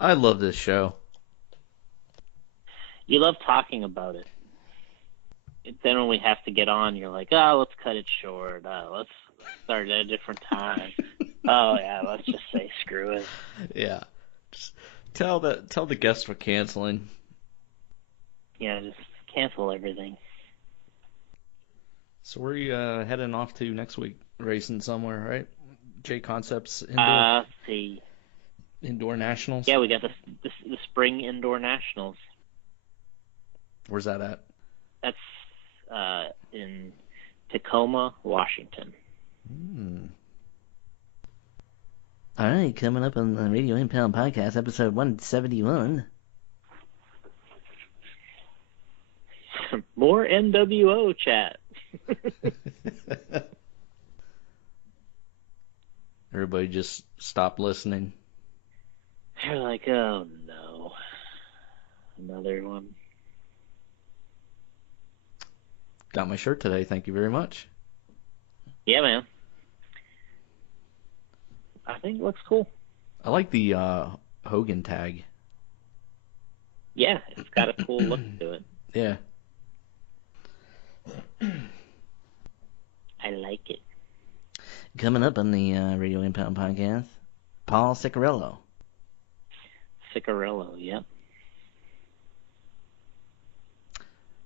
I love this show. You love talking about it. Then when we have to get on, you're like, oh, let's cut it short. Let's start at a different time. Oh yeah, let's just say screw it. Yeah. Just tell the guests we're canceling. Yeah, just cancel everything. So where are you heading off to next week? Racing somewhere, right? J Concepts indoor Let's see. indoor nationals. Yeah, we got the spring indoor nationals. Where's that at? That's in Tacoma, Washington. All right, coming up on the Radio Impound Podcast, episode 171. More NWO chat. Everybody just stopped listening. They're like, oh no, another one. Got my shirt today. Thank you very much. Yeah, man. I think it looks cool. I like the Hogan tag. Yeah, it's got a cool look to it. Yeah. I like it. Coming up on the Radio Impound Podcast, Paul Ciccarello. Ciccarello, yep.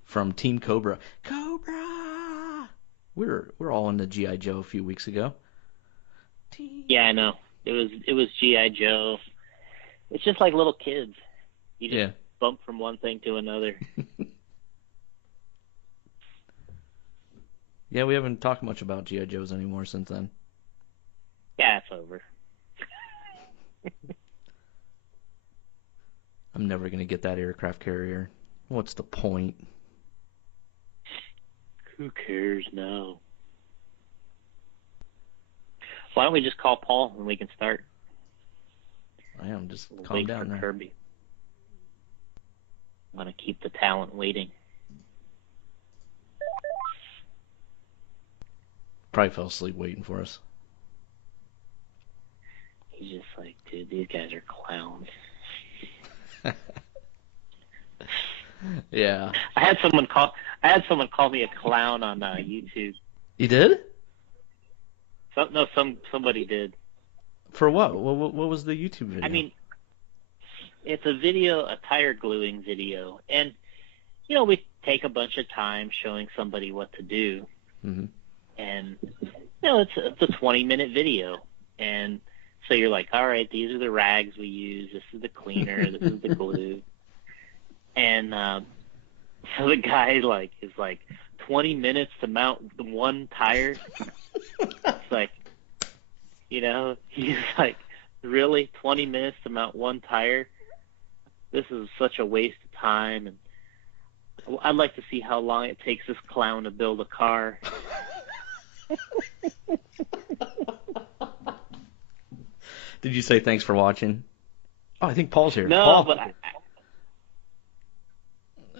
From Team Cobra. Cobra! We're all into G.I. Joe a few weeks ago. Yeah, I know. It was G.I. Joe. It's just like little kids. You just bump from one thing to another. Yeah, we haven't talked much about G.I. Joes anymore since then. Yeah, it's over. I'm never going to get that aircraft carrier. What's the point? Who cares now? Why don't we just call Paul and we can start? I am just We'll calm wait down for there. Kirby. I want to keep the talent waiting. Probably fell asleep waiting for us. He's just like, dude, these guys are clowns. Yeah. I had someone call me a clown on YouTube. You did? Somebody did. For what? What was the YouTube video? I mean, it's a tire gluing video, and we take a bunch of time showing somebody what to do, and it's a 20-minute video, and so you're like, all right, these are the rags we use. This is the cleaner. This is the glue, and so the guy is like 20 minutes to mount the one tire. It's like, he's like, really 20 minutes to mount one tire? This is such a waste of time, and I'd like to see how long it takes this clown to build a car. Did you say thanks for watching? Oh, I think Paul's here. No, Paul. but I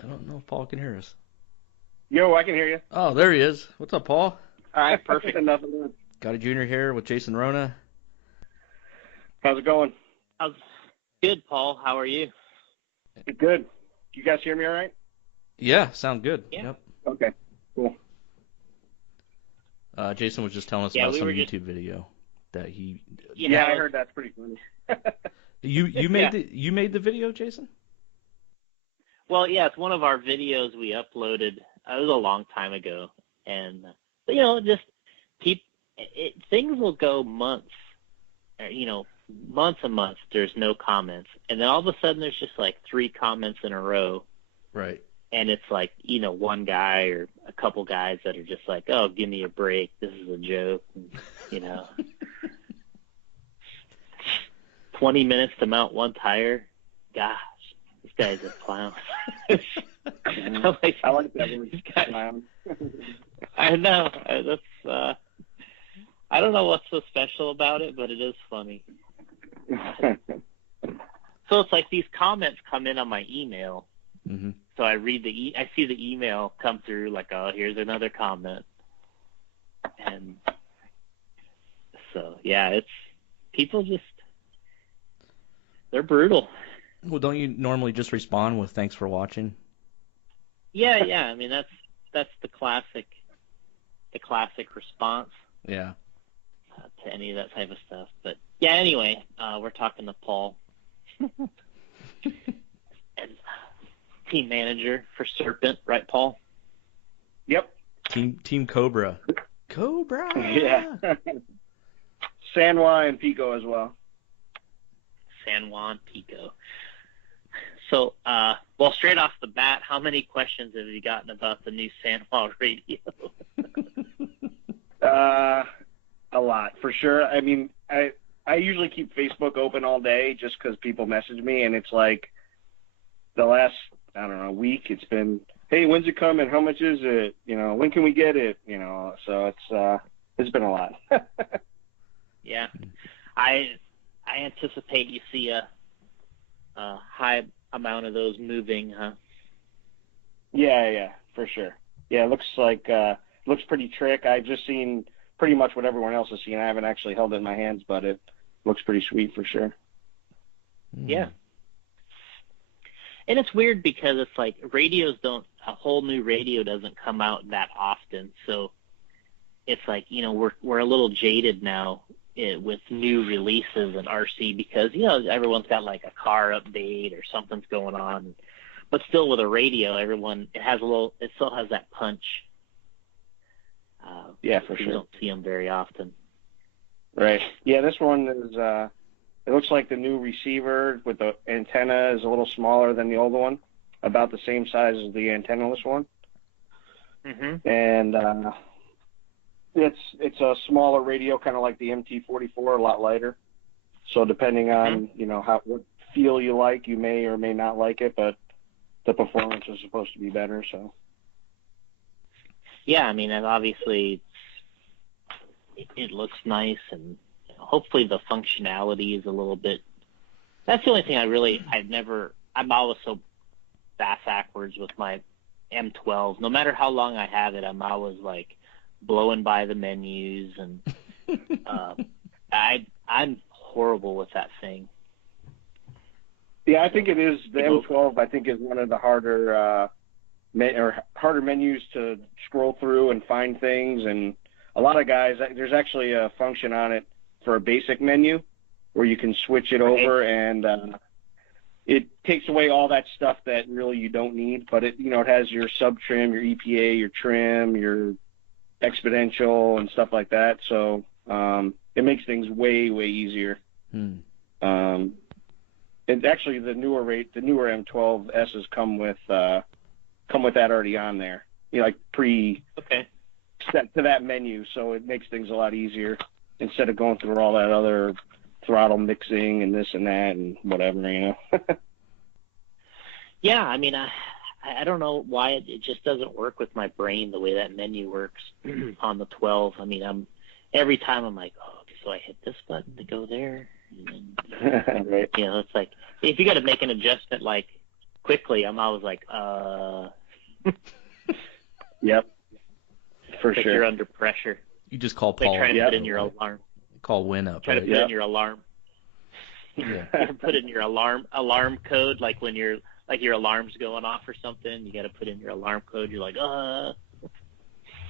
don't know if Paul can hear us. Yo, I can hear you. Oh, there he is. What's up, Paul? All right, perfect. Enough of that. Got a junior here with Jason Rona. How's it going? Good, Paul. How are you? Good. You guys hear me all right? Yeah, sound good. Yeah. Yep. Okay, cool. Jason was just telling us about some YouTube video that he. Yeah, I heard that's pretty funny. You made the video, Jason? Well, yeah, it's one of our videos we uploaded. It was a long time ago, and just things will go months, months and months. There's no comments, and then all of a sudden there's just like 3 comments in a row. Right. And it's like, one guy or a couple guys that are just like, oh, give me a break. This is a joke. And, 20 minutes to mount one tire. Gosh, this guy's a clown. I like that word, clown. I know. That's, I don't know what's so special about it, but it is funny. So it's like these comments come in on my email. Mm-hmm. So I read I see the email come through like, oh, here's another comment. And so, yeah, it's people just, they're brutal. Well, don't you normally just respond with "Thanks for watching"? Yeah. I mean, that's the classic response. Yeah. To any of that type of stuff. But yeah, anyway, we're talking to Paul, and team manager for Serpent, right, Paul? Yep. Team Cobra. Cobra. Yeah. San Juan and Pico as well. San Juan, Pico. So, well, straight off the bat, how many questions have you gotten about the new San Juan radio? A lot, for sure. I mean, I usually keep Facebook open all day just because people message me, and it's like the last, I don't know, week, it's been, hey, when's it coming? How much is it? You know, when can we get it? You know, so it's been a lot. Yeah. I anticipate you see a high amount of those moving, huh? Yeah, for sure. Yeah, it looks pretty trick. I've just seen pretty much what everyone else has seen. I haven't actually held it in my hands, but it looks pretty sweet for sure. Yeah. And it's weird because it's like a whole new radio doesn't come out that often. So it's like, you know, we're a little jaded now with new releases in RC because, you know, everyone's got like a car update or something's going on. But still with a radio, it still has that punch. Yeah, for sure. You don't see them very often. Right. Yeah, this one is, it looks like the new receiver with the antenna is a little smaller than the old one, about the same size as the antennaless one. Mm-hmm. And it's a smaller radio, kind of like the MT44, a lot lighter. So depending on, you know, what feel you like, you may or may not like it, but the performance is supposed to be better, so. Yeah, I mean, and obviously it looks nice, and hopefully the functionality is a little bit. That's the only thing I'm always so backwards with my M12. No matter how long I have it, I'm always like blowing by the menus, and I'm horrible with that thing. Yeah, I think it is. The M12, I think, is one of the harder menus to scroll through and find things. And a lot of guys, there's actually a function on it for a basic menu where you can switch it over, and it takes away all that stuff that really you don't need. But it has your sub trim, your EPA, your trim, your exponential, and stuff like that. So it makes things way, way easier. And actually, the newer M12S's come with that already on there. You know, like set to that menu, so it makes things a lot easier instead of going through all that other throttle mixing and this and that and whatever, you know. Yeah, I mean, I don't know why it just doesn't work with my brain the way that menu works on the 12. I mean, every time I'm like, oh, so I hit this button to go there. And then, right. You know, it's like if you got to make an adjustment like quickly, I'm always like, Yep. For sure. You're under pressure. You just call Paul. Try to put in your alarm. Call Win up. Try to put in your alarm. Yeah. Put in your alarm code, like when your alarm's going off or something. You got to put in your alarm code. You're like,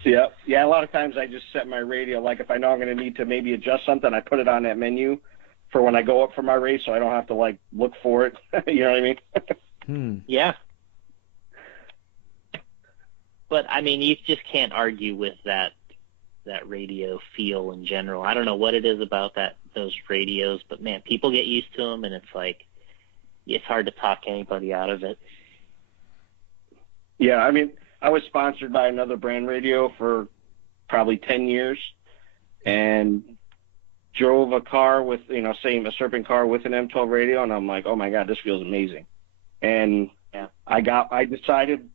Yeah. A lot of times I just set my radio, like if I know I'm going to need to maybe adjust something, I put it on that menu for when I go up for my race, so I don't have to like look for it. You know what I mean? Yeah. But I mean, you just can't argue with that radio feel in general. I don't know what it is about those radios, but man, people get used to them, and it's like it's hard to talk anybody out of it. Yeah, I mean, I was sponsored by another brand radio for probably 10 years, and drove a car with, a Serpent car with an M12 radio, and I'm like, oh my God, this feels amazing. And I decided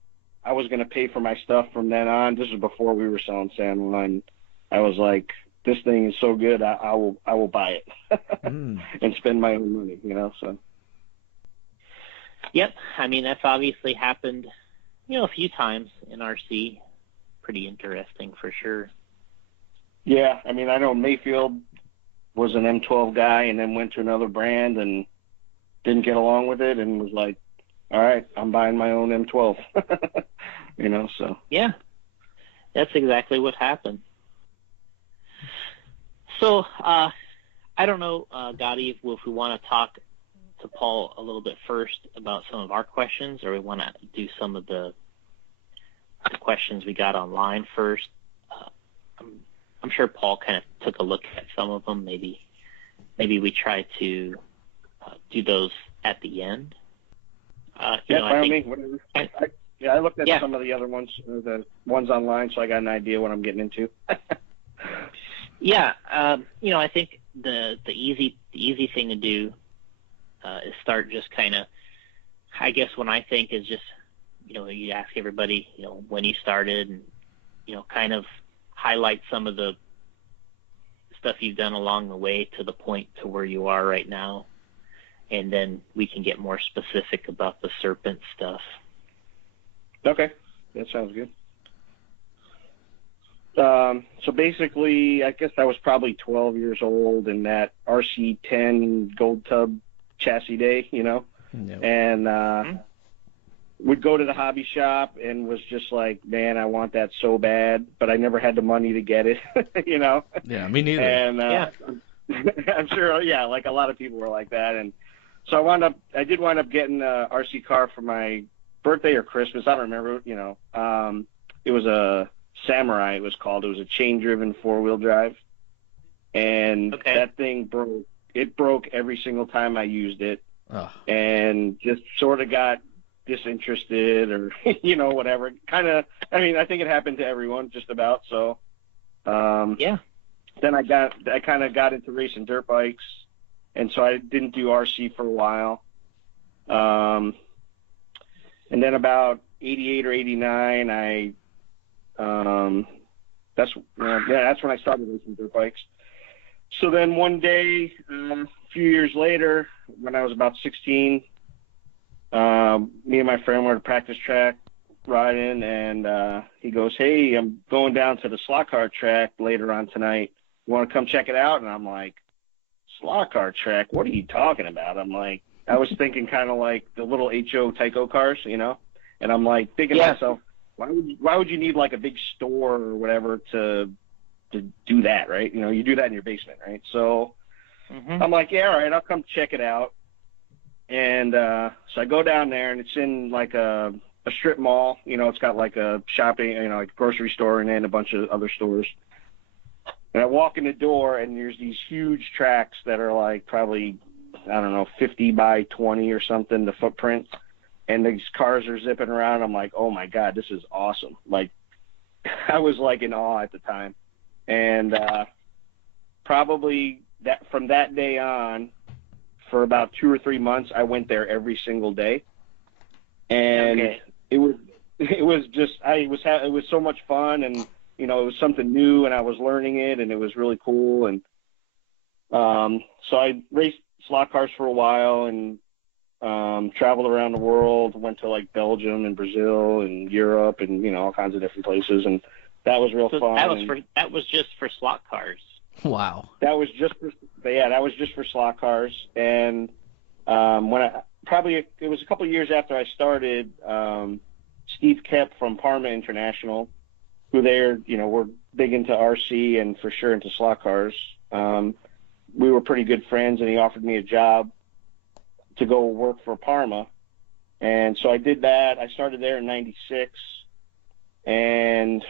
I was going to pay for my stuff from then on. This was before we were selling San Juan. I was like, this thing is so good, I will buy it and spend my own money, so. Yep. I mean, that's obviously happened, a few times in RC. Pretty interesting for sure. Yeah. I mean, I know Mayfield was an M12 guy and then went to another brand, and didn't get along with it and was like, all right, I'm buying my own M12. So. Yeah, that's exactly what happened. So, I don't know, Gotti, if we want to talk to Paul a little bit first about some of our questions, or we want to do some of the questions we got online first. I'm sure Paul kind of took a look at some of them. Maybe we try to do those at the end. By all means, whatever. I looked at some of the other ones, the ones online, so I got an idea what I'm getting into. Yeah, I think the easy thing to do is start just kind of, I guess when I think is just, you ask everybody, when you started and, kind of highlight some of the stuff you've done along the way to the point to where you are right now. And then we can get more specific about the Serpent stuff. Okay, that sounds good. So basically, I guess I was probably 12 years old in that RC10 Gold Tub chassis day, Yep. And would go to the hobby shop and was just like, man, I want that so bad, but I never had the money to get it, Yeah, me neither. And I'm sure, like a lot of people were like that. And so I did wind up getting a RC car for my birthday or Christmas. I don't remember, it was a Samurai, it was called. It was a chain-driven four-wheel drive. And that thing broke. It broke every single time I used it. Oh. And just sort of got disinterested or, whatever. Kind of, I think it happened to everyone just about. So, then I kind of got into racing dirt bikes. And so I didn't do RC for a while. And then about 88 or 89, that's when I started racing dirt bikes. So then one day, a few years later, when I was about 16, me and my friend were at a practice track riding, and he goes, "Hey, I'm going down to the slot car track later on tonight. You want to come check it out?" And I'm like, "Slot car track? What are you talking about?" I'm like, I was thinking kind of like the little HO Tyco cars, and I'm like thinking to myself, why would you need like a big store or whatever to do that, right? You do that in your basement, right? So I'm like, yeah, all right, I'll come check it out. And so I go down there, and it's in like a strip mall. It's got like a shopping, like grocery store and then a bunch of other stores. And I walk in the door, and there's these huge tracks that are like probably, I don't know, 50 by 20 or something, the footprint. And these cars are zipping around. I'm like, oh my God, this is awesome. Like, I was like in awe at the time. And probably from that day on, for about 2 or 3 months, I went there every single day. And it was so much fun, and it was something new, and I was learning it, and it was really cool. And so I raced slot cars for a while, and traveled around the world, went to like Belgium and Brazil and Europe and all kinds of different places, and that was real fun. That was just for slot cars. Wow. That was just for slot cars. And it was a couple of years after I started, Steve Kep from Parma International, who were big into RC and for sure into slot cars. We were pretty good friends, and he offered me a job to go work for Parma. And so I did that. I started there in 96, and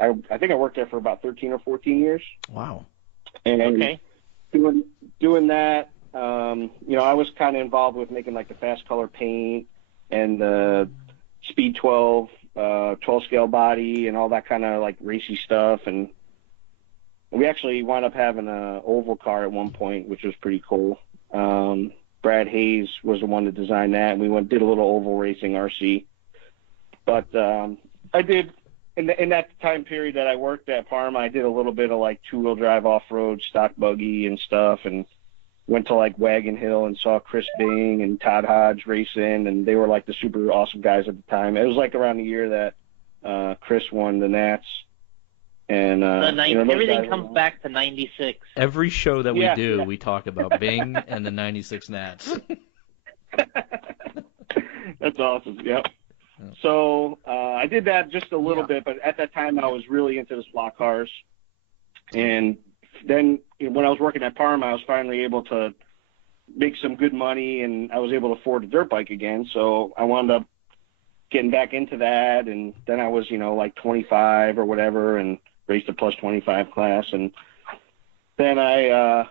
I think I worked there for about 13 or 14 years. Wow. And doing that, I was kind of involved with making like the fast color paint and the Speed 12, 12 scale body and all that kind of like racy stuff. And we actually wound up having an oval car at one point, which was pretty cool. Brad Hayes was the one that designed that, and we did a little oval racing RC. But I did, in that time period that I worked at Parma, I did a little bit of like two-wheel drive off-road stock buggy and stuff, and went to like Wagon Hill and saw Chris Bing and Todd Hodge racing, and they were like the super awesome guys at the time. It was like around the year that Chris won the Nats. And everything comes back to 96. Every show that we do, we talk about Bing and the 96 Nats. That's awesome. Yep. So I did that just a little bit, but at that time I was really into the slot cars. And then when I was working at Parma, I was finally able to make some good money, and I was able to afford a dirt bike again. So I wound up getting back into that, and then I was, like 25 or whatever, and raced a plus 25 class. And then I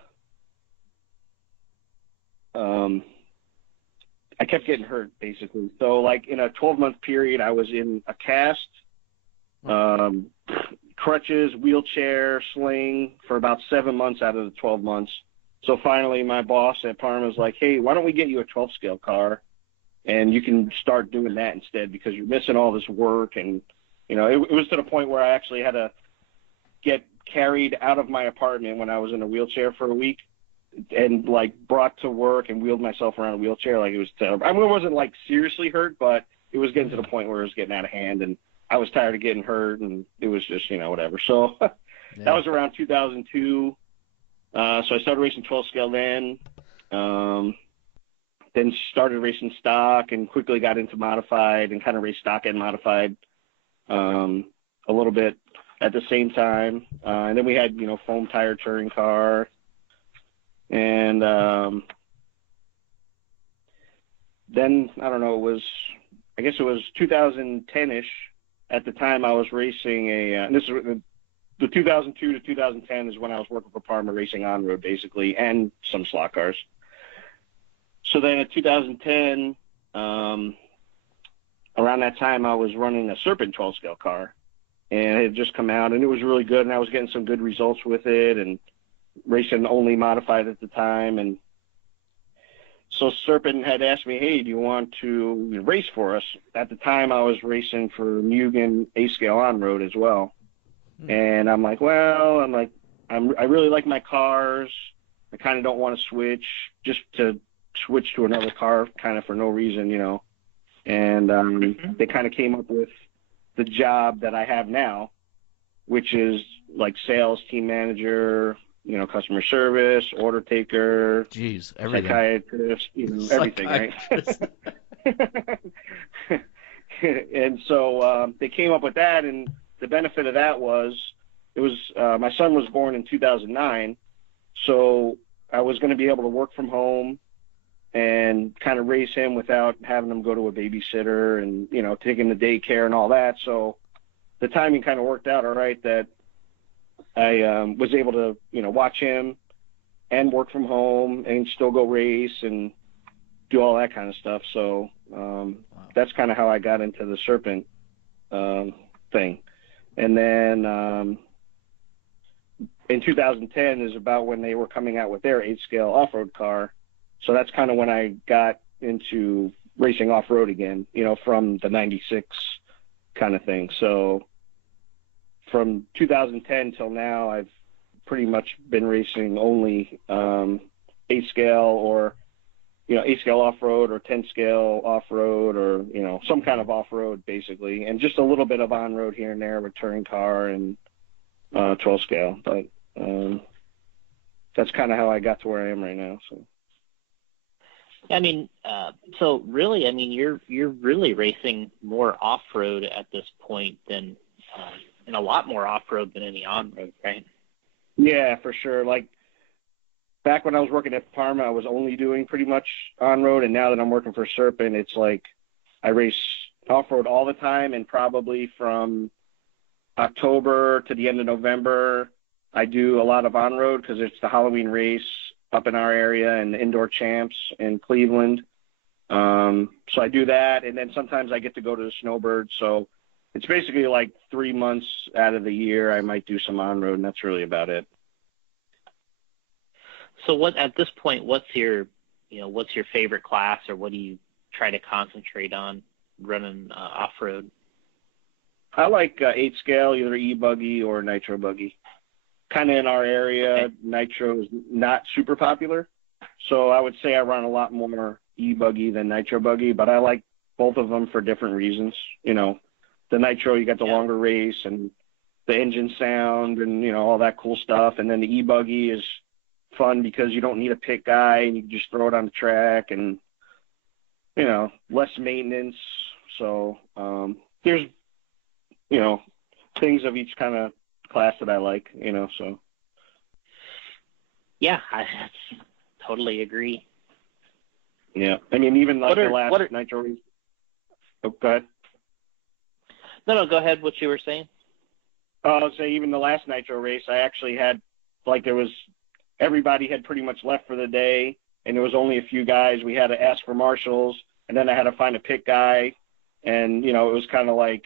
kept getting hurt, basically. So, like, in a 12-month period, I was in a cast, crutches, wheelchair, sling for about 7 months out of the 12 months. So finally, my boss at Parma was like, hey, why don't we get you a 12-scale car, and you can start doing that instead because you're missing all this work. And, it was to the point where I actually had to get carried out of my apartment when I was in a wheelchair for a week and, like, brought to work and wheeled myself around a wheelchair. Like, it was terrible. I mean, it wasn't, like, seriously hurt, but it was getting to the point where it was getting out of hand, and I was tired of getting hurt, and it was just, whatever. So that was around 2002. So I started racing 12-scale then started racing stock and quickly got into modified and kind of raced stock and modified a little bit at the same time. And then we had, foam tire touring car. And then, I don't know, I guess it was 2010-ish. At the time I was racing this is the 2002 to 2010 is when I was working for Parma racing on-road, basically, and some slot cars. So then in 2010, around that time, I was running a Serpent 12-scale car, and it had just come out, and it was really good, and I was getting some good results with it, and racing only modified at the time. And so Serpent had asked me, hey, do you want to race for us? At the time, I was racing for Mugen A-scale on-road as well. And I'm like, I really like my cars. I kind of don't want to switch to another car kind of for no reason, And they kind of came up with the job that I have now, which is like sales team manager, customer service, order taker, everything. Psychiatrist, everything, right? And so they came up with that, and the benefit of that was my son was born in 2009, so I was going to be able to work from home and kind of race him without having him go to a babysitter and, take him to daycare and all that. So the timing kind of worked out all right that I was able to, watch him and work from home and still go race and do all that kind of stuff. So that's kind of how I got into the Serpent thing. And then in 2010 is about when they were coming out with their 8-scale off-road car. So that's kind of when I got into racing off-road again, from the 96 kind of thing. So from 2010 till now, I've pretty much been racing only 8-scale or, 8-scale off-road or 10-scale off-road or, some kind of off-road basically, and just a little bit of on-road here and there with touring car and 12-scale. But that's kind of how I got to where I am right now. So. I mean, so really, you're really racing more off-road at this point than, and a lot more off-road than any on-road, right? Yeah, for sure. Like back when I was working at Parma, I was only doing pretty much on-road, and now that I'm working for Serpent, it's like I race off-road all the time, and probably from October to the end of November, I do a lot of on-road because it's the Halloween race up in our area and the indoor champs in Cleveland. So I do that, and then sometimes I get to go to the Snowbird. So it's basically like 3 months out of the year I might do some on-road, and that's really about it. So at this point, what's your favorite class, or what do you try to concentrate on running off-road? I like 8-scale, either e-buggy or nitro buggy. Kind of in our area, okay. Nitro is not super popular. So I would say I run a lot more e-buggy than nitro buggy, but I like both of them for different reasons. The nitro, you got the longer race and the engine sound and, all that cool stuff. And then the e-buggy is fun because you don't need a pit guy and you can just throw it on the track. And less maintenance. So there's, things of each kind of class that I like, so. Yeah, I totally agree. Yeah, I mean, even like the last nitro race. Oh, go ahead. No, go ahead. What you were saying? I'll say even the last nitro race, I actually had, everybody had pretty much left for the day, and there was only a few guys. We had to ask for marshals, and then I had to find a pit guy, and, it was kind of like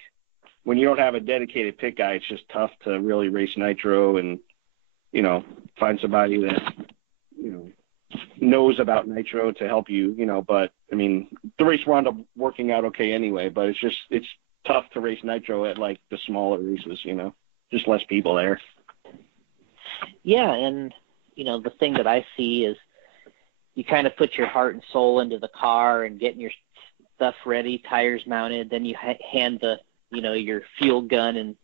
when you don't have a dedicated pit guy, it's just tough to really race nitro and, find somebody that, knows about nitro to help you, but I mean, the race wound up working out okay anyway, but it's tough to race nitro at like the smaller races, just less people there. Yeah. And, the thing that I see is you kind of put your heart and soul into the car and getting your stuff ready, tires mounted. Then you hand your fuel gun and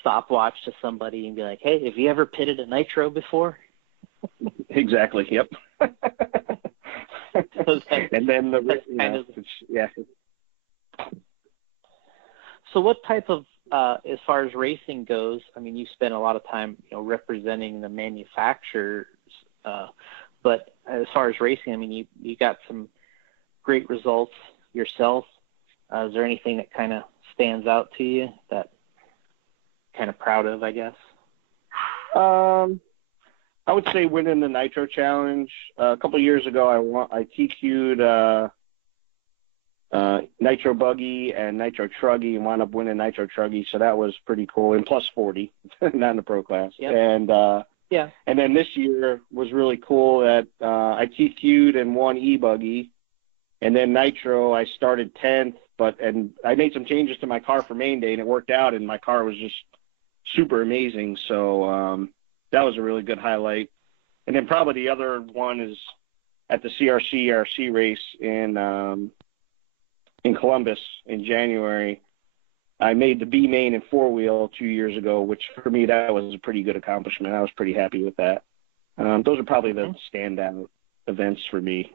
stopwatch to somebody and be like, hey, have you ever pitted a nitro before? Exactly. Yep. And then yeah. So what type of, as far as racing goes, I mean, you spent a lot of time, representing the manufacturers, but as far as racing, I mean, you got some great results yourself. Is there anything that kind of stands out to you that kind of proud of, I guess? I would say winning the Nitro Challenge. A couple of years ago, I TQ'd Nitro Buggy and Nitro Truggy and wound up winning Nitro Truggy, so that was pretty cool. And plus 40, not in the pro class. Yep. And and then this year was really cool that I TQ'd and won E-Buggy. And then Nitro, I started 10th, and I made some changes to my car for main day, and it worked out, and my car was just super amazing. So that was a really good highlight. And then probably the other one is at the RC race in Columbus in January. I made the B main and 4-wheel 2 years ago, which for me, that was a pretty good accomplishment. I was pretty happy with that. Those are probably the standout events for me,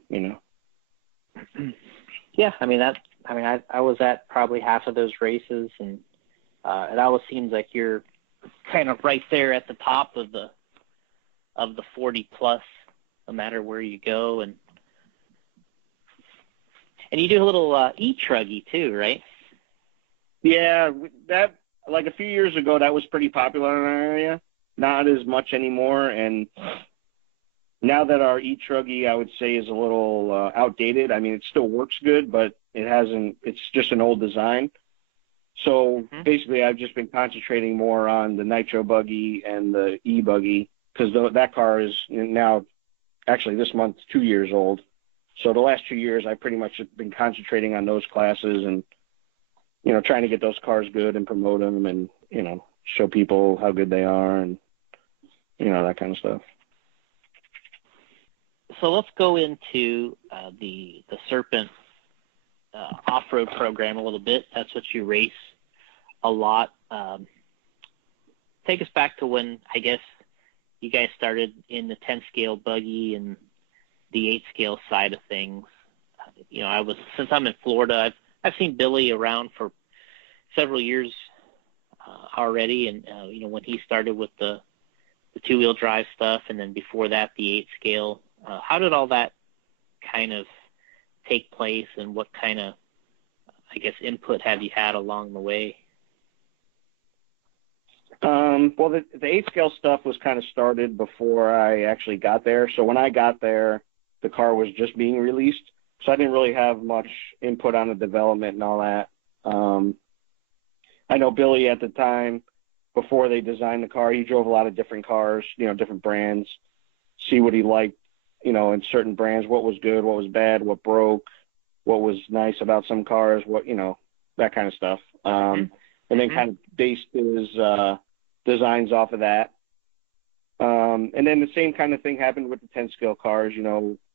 Yeah, I mean, I was at probably half of those races, and it always seems like you're kind of right there at the top of the 40 plus, no matter where you go, and you do a little e-truggy too, right? Yeah, that like a few years ago that was pretty popular in our area. Not as much anymore, and now that our e-truggy, I would say, is a little outdated. I mean, it still works good, but it's just an old design. So basically, I've just been concentrating more on the Nitro Buggy and the E-Buggy, because that car is now, actually this month, 2 years old. So the last 2 years, I've pretty much been concentrating on those classes and, trying to get those cars good and promote them and, show people how good they are and, that kind of stuff. So let's go into the Serpent off-road program a little bit. That's what you race a lot. Take us back to when, I guess, you guys started in the 10 scale buggy and the 8 scale side of things. Since I'm in Florida, I've seen Billy around for several years already, and when he started with the 2-wheel drive stuff, and then before that the 8 scale. How did all that kind of take place, and what kind of, I guess, input have you had along the way? Well, the 8 scale stuff was kind of started before I actually got there. So when I got there, the car was just being released. So I didn't really have much input on the development and all that. I know Billy at the time, before they designed the car, he drove a lot of different cars, different brands, see what he liked, in certain brands, what was good, what was bad, what broke, what was nice about some cars, what, that kind of stuff. And then kind of based his designs off of that. And then the same kind of thing happened with the 10 scale cars.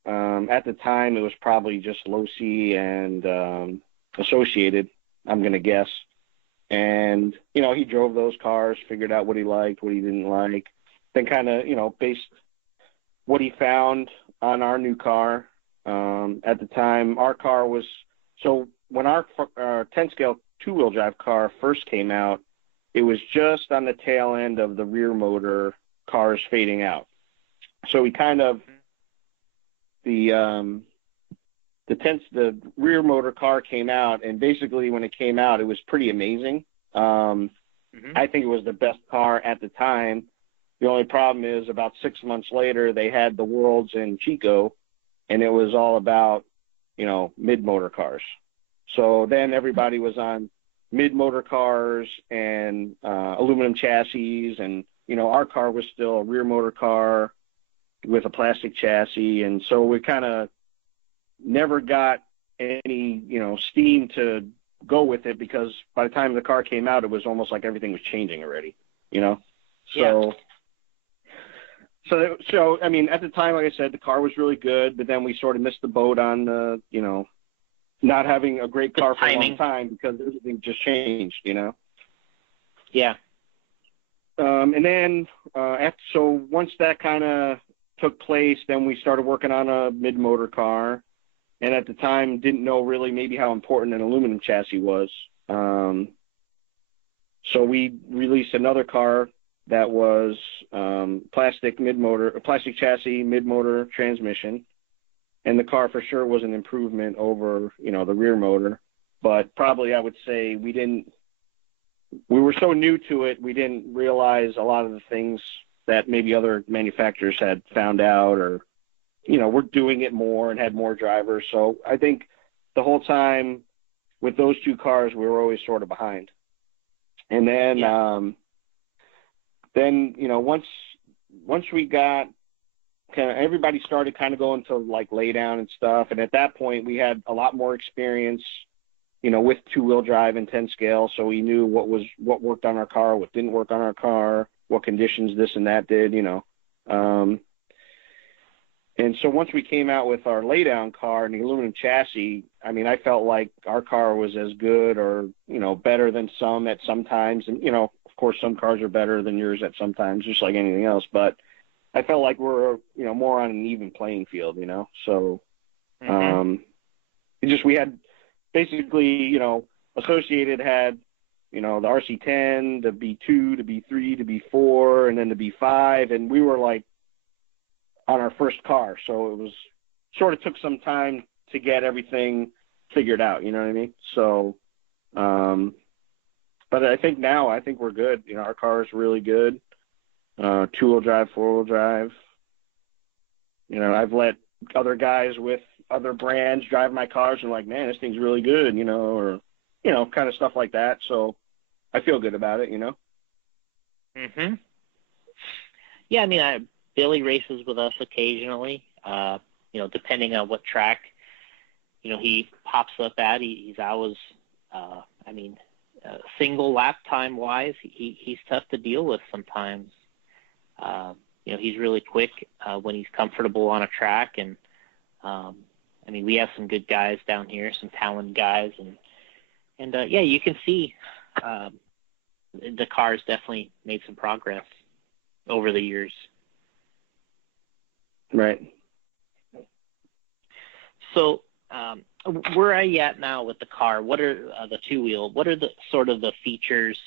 At the time, it was probably just Losi and Associated, I'm going to guess. And, he drove those cars, figured out what he liked, what he didn't like, then kind of, based what he found on our new car, At the time, our car was so when our 10 scale 2-wheel drive car first came out, it was just on the tail end of the rear motor cars fading out. So we kind of the rear motor car came out, and basically when it came out, it was pretty amazing. I think it was the best car at the time. The only problem is about 6 months later, they had the Worlds in Chico, and it was all about, mid-motor cars. So then everybody was on mid-motor cars and aluminum chassis, and, our car was still a rear motor car with a plastic chassis, and so we kind of never got any, steam to go with it, because by the time the car came out, it was almost like everything was changing already, So, Yeah. So I mean, at the time, like I said, the car was really good, but then we sort of missed the boat on the, not having a great car for a long time because everything just changed, Yeah. And then so once that kind of took place, then we started working on a mid-motor car, and at the time didn't know really maybe how important an aluminum chassis was. So we released another car that was plastic chassis, mid-motor transmission, and the car for sure was an improvement over, the rear motor. But probably I would say we were so new to it, we didn't realize a lot of the things that maybe other manufacturers had found out, or, we're doing it more and had more drivers. So I think the whole time with those two cars, we were always sort of behind. And then, once we got everybody started kind of going to like laydown and stuff. And at that point we had a lot more experience, with 2-wheel drive and 10 scale. So we knew what worked on our car, what didn't work on our car, what conditions this and that did, and so once we came out with our laydown car and the aluminum chassis, I mean, I felt like our car was as good or, better than some at some times. And, of course, some cars are better than yours at some times, just like anything else. But I felt like we're, more on an even playing field, So we had basically, Associated had, the RC10, the B2, the B3, the B4, and then the B5. And we were like, on our first car, so it was sort of took some time to get everything figured out, you know what I mean? So but I think we're good. Our car is really good. 2-wheel drive, 4-wheel drive. I've let other guys with other brands drive my cars and like, man, this thing's really good, or kind of stuff like that. So I feel good about it, Yeah, I mean, Billy races with us occasionally, depending on what track, he pops up at. He's always, single lap time wise, he's tough to deal with sometimes. He's really quick when he's comfortable on a track. And, we have some good guys down here, some talented guys. And you can see the car's definitely made some progress over the years. Right. So, where are you at now with the car? What are the 2-wheel? What are the sort of the features,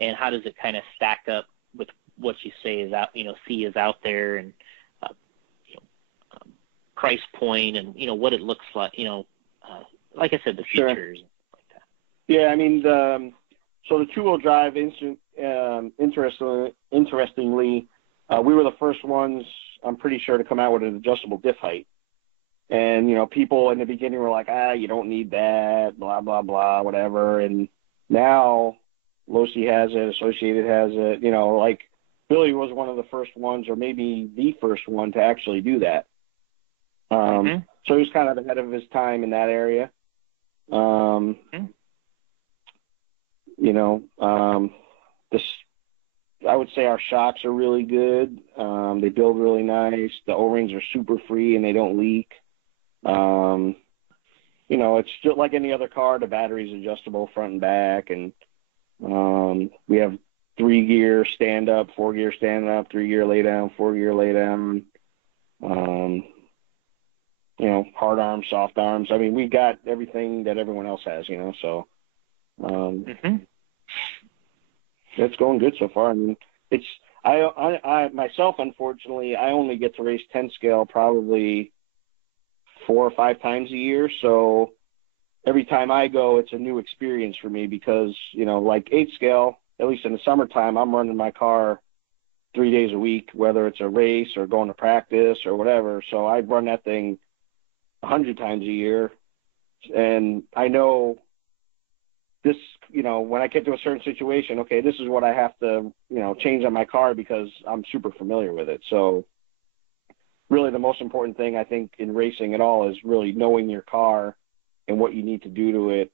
and how does it kind of stack up with what you say is out? See is out there, and price point, and what it looks like. Like I said, the features. Sure. Like that. Yeah, I mean the 2-wheel drive. Interestingly, we were the first ones, I'm pretty sure, to come out with an adjustable diff height. And, people in the beginning were like, you don't need that, blah, blah, blah, whatever. And now Losi has it, Associated has it, like Billy was one of the first ones, or maybe the first one to actually do that. So he was kind of ahead of his time in that area. I would say our shocks are really good. They build really nice. The O-rings are super free and they don't leak. It's just like any other car. The battery's adjustable front and back, and we have 3-gear stand-up, 4-gear stand-up, 3-gear lay-down, 4-gear lay-down. hard arms, soft arms. I mean, we got everything that everyone else has, so it's going good so far. I mean, I myself, unfortunately, I only get to race 10 scale probably 4 or 5 times a year. So every time I go, it's a new experience for me because, like 8 scale, at least in the summertime, I'm running my car 3 days a week, whether it's a race or going to practice or whatever. So I run that thing 100 times a year. And I know this, when I get to a certain situation, okay, this is what I have to, change on my car because I'm super familiar with it. So really the most important thing I think in racing at all is really knowing your car and what you need to do to it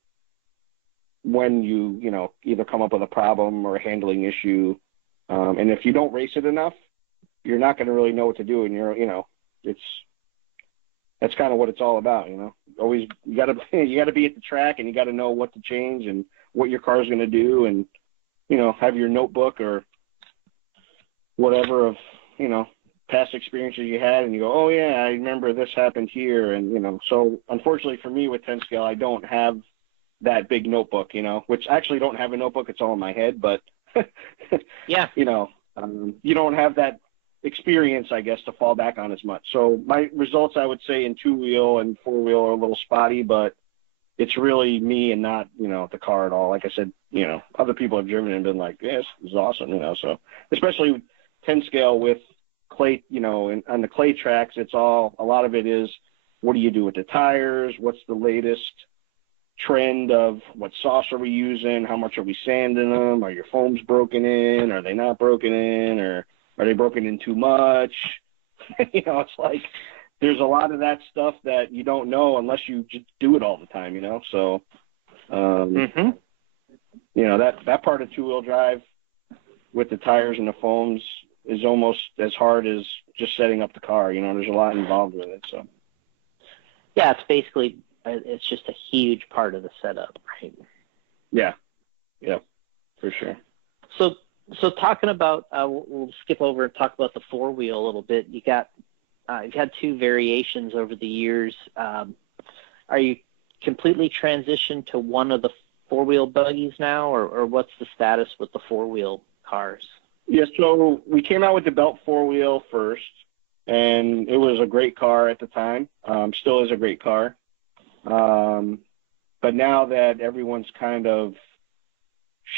when you, either come up with a problem or a handling issue. And if you don't race it enough, you're not going to really know what to do. And that's kind of what it's all about, Always you got to be at the track and you got to know what to change and what your car is going to do, and have your notebook or whatever of past experiences you had, and you go, oh yeah, I remember this happened here, and So unfortunately for me with 10 scale, I don't have that big notebook, which I actually don't have a notebook. It's all in my head, but yeah, you don't have that experience, I guess, to fall back on as much. So my results, I would say, in 2-wheel and 4-wheel are a little spotty, but it's really me and not, the car at all. Like I said, other people have driven and been like, yes, this is awesome, so especially 10 scale with clay, and on the clay tracks, a lot of it is, what do you do with the tires? What's the latest trend of what sauce are we using? How much are we sanding them? Are your foams broken in? Are they not broken in? Or are they broken in too much? It's like there's a lot of that stuff that you don't know unless you just do it all the time, So, that part of 2-wheel drive with the tires and the foams is almost as hard as just setting up the car. There's a lot involved with it. So, yeah, it's just a huge part of the setup, right? Yeah, for sure. So talking about, we'll skip over and talk about the 4-wheel a little bit. You've had 2 variations over the years. Are you completely transitioned to one of the 4-wheel buggies now, or what's the status with the 4-wheel cars? Yeah, so we came out with the belt 4-wheel first, and it was a great car at the time. Still is a great car. But now that everyone's kind of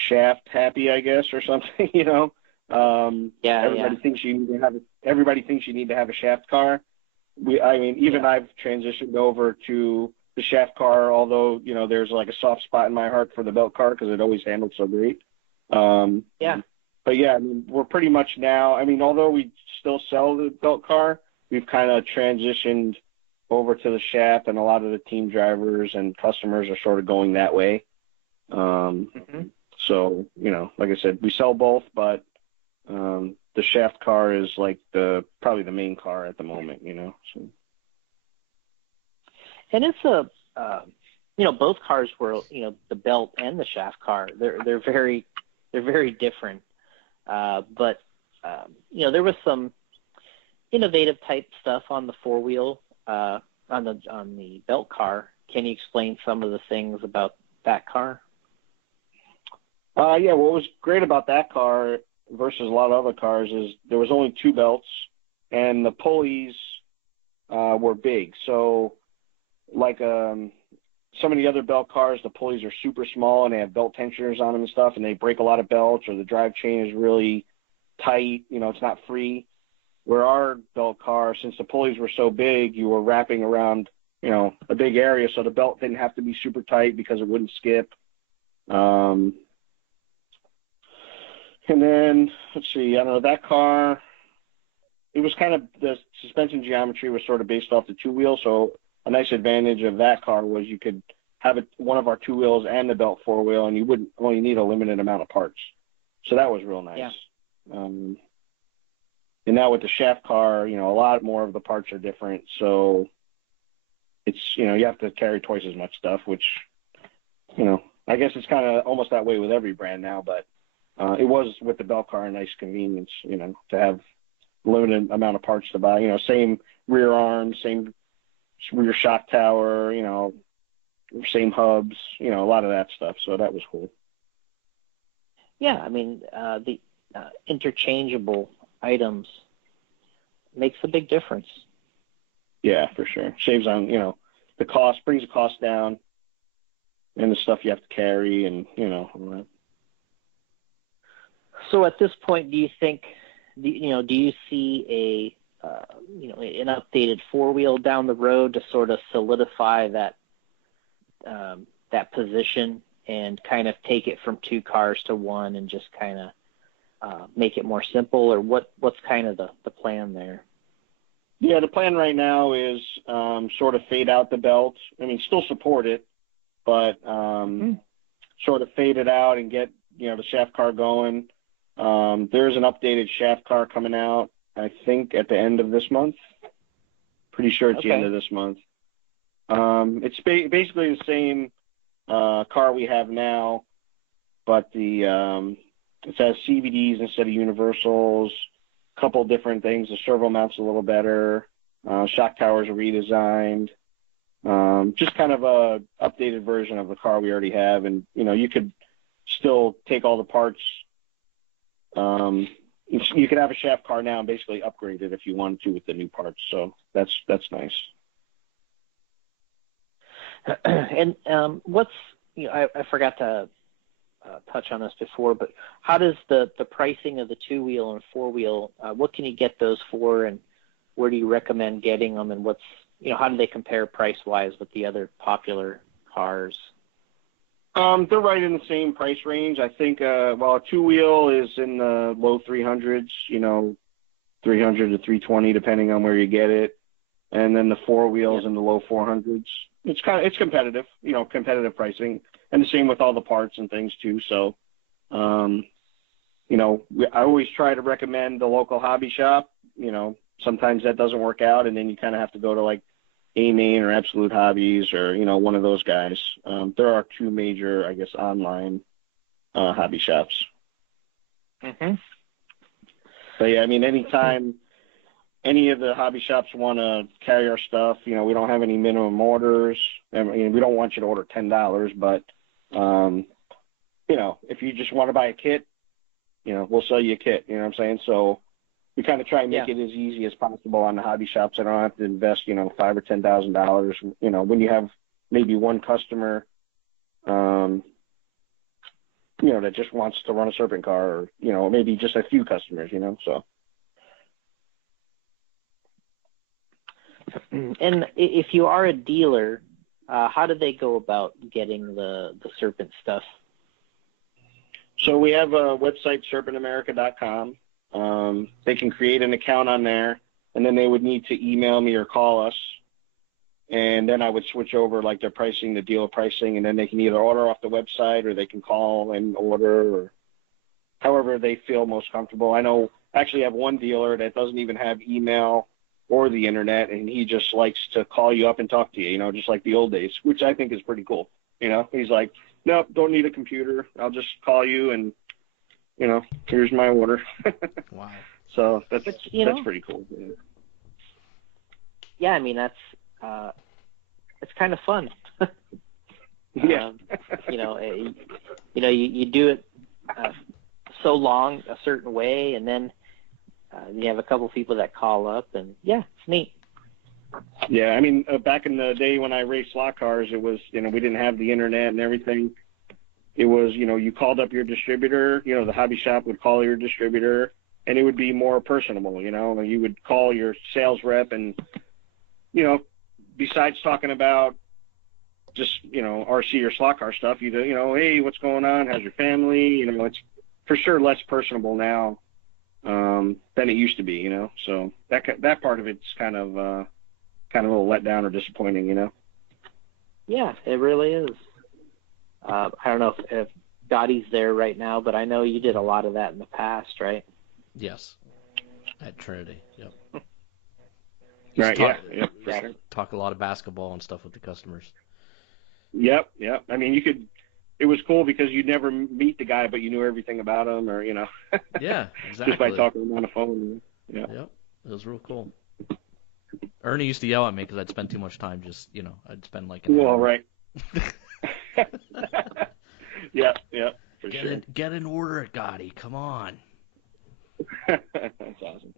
shaft happy, I guess, or something, everybody thinks you need to have a shaft car. I've transitioned over to the shaft car, although there's like a soft spot in my heart for the belt car because it always handled so great. But yeah, we're pretty much now, although we still sell the belt car, we've kind of transitioned over to the shaft, and a lot of the team drivers and customers are sort of going that way. So, like I said, we sell both, but the shaft car is like probably the main car at the moment, So. And it's both cars were, the belt and the shaft car. They're very different. But there was some innovative type stuff on the 4-wheel, on the belt car. Can you explain some of the things about that car? What was great about that car versus a lot of other cars is there was only 2 belts, and the pulleys were big. So, like some of the other belt cars, the pulleys are super small, and they have belt tensioners on them and stuff, and they break a lot of belts, or the drive chain is really tight. It's not free. Where our belt car, since the pulleys were so big, you were wrapping around, a big area, so the belt didn't have to be super tight because it wouldn't skip. And then, let's see, that car, it was kind of, the suspension geometry was sort of based off the 2-wheel, so a nice advantage of that car was you could have one of our 2-wheels and the belt 4-wheel, and you wouldn't only need a limited amount of parts. So that was real nice. Yeah. And now with the shaft car, a lot more of the parts are different. So it's, you have to carry twice as much stuff, which, I guess it's kind of almost that way with every brand now. But it was with the belt car a nice convenience, to have limited amount of parts to buy. Same rear arm, same rear shock tower, same hubs, a lot of that stuff. So that was cool. Yeah, I mean, the interchangeable items makes a big difference. Yeah, for sure. Saves on, the cost, brings the cost down, and the stuff you have to carry, and, all that. So at this point, do you think, do you see an updated four-wheel down the road to sort of solidify that position and kind of take it from two cars to one and just kind of make it more simple, or what's kind of the plan there? Yeah, the plan right now is sort of fade out the belt. I mean, still support it, but sort of fade it out and get, the shaft car going. There's an updated shaft car coming out, I think, at the end of this month. Pretty sure it's the end of this month. It's basically the same car we have now, but it has CVDs instead of universals. Couple different things. The servo mount's a little better. Shock towers are redesigned. Just kind of a updated version of the car we already have, and you could still take all the parts. You could have a shaft car now and basically upgrade it if you wanted to with the new parts. So that's nice. And what's I forgot to touch on this before, but how does the pricing of the two-wheel and four-wheel, what can you get those for, and where do you recommend getting them, and what's, how do they compare price-wise with the other popular cars? They're right in the same price range. I think, a two-wheel is in the low 300s, 300 to 320, depending on where you get it. And then the four-wheels in the low 400s. It's competitive, competitive pricing. And the same with all the parts and things too. So, I always try to recommend the local hobby shop. Sometimes that doesn't work out, and then you kind of have to go to like A-Main or Absolute Hobbies or, one of those guys. There are two major, I guess, online hobby shops. Mm-hmm. But yeah, I mean, anytime any of the hobby shops want to carry our stuff, we don't have any minimum orders. I mean, we don't want you to order $10, but, if you just want to buy a kit, we'll sell you a kit, you know what I'm saying? So we kind of try and make it as easy as possible on the hobby shops. I don't have to invest, $5,000 or $10,000, when you have maybe one customer, that just wants to run a Serpent car, or, maybe just a few customers, so. And if you are a dealer, how do they go about getting the Serpent stuff? So we have a website, serpentamerica.com. They can create an account on there, and then they would need to email me or call us. And then I would switch over like their pricing, the dealer pricing, and then they can either order off the website or they can call and order, or however they feel most comfortable. I know actually have one dealer that doesn't even have email or the internet, and he just likes to call you up and talk to you, just like the old days, which I think is pretty cool. He's like, nope, don't need a computer. I'll just call you and, here's my order. Wow. So that's pretty cool. Yeah, I mean, that's it's kind of fun. Yeah. You do it so long a certain way, and then you have a couple people that call up, and yeah, it's neat. Yeah, I mean, back in the day when I raced slot cars, it was, we didn't have the internet and everything. It was, you called up your distributor, the hobby shop would call your distributor, and it would be more personable, you would call your sales rep and, besides talking about just, RC or slot car stuff, hey, what's going on? How's your family? It's for sure less personable now than it used to be, so that part of it's kind of a little let down or disappointing, Yeah, it really is. I don't know if Dottie's there right now, but I know you did a lot of that in the past, right? Yes, at Trinity. Yep. Right. Talk a lot of basketball and stuff with the customers. Yep. I mean, it was cool because you'd never meet the guy, but you knew everything about him, or Yeah, exactly. just by talking to him on the phone. Yeah. Yep. It was real cool. Ernie used to yell at me because I'd spend too much time just, I'd spend like an hour. Well, right. Yeah, for Get sure. get in order, Gotti. Come on. That's awesome.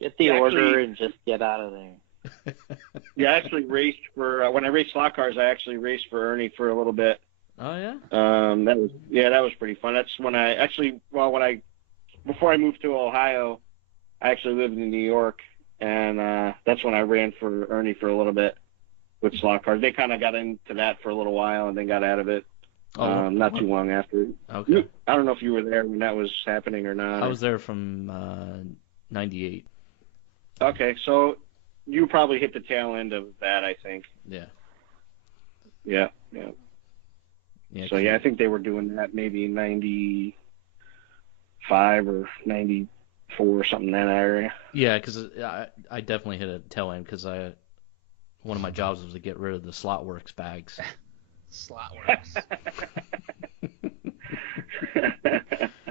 Get the order and just get out of there. Yeah, I actually raced for when I raced slot cars. I actually raced for Ernie for a little bit. Oh yeah. That was pretty fun. That's when before I moved to Ohio, I actually lived in New York, and that's when I ran for Ernie for a little bit with slot cars. They kind of got into that for a little while and then got out of it. Not too long after. Okay. I don't know if you were there when that was happening or not. I was there from '98. Okay, so you probably hit the tail end of that, I think. Yeah. Yeah. Yeah. So I think they were doing that maybe in '95 or '94 or something in that area. Yeah, because I definitely hit a tail end because one of my jobs was to get rid of the Slotworks bags. Slotworks.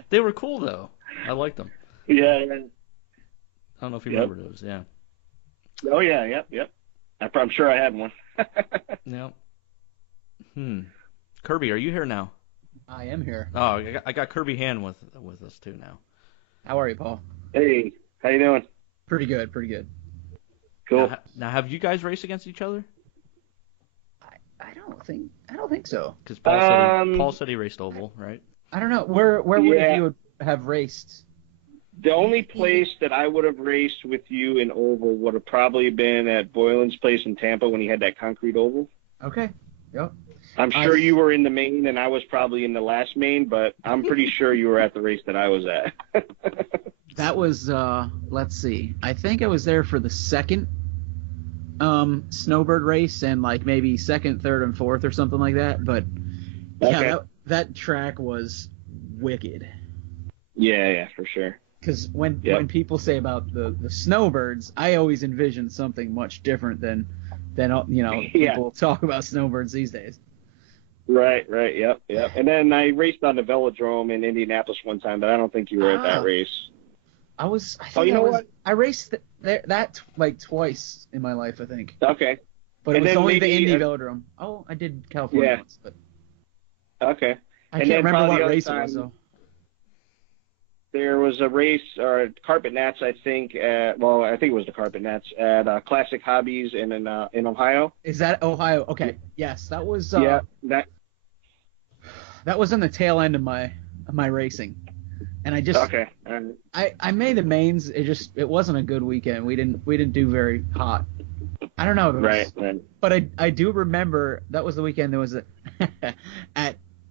They were cool though. I liked them. Yeah. I don't know if you remember those. Yeah. Oh yeah. Yep. I'm sure I had one. Yep. Kirby, are you here now? I am here. Oh, I got Kirby Han with us too now. How are you, Paul? Hey, how you doing? Pretty good. Cool. Now, have you guys raced against each other? I don't think so. Because Paul said he raced oval, right? I don't know. Where would you have raced? The only place that I would have raced with you in oval would have probably been at Boylan's place in Tampa when he had that concrete oval. Okay. Yep. I'm sure you were in the main and I was probably in the last main, but I'm pretty sure you were at the race that I was at. That was let's see. I think I was there for the second snowbird race and like maybe second, third, and fourth or something like that. But yeah, that track was wicked. Yeah, for sure. Because when people say about the snowbirds, I always envision something much different than people talk about snowbirds these days. Yep. And then I raced on the velodrome in Indianapolis one time, but I don't think you were at that race. I raced that like twice in my life, I think. Okay. But it was only the Indy velodrome. Oh, I did California once, but. Okay. I can't remember what race it was though. There was a race, or Carpet Nats, I think. I think it was the Carpet Nats at Classic Hobbies in Ohio. Is that Ohio? Okay, yes, that was. That was on the tail end of my racing, and I just. Okay. I made the mains. It wasn't a good weekend. We didn't do very hot. I don't know. Right. But I do remember that was the weekend there was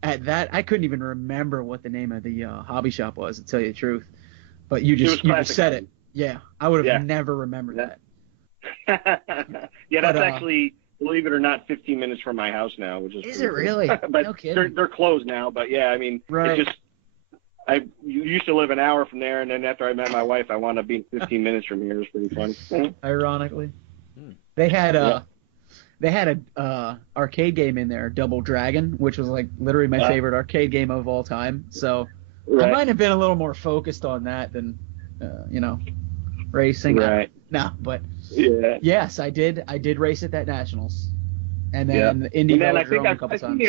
at that, I couldn't even remember what the name of the hobby shop was, to tell you the truth. But you just said it. Yeah, I would have never remembered that. Yeah, that's actually, believe it or not, 15 minutes from my house now, which is. Is it really? But no kidding. They're closed now. But yeah, I mean, right. I used to live an hour from there, and then after I met my wife, I wound up being 15 minutes from here. It was pretty fun. Ironically, they had a arcade game in there, Double Dragon, which was like literally my favorite arcade game of all time. So I might have been a little more focused on that than racing. Right. No, but yes, I did race at that Nationals, and then the Indy Velodrome a couple times.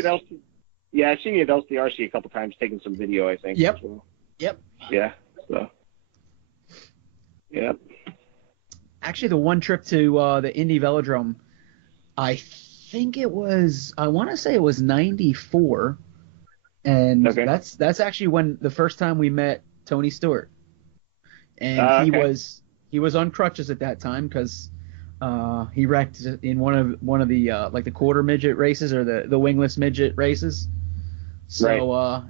I've seen you at LCRC a couple times, taking some video, I think. Yep. Well. Yep. Yeah. So. Yep. Actually, the one trip to the Indy Velodrome, I think I want to say it was 94, and that's actually when the first time we met Tony Stewart, and he was on crutches at that time because he wrecked in one of the like the quarter midget races or the wingless midget races. So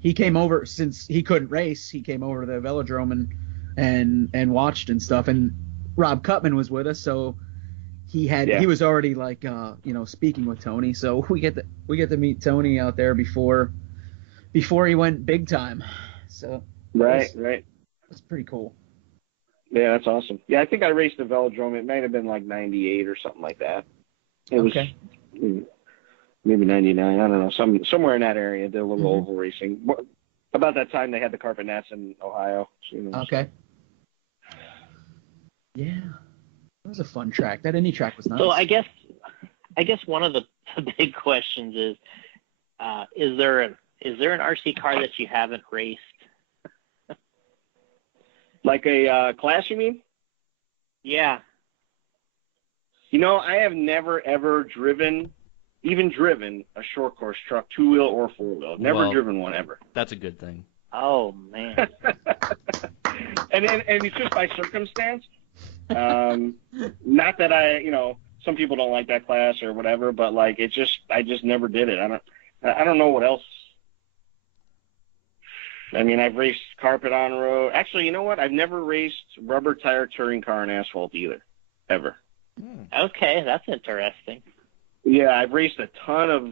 he came over since he couldn't race. He came over to the velodrome and watched and stuff. And Rob Cutman was with us, so he was already like speaking with Tony. So we get to meet Tony out there before he went big time. So it was pretty cool. Yeah, that's awesome. Yeah, I think I raced the velodrome. It might have been like 98 or something like that. It was maybe 99. I don't know. Somewhere in that area, did a little oval racing. About that time, they had the Carpet Nats in Ohio. So, okay. Yeah, it was a fun track. That Indy track was nice. So I guess one of the big questions is there an RC car that you haven't raced? Like a class, you mean? Yeah. You know, I have never, ever driven a short course truck, 2-wheel or 4-wheel. Never driven one ever. That's a good thing. Oh, man. and it's just by circumstance. Not that some people don't like that class or whatever, but like I just never did it. I don't know what else. I mean, I've raced carpet on road. Actually, you know what? I've never raced rubber tire touring car on asphalt either, ever. Okay, that's interesting. Yeah, I've raced a ton of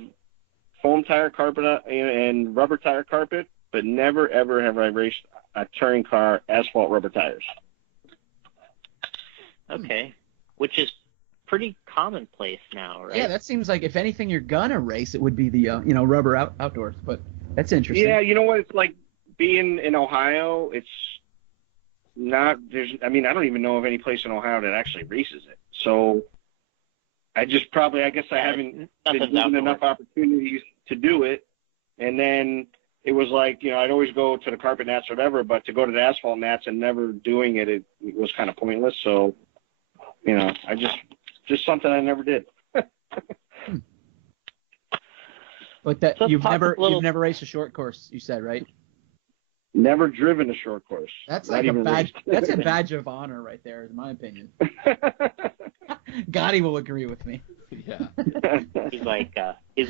foam tire carpet and rubber tire carpet, but never ever have I raced a touring car asphalt rubber tires. Okay, which is pretty commonplace now, right? Yeah, that seems like if anything you're gonna race, it would be the rubber outdoors. But that's interesting. Yeah, you know what? It's like being in Ohio. It's not. I don't even know of any place in Ohio that actually races it. So I guess I haven't been given enough opportunities to do it. And then it was like, I'd always go to the carpet nats or whatever, but to go to the asphalt nats and never doing it, it was kind of pointless. So, I just something I never did. But that you've never raced a short course, you said, right? Never driven a short course. That's like that's a badge of honor right there, in my opinion. Gotti will agree with me. Yeah. He's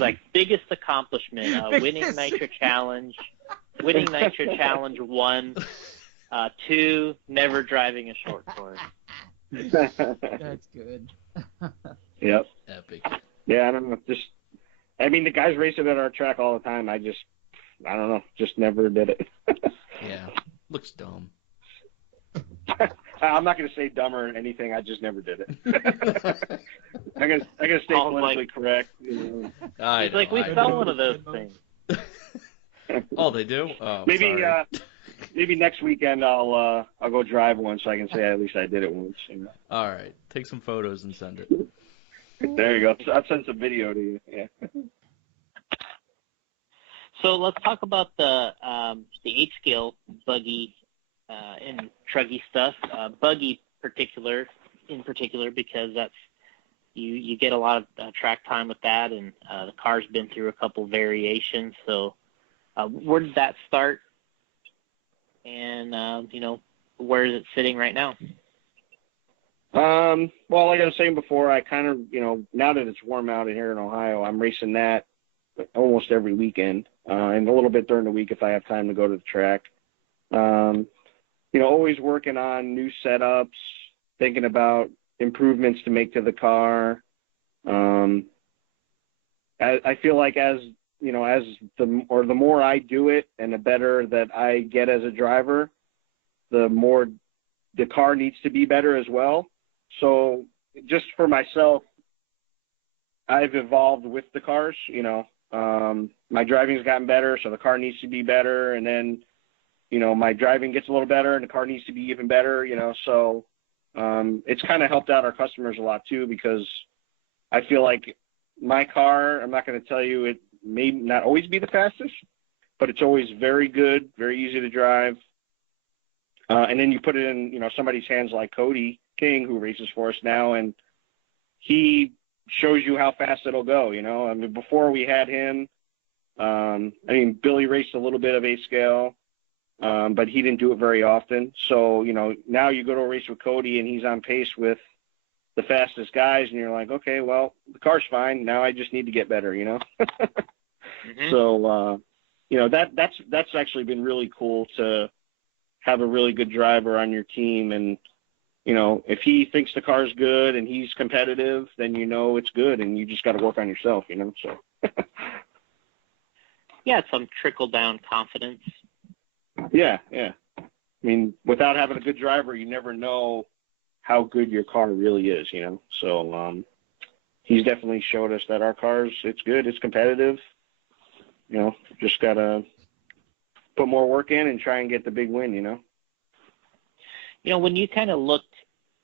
like biggest accomplishment, winning Nitro Challenge, winning Nitro Challenge 1, 2, never driving a short course. That's good. Yep. Epic. Yeah, I don't know. The guys race it at our track all the time. I don't know. Just never did it. Yeah. Looks dumb. I'm not going to say dumber or anything. I just never did it. I gotta stay politically correct. It's like we sell one of those things. Oh, they do? Oh, maybe sorry. Maybe next weekend I'll go drive one so I can say at least I did it once. All right. Take some photos and send it. There you go. I'll send some video to you. Yeah. So let's talk about the 8-scale buggy and truggy stuff. Buggy in particular, because that's you get a lot of track time with that, and the car's been through a couple variations. So where did that start? And where is it sitting right now? Well, like I was saying before, I kind of, now that it's warm out here in Ohio, I'm racing that almost every weekend, and a little bit during the week if I have time to go to the track. Always working on new setups, thinking about improvements to make to the car. I feel like the more I do it and the better that I get as a driver, the more the car needs to be better as well. So just for myself, I've evolved with the cars, my driving's gotten better, so the car needs to be better. And then, my driving gets a little better and the car needs to be even better, so it's kind of helped out our customers a lot too, because I feel like my car, I'm not going to tell you it may not always be the fastest, but it's always very good, very easy to drive. And then you put it in, somebody's hands like Cody King, who races for us now, and he shows you how fast it'll go, before we had him, Billy raced a little bit of 8-scale, but he didn't do it very often. So, now you go to a race with Cody and he's on pace with the fastest guys, and you're like, okay, well, the car's fine. Now I just need to get better, Mm-hmm. So, that's actually been really cool to have a really good driver on your team. And, if he thinks the car's good and he's competitive, then it's good, and you just got to work on yourself, so. Yeah, some trickle-down confidence. Yeah. Without having a good driver, you never know how good your car really is, So he's definitely showed us that our car's, it's good, it's competitive. Just got to put more work in and try and get the big win, When you kind of looked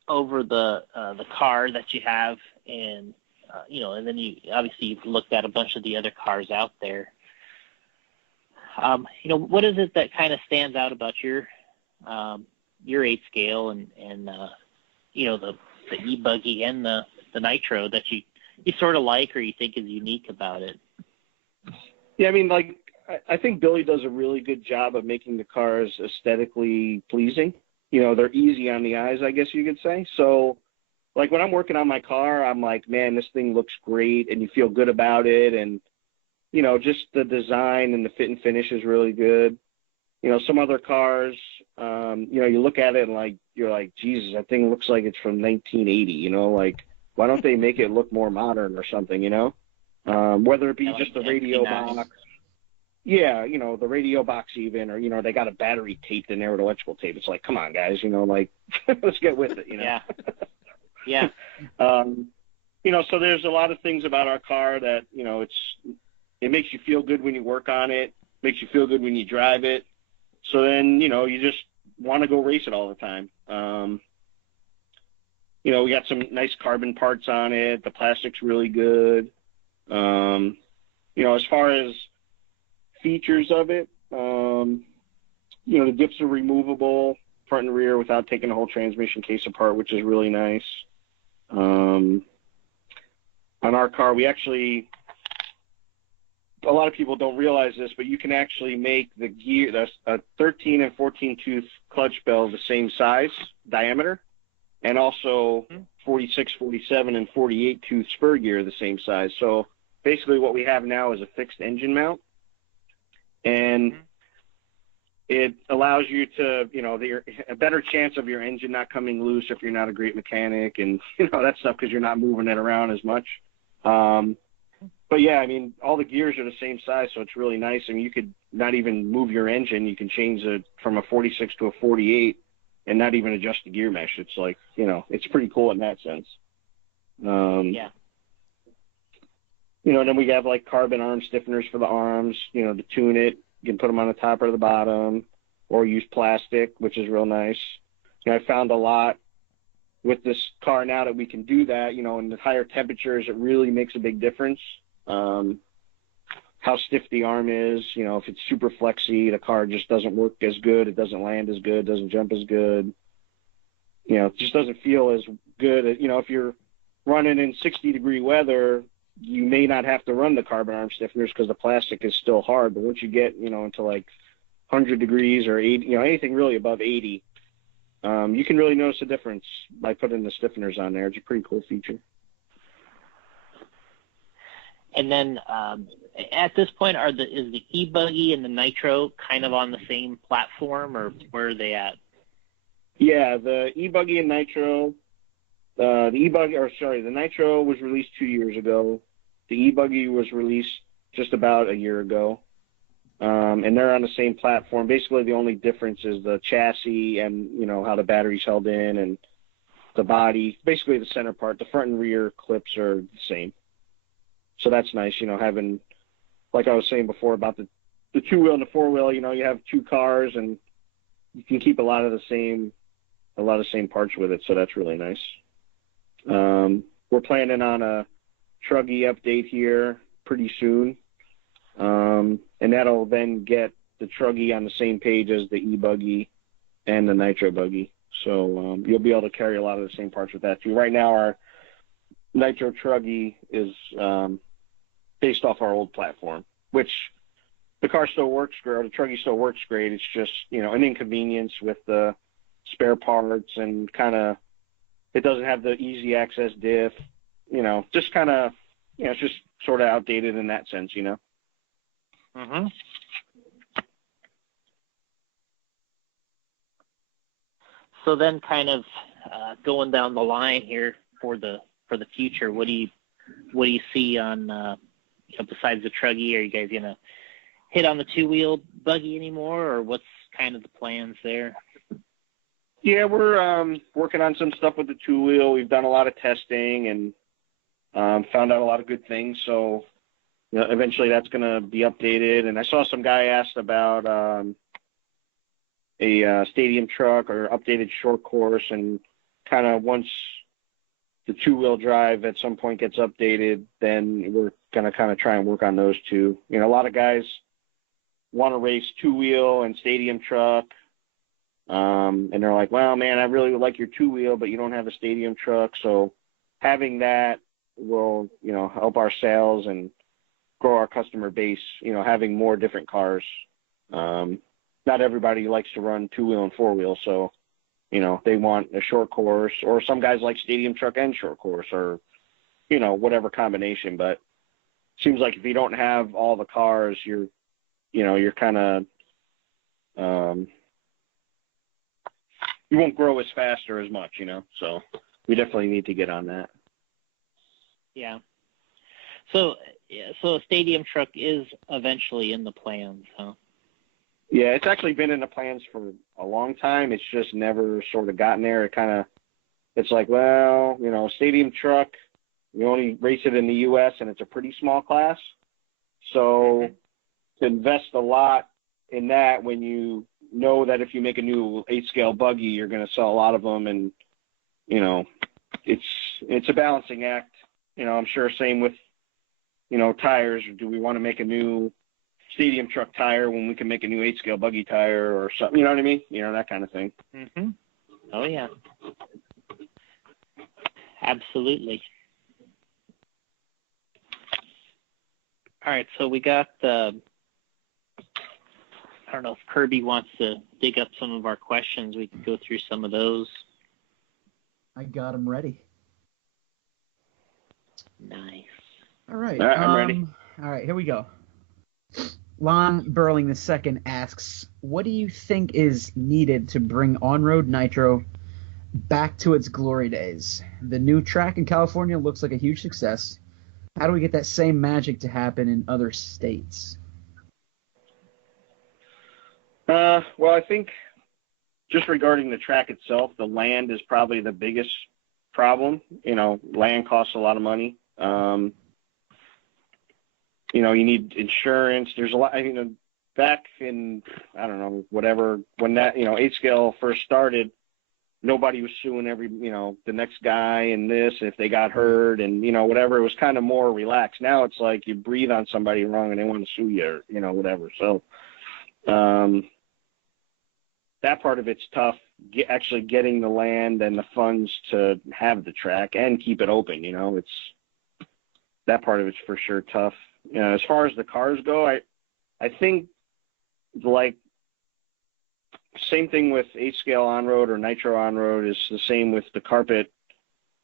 over the car that you have, and and then you've looked at a bunch of the other cars out there. What is it that kind of stands out about your 8 scale and the e-buggy and the nitro that you sort of like or you think is unique about it? Yeah, I mean, like, I think Billy does a really good job of making the cars aesthetically pleasing. They're easy on the eyes, I guess you could say. So, like, when I'm working on my car, I'm like, man, this thing looks great, and you feel good about it. And, just the design and the fit and finish is really good. Some other cars, you look at it and, like, you're like, Jesus, that thing looks like it's from 1980, like, why don't they make it look more modern or something, whether it be just the radio box. Yeah, the radio box even, or they got a battery taped in there with electrical tape. It's like, come on, guys, like, let's get with it, Yeah. Yeah. So there's a lot of things about our car that, it makes you feel good when you work on it, makes you feel good when you drive it. So then, you just want to go race it all the time. We got some nice carbon parts on it. The plastic's really good. As far as features of it, the dips are removable front and rear without taking the whole transmission case apart, which is really nice. On our car, we actually, a lot of people don't realize this, but you can actually make the gear, a 13 and 14 tooth clutch bell the same size, diameter, and also 46, 47, and 48 tooth spur gear the same size. So basically what we have now is a fixed engine mount, and it allows you to, a better chance of your engine not coming loose if you're not a great mechanic and, that stuff, because you're not moving it around as much. But yeah, I mean, all the gears are the same size, so it's really nice. I mean, you could not even move your engine. You can change it from a 46 to a 48 and not even adjust the gear mesh. It's like, it's pretty cool in that sense. Yeah. Then we have like carbon arm stiffeners for the arms, to tune it. You can put them on the top or the bottom, or use plastic, which is real nice. I found a lot with this car now that we can do that, in the higher temperatures, it really makes a big difference. How stiff the arm is, if it's super flexy, the car just doesn't work as good. It doesn't land as good, doesn't jump as good. It just doesn't feel as good. If you're running in 60-degree weather, you may not have to run the carbon arm stiffeners because the plastic is still hard. But once you get, into like 100 degrees or 80, anything really above 80, you can really notice a difference by putting the stiffeners on there. It's a pretty cool feature. And then at this point, is the e-buggy and the nitro kind of on the same platform, or where are they at? Yeah, the e-buggy and nitro. The nitro was released 2 years ago. The e-buggy was released just about a year ago. And they're on the same platform. Basically, the only difference is the chassis and, how the battery's held in and the body. Basically, the center part, the front and rear clips are the same. So that's nice, having, like I was saying before about the two-wheel and the four-wheel, you have two cars and you can keep a lot of the same parts with it. So that's really nice. We're planning on a Ruggie update here pretty soon. And that'll then get the Ruggie on the same page as the e-buggy and the nitro buggy. So you'll be able to carry a lot of the same parts with that too. Right now, our nitro Ruggie is based off our old platform, which the car still works great, or the Ruggie still works great. It's just, an inconvenience with the spare parts and it doesn't have the easy access diff, just it's just sort of outdated in that sense, Mm-hmm. So then kind of going down the line here for the future, what do you see on besides the Ruggie? Are you guys gonna hit on the two-wheel buggy anymore, or what's kind of the plans there? Yeah, we're working on some stuff with the two-wheel. We've done a lot of testing and found out a lot of good things. So eventually that's going to be updated. And I saw some guy asked about a stadium truck or updated short course. And kind of once the two-wheel drive at some point gets updated, then we're going to kind of try and work on those two. You know, a lot of guys want to race two-wheel and stadium truck, and they're like, well, man, I really would like your two-wheel, but you don't have a stadium truck. So having that will, you know, help our sales and grow our customer base, you know, having more different cars. Not everybody likes to run two-wheel and four-wheel, so, you know, they want a short course, or some guys like stadium truck and short course, or, you know, whatever combination. But it seems like if you don't have all the cars, you're kind of, you won't grow as fast or as much, you know, so we definitely need to get on that. Yeah. So a stadium truck is eventually in the plans, huh? Yeah, it's actually been in the plans for a long time. It's just never sort of gotten there. It's like, well, you know, stadium truck, we only race it in the U.S. and it's a pretty small class. So to invest a lot in that when you know that if you make a new 8-scale buggy, you're going to sell a lot of them. And, you know, it's a balancing act. You know, I'm sure same with, you know, tires. Do we want to make a new stadium truck tire when we can make a new 8-scale buggy tire or something? You know what I mean? You know, that kind of thing. Mm-hmm. Oh, yeah. Absolutely. All right, so we got I don't know if Kirby wants to dig up some of our questions. We can go through some of those. I got them ready. Nice. All right. I'm ready. All right, here we go. Lon Burling II asks, what do you think is needed to bring on-road nitro back to its glory days? The new track in California looks like a huge success. How do we get that same magic to happen in other states? Well, I think just regarding the track itself, the land is probably the biggest problem. You know, land costs a lot of money. You know, you need insurance. There's a lot, you know, back in, I don't know, whatever, when that, you know, 8-scale first started, nobody was suing the next guy and this, if they got hurt and, you know, whatever. It was kind of more relaxed. Now it's like you breathe on somebody wrong and they want to sue you or, you know, whatever. So, that part of it's tough, actually getting the land and the funds to have the track and keep it open. You know, that part of it's for sure tough. You know, as far as the cars go, I think like same thing with 8-scale on-road or nitro on-road is the same with the carpet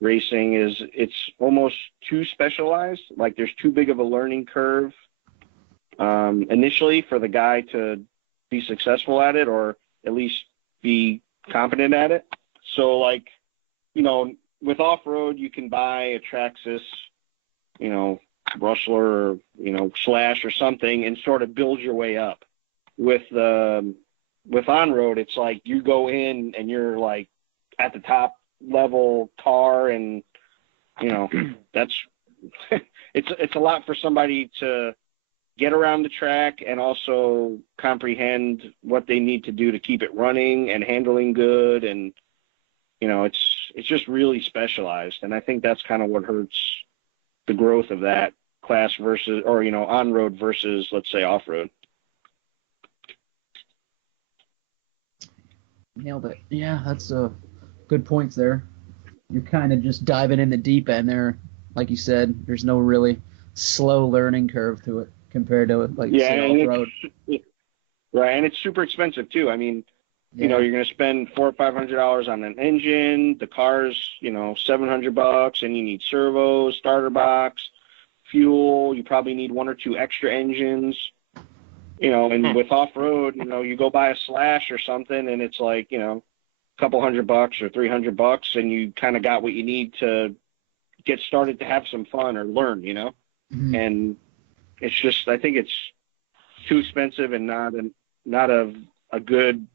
racing. Is it's almost too specialized. Like there's too big of a learning curve initially for the guy to be successful at it or at least be competent at it. So like, you know, with off-road, you can buy a Traxxas, you know, Rustler or, you know, Slash or something and sort of build your way up. With on-road, it's like you go in and you're like at the top level car and, you know, that's it's a lot for somebody to get around the track and also comprehend what they need to do to keep it running and handling good. And, you know, it's just really specialized. And I think that's kind of what hurts the growth of that class versus, or, you know, on-road versus, let's say, off-road. Nailed it. Yeah, that's good points there. You're kind of just diving in the deep end there. Like you said, there's no really slow learning curve to it compared to, like you said, off-road. Right, and it's super expensive too. I mean, you know, you're going to spend $400 or $500 on an engine. The car's, you know, $700, and you need servos, starter box, fuel. You probably need 1 or 2 extra engines. You know, and with off-road, you know, you go buy a Slash or something, and it's like, you know, a couple $100 or $300, and you kind of got what you need to get started to have some fun or learn, you know. Mm-hmm. And it's just, I think it's too expensive and not a good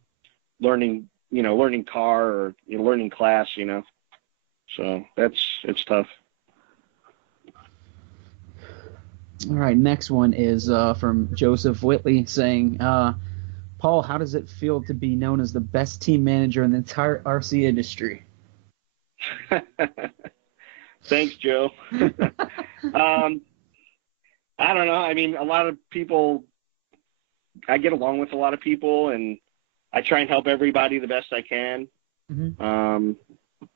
learning car or, you know, learning class, you know. So it's tough. All right, next one is from Joseph Whitley saying, Paul, how does it feel to be known as the best team manager in the entire RC industry? Thanks, Joe. I don't know. I mean, a lot of people, I get along with a lot of people, and I try and help everybody the best I can. Mm-hmm.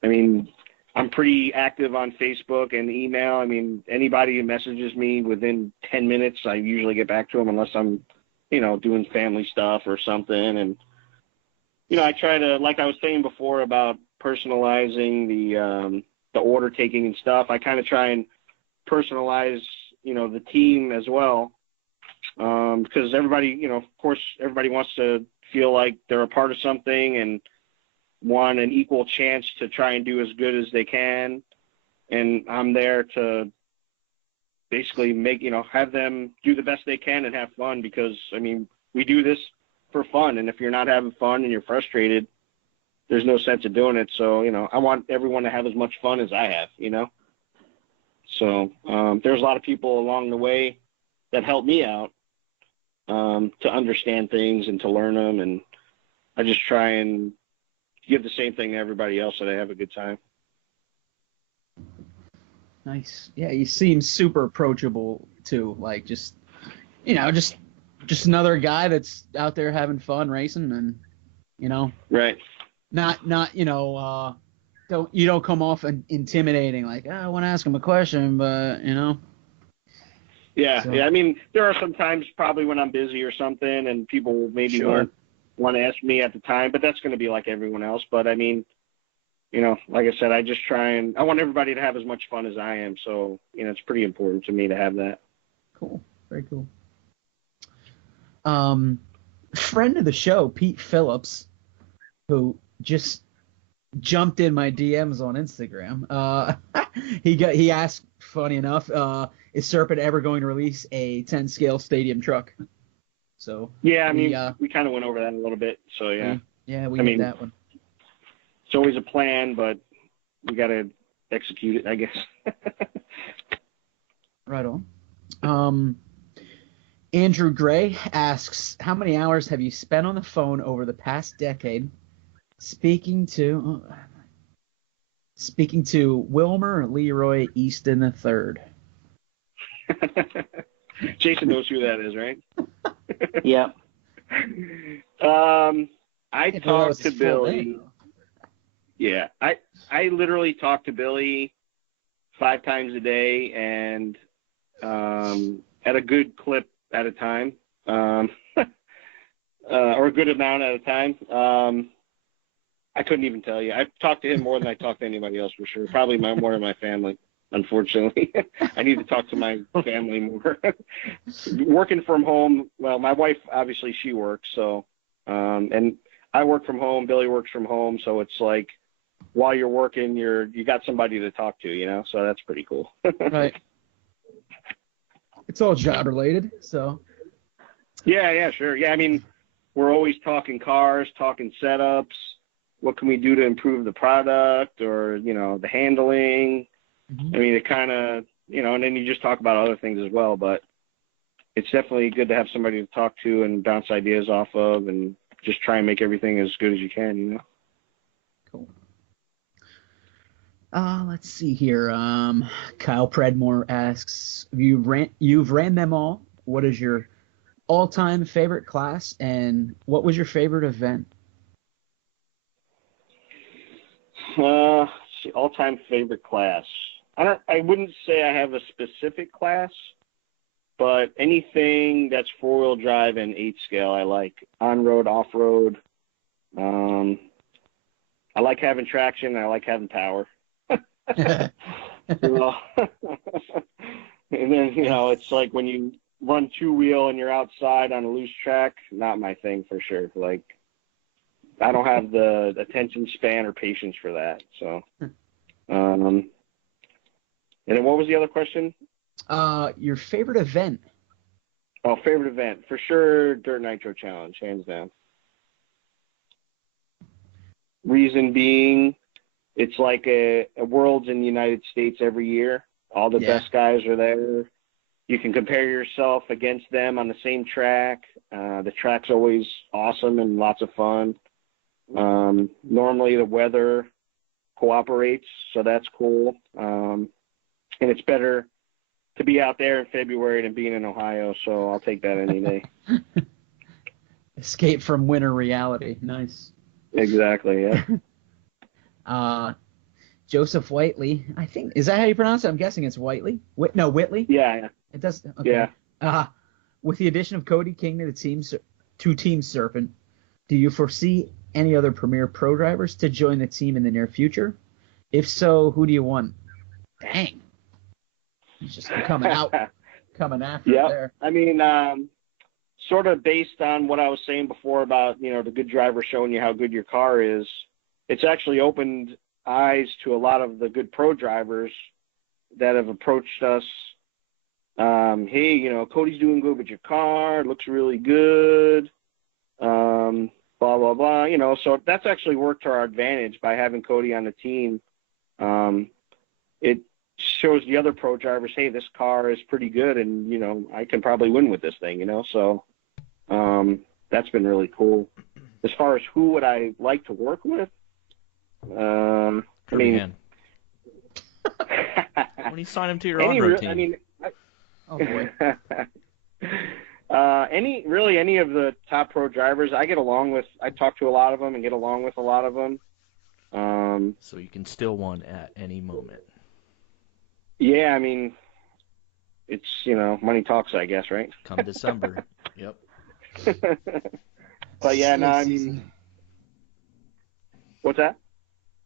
I mean, I'm pretty active on Facebook and email. I mean, anybody who messages me within 10 minutes, I usually get back to them unless I'm, doing family stuff or something. And, I try to, like I was saying before about personalizing the order taking and stuff, I kind of try and personalize, the team as well. Because everybody, of course, everybody wants to feel like they're a part of something and want an equal chance to try and do as good as they can. And I'm there to basically have them do the best they can and have fun, because, I mean, we do this for fun. And if you're not having fun and you're frustrated, there's no sense of doing it. So, I want everyone to have as much fun as I have, So there's a lot of people along the way that help me out to understand things and to learn them. And I just try and give the same thing to everybody else so they have a good time. Nice. Yeah, you seem super approachable too. Like just another guy that's out there having fun racing, and Right. Not don't come off intimidating, like, I want to ask him a question, but Yeah, So. yeah. I mean, there are some times probably when I'm busy or something, and people maybe won't want to ask me at the time, but that's going to be like everyone else. But I mean, like I said, I just I want everybody to have as much fun as I am. So, it's pretty important to me to have that. Cool. Very cool. Friend of the show, Pete Phillips, who just jumped in my DMs on Instagram. He asked, funny enough, is Serpent ever going to release a 10 scale stadium truck? So yeah, I mean, we kind of went over that a little bit. So yeah, we did that one. It's always a plan, but we got to execute it, I guess. Right on. Andrew Gray asks, how many hours have you spent on the phone over the past decade speaking to Wilmer Leroy Easton III? Jason knows who that is, right? Yeah. I talked to Billy. Yeah, I literally talk to Billy 5 times a day, and at a good clip at a time, or a good amount at a time. I couldn't even tell you. I've talked to him more than I talked to anybody else, for sure. Probably more than my family, unfortunately. I need to talk to my family more. Working from home, well, my wife, obviously, she works, so, and I work from home, Billy works from home, so it's like, while you're working, you got somebody to talk to, so that's pretty cool. Right. It's all job related, so. Yeah, sure. Yeah, I mean, we're always talking cars, talking setups. What can we do to improve the product, or, the handling? Mm-hmm. I mean, it kind of, and then you just talk about other things as well, but it's definitely good to have somebody to talk to and bounce ideas off of, and just try and make everything as good as you can, Cool. Let's see here. Kyle Predmore asks, you've ran them all. What is your all-time favorite class, and what was your favorite event? All-time favorite class. I wouldn't say I have a specific class, but anything that's 4-wheel drive and 8 scale, I like. On-road, off-road. I like having traction. I like having power. And then, it's like when you run 2-wheel and you're outside on a loose track, not my thing for sure. Like, I don't have the attention span or patience for that. So, and then what was the other question? Your favorite event? Oh, favorite event. For sure, Dirt Nitro Challenge, hands down. Reason being, it's like a Worlds in the United States every year. All the best guys are there. You can compare yourself against them on the same track. The track's always awesome and lots of fun. Normally the weather cooperates, so that's cool. And it's better to be out there in February than being in Ohio, so I'll take that any day. Escape from winter reality. Nice. Exactly, yeah. Joseph Whiteley, I think, is that how you pronounce it? I'm guessing it's Whiteley. Whitley? Yeah. It does. Okay. Yeah. With the addition of Cody King to Team Serpent, do you foresee any other Premier Pro drivers to join the team in the near future? If so, who do you want? Dang. He's just coming after it there. I mean, sort of based on what I was saying before about, the good driver showing you how good your car is, it's actually opened eyes to a lot of the good pro drivers that have approached us. Hey, Cody's doing good with your car. It looks really good. Blah, blah, blah. So that's actually worked to our advantage by having Cody on the team. It shows the other pro drivers, hey, this car is pretty good, and, I can probably win with this thing, So that's been really cool. As far as who would I like to work with, Kirby Han. When you sign him to your on-road team. Oh boy. Any of the top pro drivers, I talk to a lot of them and get along with a lot of them. So you can steal one at any moment. Yeah, I mean, it's, money talks, I guess, right? Come December. Yep. But yeah, no, I mean, what's that?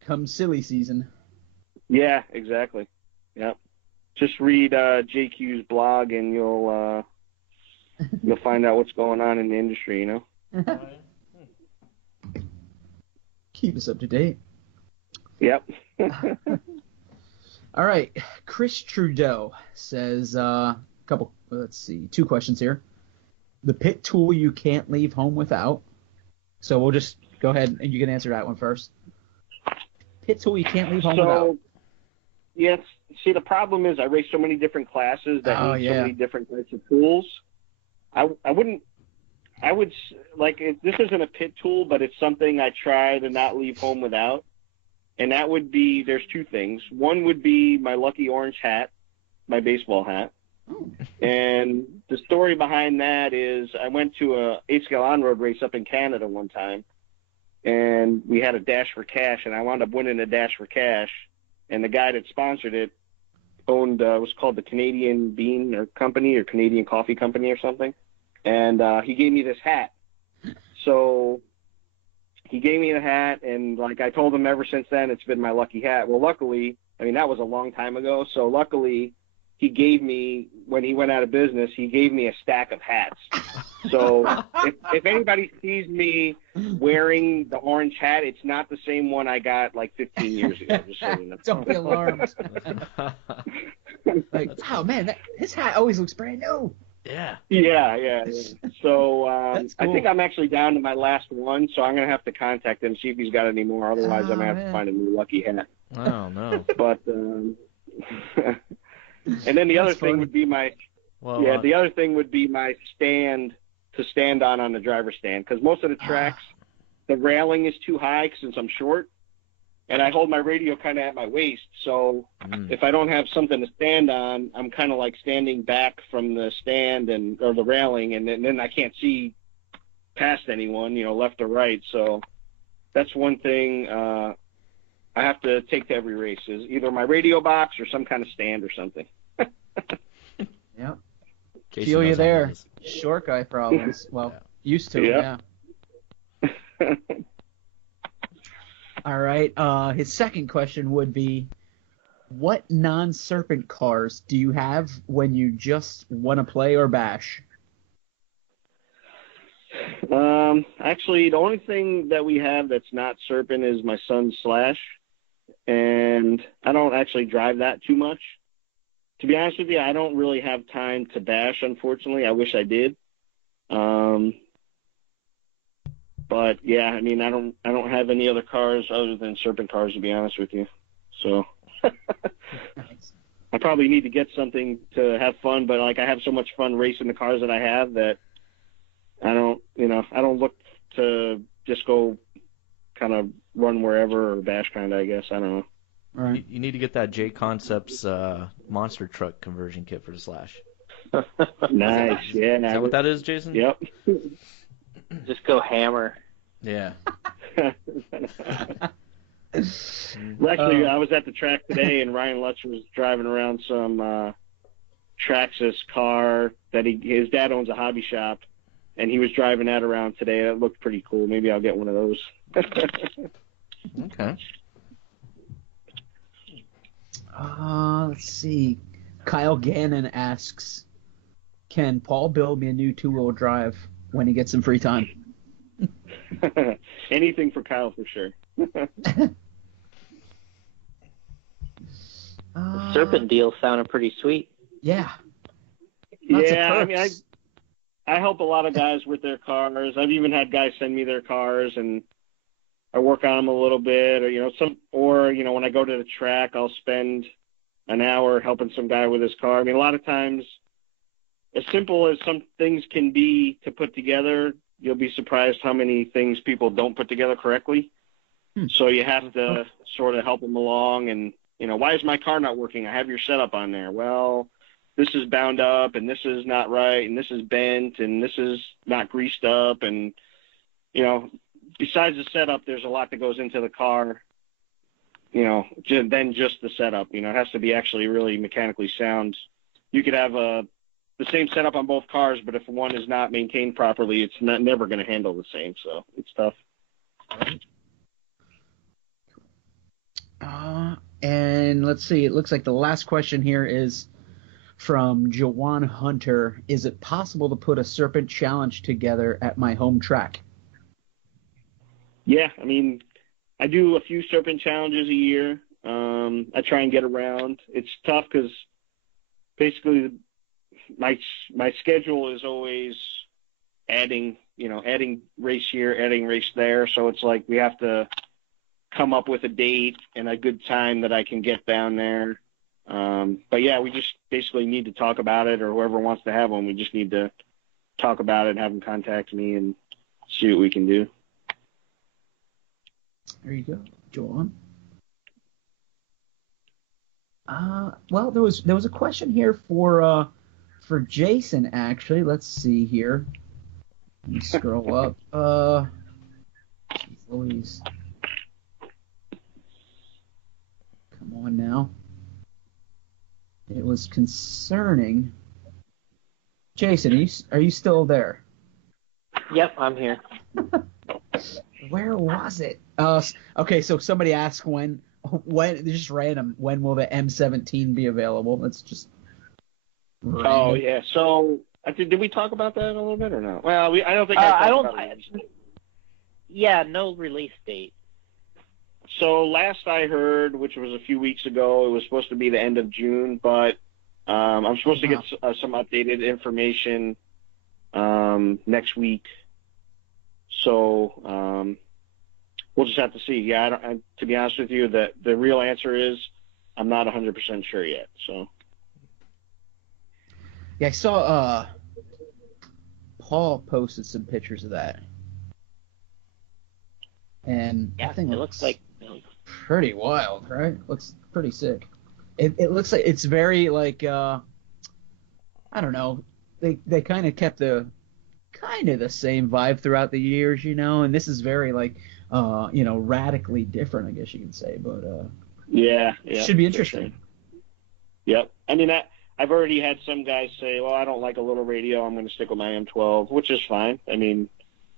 Come silly season. Yeah, exactly. Yep. Just read JQ's blog and you'll find out what's going on in the industry, Keep us up to date. Yep. All right. Chris Trudeau says two questions here. The pit tool you can't leave home without. So we'll just go ahead and you can answer that one first. Pit tool you can't leave home without. Yes. See, the problem is I race so many different classes that need so many different types of tools. I would, this isn't a pit tool, but it's something I try to not leave home without. And that would be, there's two things. One would be my lucky orange hat, my baseball hat. And the story behind that is I went to a 8-scale on-road race up in Canada one time, and we had a dash for cash, and I wound up winning a dash for cash. And the guy that sponsored it owned, it was called the Canadian Bean or Company or Canadian Coffee Company or something. And he gave me this hat. So he gave me the hat, and I told him ever since then, it's been my lucky hat. Well, luckily, that was a long time ago. So luckily, he gave me, when he went out of business, he gave me a stack of hats. So if anybody sees me wearing the orange hat, it's not the same one I got 15 years ago. Just so you know. Don't be alarmed. Oh man, his hat always looks brand new. Yeah. Yeah. So cool. I think I'm actually down to my last one, so I'm going to have to contact him, see if he's got any more. Otherwise, I'm going to have to find a new lucky hat. Oh, no. But, and then the other thing would be my stand to stand on the driver's stand, because most of the tracks, the railing is too high since I'm short, and I hold my radio kind of at my waist. So if I don't have something to stand on, I'm kind of standing back from the stand or the railing, and then I can't see past anyone, left or right. So that's one thing I have to take to every race, is either my radio box or some kind of stand or something. Yep. Feel you there. Short guy problems. Well, used to, yeah. All right. His second question would be, what non-Serpent cars do you have when you just want to play or bash? Actually, the only thing that we have that's not Serpent is my son's Slash, and I don't actually drive that too much. To be honest with you, I don't really have time to bash, unfortunately. I wish I did. But yeah, I don't have any other cars other than Serpent cars, to be honest with you. So I probably need to get something to have fun, but I have so much fun racing the cars that I have that I don't look to just go kind of run wherever or bash kind of, I guess. I don't know. Right. You need to get that J Concepts monster truck conversion kit for the Slash. Nice, yeah. Is that what that is, Jason? Yep. Just go hammer. Yeah. Well, actually, I was at the track today, and Ryan Lutz was driving around some Traxxas car that his dad owns a hobby shop, and he was driving that around today. It looked pretty cool. Maybe I'll get one of those. Okay. Let's see. Kyle Gannon asks, can Paul build me a new two-wheel drive when he gets some free time? Anything for Kyle for sure. The Serpent deal sounded pretty sweet. Yeah. Lots of Yeah, I perks. mean, I help a lot of guys with their cars. I've even had guys send me their cars, and I work on them a little bit, or when I go to the track, I'll spend an hour helping some guy with his car. I mean, a lot of times, as simple as some things can be to put together, you'll be surprised how many things people don't put together correctly. So you have to sort of help them along. And, why is my car not working? I have your setup on there. Well, this is bound up, and this is not right, and this is bent, and this is not greased up. And, besides the setup, there's a lot that goes into the car, than just the setup. It has to be actually really mechanically sound. You could have the same setup on both cars, but if one is not maintained properly, it's never going to handle the same. So it's tough. And let's see. It looks like the last question here is from Jawan Hunter. Is it possible to put a Serpent challenge together at my home track? Yeah, I mean, I do a few Serpent challenges a year. I try and get around. It's tough because basically my schedule is always adding race here, adding race there. So it's like we have to come up with a date and a good time that I can get down there. But yeah, we just basically need to talk about it, or whoever wants to have one. We just need to talk about it and have them contact me and see what we can do. There you go, John. Well, there was a question here for Jason, actually. Let's see here. Let me scroll up. Jeez Louise. Come on now. It was concerning. Jason, are you still there? Yep, I'm here. Where was it? Okay, so somebody asked when just random, when will the M17 be available? That's just random. Oh, yeah. So, did we talk about that a little bit or no? Well, I don't think I talked about it. Yeah, no release date. So last I heard, which was a few weeks ago, it was supposed to be the end of June, but I'm supposed to get some updated information next week. So we'll just have to see. Yeah, to be honest with you, the real answer is I'm not 100% sure yet. So. Yeah, I saw Paul posted some pictures of that. And Yeah, that thing looks pretty wild, right? Looks pretty sick. It looks like it's very like I don't know. They kind of kept the same vibe throughout the years, and this is very like radically different, I guess you can say, but yeah, should be interesting. Sure. Yep. I mean, I've already had some guys say, well, I don't like a little radio, I'm going to stick with my M12, which is fine. I mean,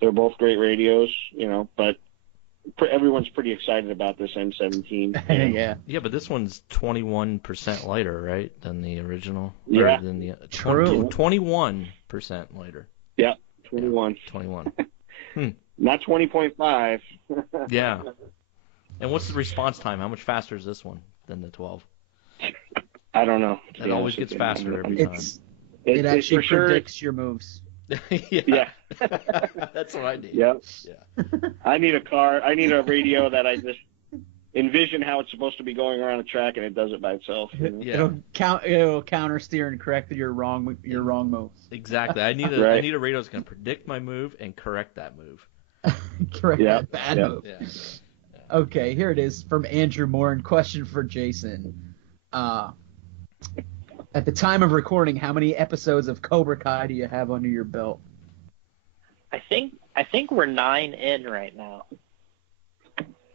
they're both great radios, but everyone's pretty excited about this M17. Yeah, but this one's 21% lighter, right, than the original? Yeah. Than the, True. 21% lighter. Yeah, 21. Yeah, 21. Not 20.5. Yeah. And what's the response time? How much faster is this one than the 12? I don't know. It always gets faster every time. It actually for predicts your moves. Yeah. That's what I need. Yep. Yeah. I need a car. I need a radio that I just envision how it's supposed to be going around a track, and it does it by itself. Yeah. It'll counter steer and correct your wrong moves. Exactly. I need a radio that's going to predict my move and correct that move. Correct that bad move. Yeah. Okay, here it is from Andrew Moore. Question for Jason. At the time of recording, how many episodes of Cobra Kai do you have under your belt? I think we're 9 in right now.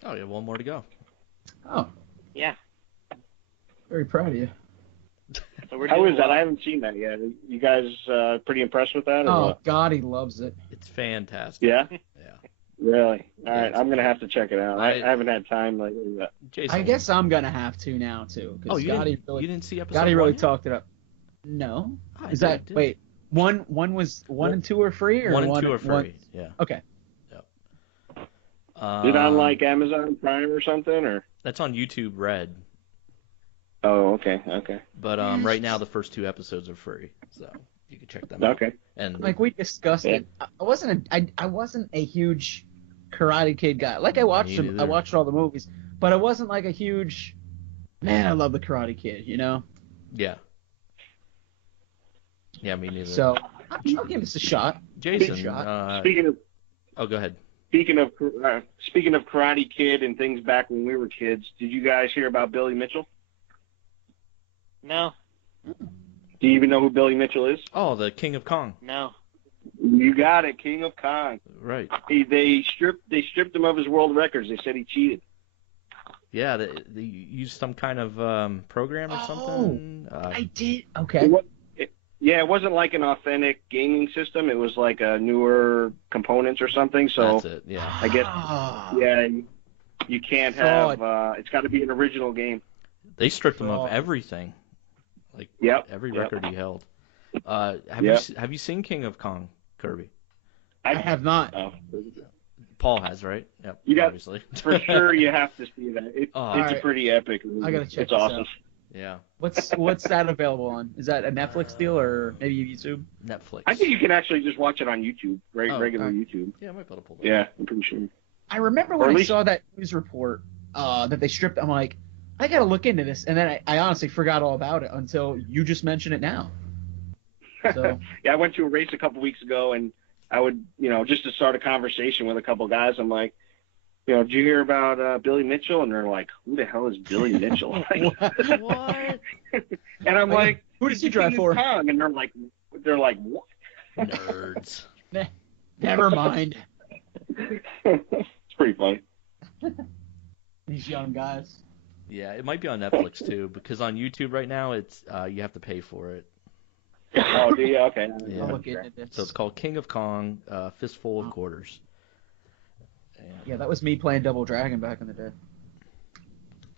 Oh, yeah, one more to go. Oh. Yeah. Very proud of you. So we're How doing is that? well. I haven't seen that yet. You guys pretty impressed with that? Or Oh, what? God, he loves it. It's fantastic. Yeah? Yeah. Really? All right, it's I'm going to have to check it out. I haven't had time lately. But... Jason, I guess I'm going to have to now, too. Oh, you Gotti didn't see episode Gotti 1 really yet? talked it up. No. I Is did, that, did. wait, one and two are free? Or 1 and 2 are free. Yeah. Okay. Yep. Is it on like Amazon Prime or something? Or That's on YouTube Red. Oh, okay. But right now the first 2 episodes are free, so you can check them out. Okay. And Like we discussed it. I wasn't a huge Karate Kid guy. Like I watched Me them, I neither. watched all the movies, but I wasn't like a huge man. I love the Karate Kid, you know. yeah, me neither. So I'll give this a shot. Jason, Speaking of go ahead. speaking of Karate Kid and things back when we were kids, did you guys hear about Billy Mitchell? No. Do you even know who Billy Mitchell is? Oh, the King of Kong. No. You got it, King of Kong. Right. They stripped him of his world records. They said he cheated. Yeah, they used some kind of program or something. I did. Okay. It wasn't like an authentic gaming system. It was like a newer components or something. So That's it. Yeah. I guess you can't have. It's got to be an original game. They stripped him of everything. Like every record he held. Have you seen King of Kong, Kirby? I have not. Oh. Paul has, right? Yep. You got obviously. For sure, you have to see that. It's right. pretty epic. I gotta check It's this awesome. out. Yeah. What's that available on? Is that a Netflix deal or maybe YouTube? Netflix. I think you can actually just watch it on YouTube, regular right. YouTube. Yeah, I might be able to pull that. Yeah, I'm pretty sure. I remember when I saw that news report that they stripped. I'm like, I gotta look into this, and then I honestly forgot all about it until you just mentioned it now. So I went to a race a couple weeks ago, and I would, just to start a conversation with a couple guys, I'm like, did you hear about Billy Mitchell? And they're like, who the hell is Billy Mitchell? What? And I'm like, who does he drive for? Kong. And they're like, what? Nerds. Never mind. It's pretty funny. These young guys. Yeah, it might be on Netflix too, because on YouTube right now it's you have to pay for it. Oh, do you? Okay. Yeah. I'll look into this. So it's called King of Kong, Fistful of Quarters. Yeah, that was me playing Double Dragon back in the day.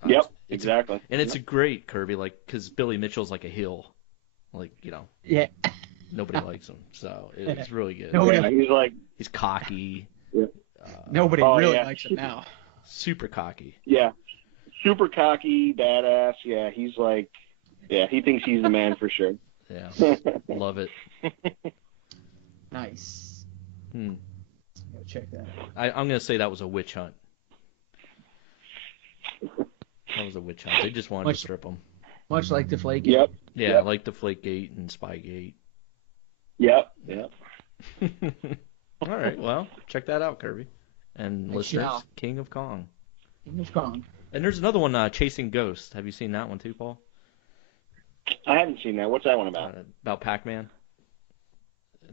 Yep, exactly. And it's a great Kirby, because Billy Mitchell's like a heel, Yeah. nobody likes him, so it's really good. He's cocky. Yeah. Nobody really likes him now. Super cocky. Yeah, super cocky, badass. Yeah, he's he thinks he's the man for sure. Yeah, love it. Nice. Go check that out. I'm gonna say that was a witch hunt. That was a witch hunt. They just wanted to strip him. Much like Deflategate. Yep. Yeah, like Deflategate and Spygate. Yep. All right, well, check that out, Kirby. And listeners, shall. King of Kong. King of Kong. And there's another one, Chasing Ghosts. Have you seen that one too, Paul? I haven't seen that. What's that one about? About Pac-Man.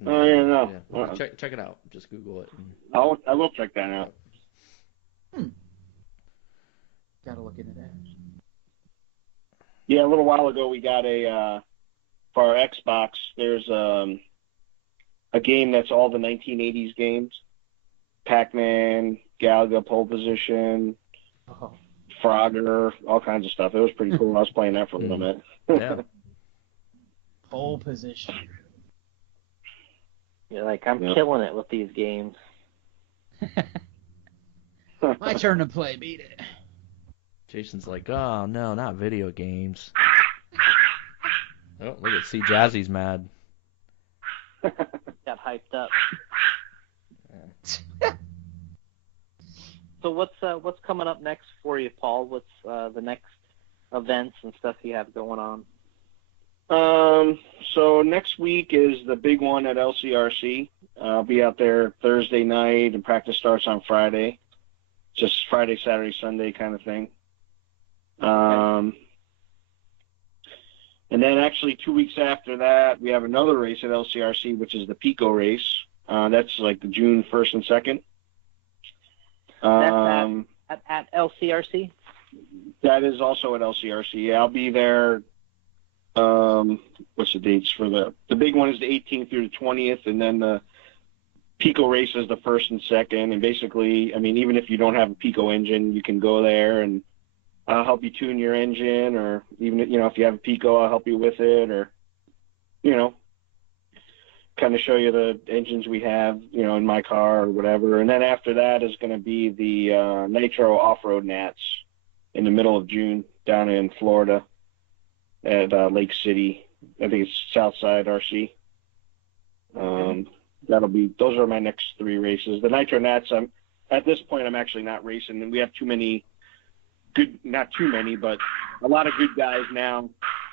Oh, yeah, no. Yeah. Well, check it out. Just Google it. I will check that out. Gotta look into that. Yeah, a little while ago we got for our Xbox, there's a game that's all the 1980s games. Pac-Man, Galaga, Pole Position, Frogger, all kinds of stuff. It was pretty cool. I was playing that for a little bit. Yeah. Pole Position. You're like, I'm killing it with these games. My turn to play. Beat it. Jason's like, oh, no, not video games. Oh, look at see Jazzy's mad. Got hyped up. So what's coming up next for you, Paul? What's the next events and stuff you have going on? So next week is the big one at LCRC. I'll be out there Thursday night, and practice starts on Friday. Just Friday, Saturday, Sunday kind of thing. And then actually 2 weeks after that, we have another race at LCRC, which is the Pico race. That's like the June 1st and 2nd. That's at LCRC? That is also at LCRC. Yeah, I'll be there. What's the dates for the big one is the 18th through the 20th, and then the Pico race is the 1st and 2nd. And basically, I mean, even if you don't have a Pico engine, you can go there and I'll help you tune your engine, or even, if you have a Pico, I'll help you with it, or, kind of show you the engines we have, in my car or whatever. And then after that is going to be the Nitro Off-Road Nats in the middle of June down in Florida at Lake City. I think it's Southside RC. Those are my next 3 races. The Nitro Nats, at this point, I'm actually not racing, and we have not too many, but a lot of good guys now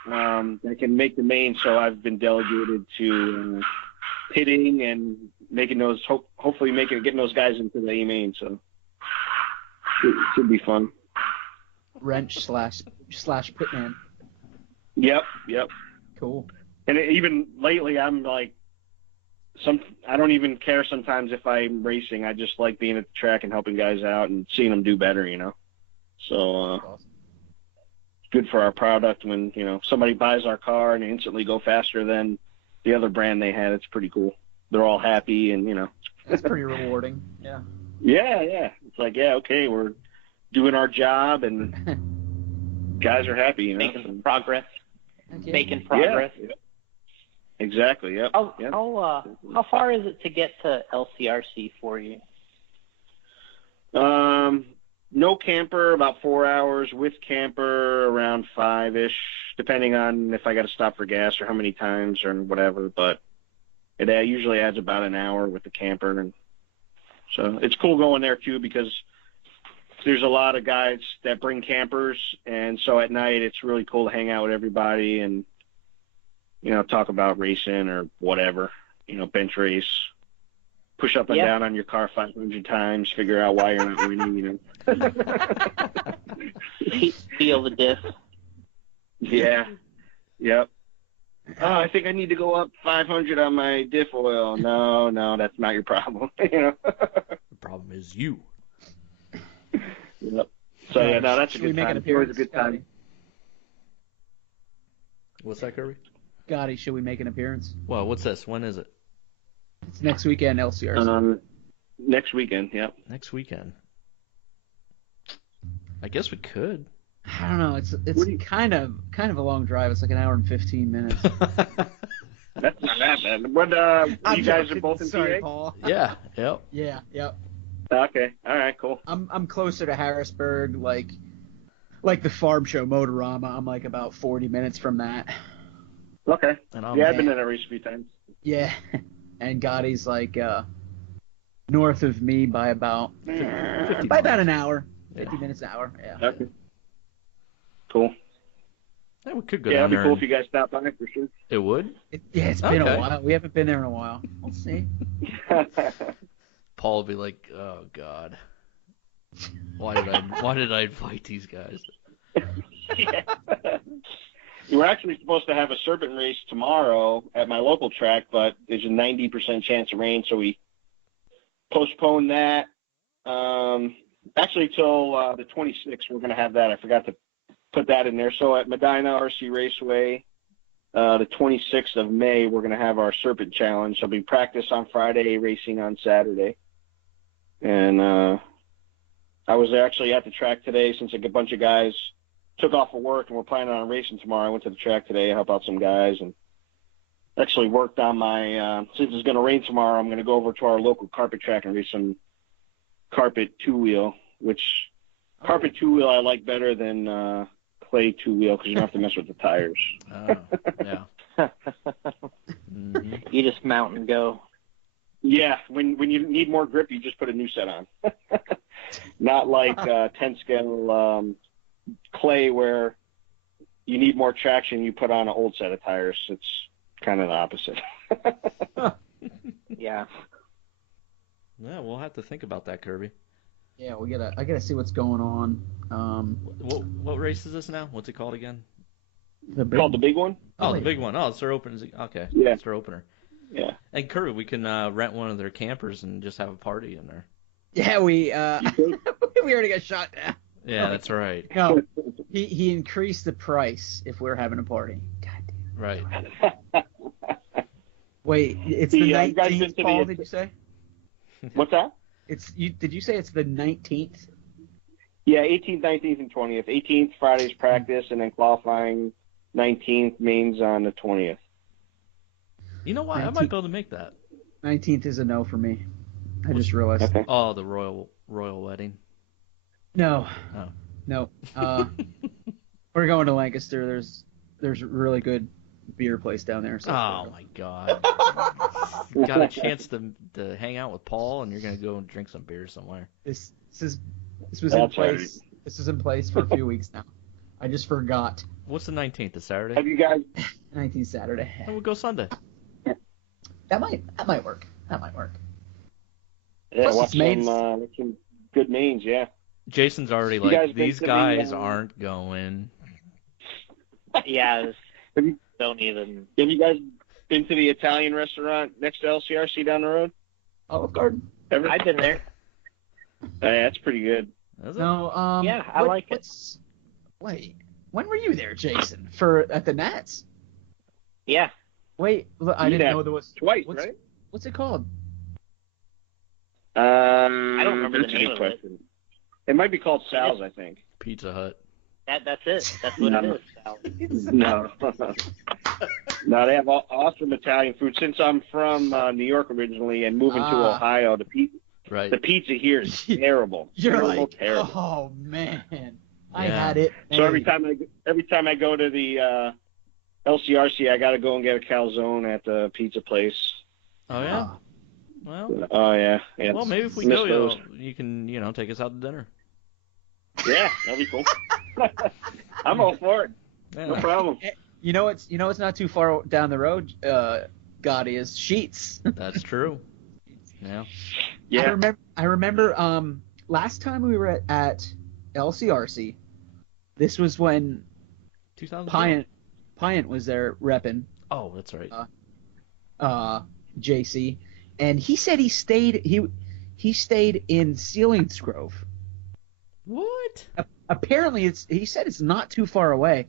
that can make the main. So I've been delegated to pitting and making those, hopefully getting those guys into the A main. So it should be fun. Wrench slash pitman. Yep. Cool. And even lately, I'm like, I don't even care sometimes if I'm racing. I just like being at the track and helping guys out and seeing them do better, So Awesome. It's good for our product when, somebody buys our car and they instantly go faster than the other brand they had. It's pretty cool. They're all happy and, That's pretty rewarding. Yeah. Yeah. It's like, okay, we're doing our job and guys are happy, Making progress. Okay. Making progress. Yeah. Exactly, yep. How far is it to get to LCRC for you? No camper, about 4 hours. With camper, around 5-ish, depending on if I got to stop for gas or how many times or whatever. But it usually adds about an hour with the camper, and so it's cool going there too because there's a lot of guys that bring campers, and so at night it's really cool to hang out with everybody and talk about racing or whatever, bench race. Push up and down on your car 500 times, figure out why you're not winning, Feel the diff. Yeah. Yep. Oh, I think I need to go up 500 on my diff oil. No, that's not your problem. The problem is you. Yep. So, that's a good time. It's always a good time. What's that, Kirby? Gotti, should we make an appearance? Well, what's this? When is it? It's next weekend, LCRC. Next weekend, yep. Next weekend. I guess we could. I don't know. It's kind of a long drive. It's like an hour and 15 minutes. That's not that bad. What, you guys are both in Sorry, PA? Paul. Yeah, yep. Yeah, yep. Okay, all right, cool. I'm closer to Harrisburg, like the farm show Motorama. I'm like about 40 minutes from that. Okay. I've been in a race a few times. Yeah. And Gotti's like north of me by about an hour. 50 minutes an hour. Yeah. Okay. Cool. Yeah, we could go down down there. there. It'd be cool if you guys stopped by for sure. It would? It's been a while. We haven't been there in a while. We'll see. Paul will be like, oh, God. Why did I invite these guys? We were actually supposed to have a Serpent race tomorrow at my local track, but there's a 90% chance of rain, so we postponed that. Actually, till the 26th, we're going to have that. I forgot to put that in there. So at Medina RC Raceway, the 26th of May, we're going to have our Serpent Challenge. So we practice on Friday, racing on Saturday. And I was actually at the track today since a bunch of guys took off of work and we're planning on racing tomorrow. I went to the track today to help out some guys and actually worked on my, since it's going to rain tomorrow, I'm going to go over to our local carpet track and race some carpet two-wheel, which carpet two-wheel I like better than clay two-wheel because you don't have to mess with the tires. Oh, yeah. Mm-hmm. You just mount and go. Yeah, when you need more grip, you just put a new set on. Not like 10 scale clay where you need more traction, you put on an old set of tires. It's kind of the opposite. Yeah. Yeah, we'll have to think about that, Kirby. Yeah, I gotta see what's going on. What race is this now? What's it called again? Called the big one? Oh, the big one. Oh, it's their opener. Okay. Yeah. It's their opener. Yeah. And Kirby, we can rent one of their campers and just have a party in there. Yeah, we already got shot down. Yeah, that's right. No, he increased the price if we're having a party. God damn. Right. Wait, it's the 19th, Paul, did you say? What's that? Did you say it's the 19th? Yeah, 18th, 19th, and 20th. 18th, Friday's practice, and then qualifying 19th, mains on the 20th. You know what? I might be able to make that. 19th is a no for me. I just realized. Okay. Oh, the royal wedding. No. Oh. No. We're going to Lancaster. There's a really good beer place down there. So oh my God! Got a chance to hang out with Paul, and you're gonna go and drink some beer somewhere. This was in place. This was in place for a few weeks now. I just forgot. What's the 19th? The Saturday? Have you guys? 19th Saturday. And we'll go Sunday. That might work. That might work. Yeah, Plus watch it's mains. some good mains. Yeah. Jason's already like, these guys aren't going. Yeah. Have you guys been to the Italian restaurant next to LCRC down the road? Olive Garden. Ever? I've been there. Yeah, that's pretty good. Is it? No, yeah, I like it. Wait, when were you there, Jason? At the Nats? Yeah. Wait, I didn't know there was twice, right? What's it called? I don't remember the name of it. It might be called Sal's, I think. Pizza Hut. That's it. That's what it is. No. No, they have awesome Italian food. Since I'm from New York originally and moving to Ohio, the pizza here is terrible. You're terrible. Oh man, I had it. So every time I go to the LCRC, I got to go and get a calzone at the pizza place. Oh yeah. Well. Oh yeah. Well, maybe if we go, you can take us out to dinner. Yeah, that'd be cool. I'm all for it. Yeah. No problem. You know it's not too far down the road. Gotti is Sheets. That's true. Yeah. Yeah. I remember. Last time we were at LCRC, this was when 2000. Pyant was there repping. Oh, that's right. JC, and he said he stayed in Selinsgrove. What? Apparently, he said it's not too far away,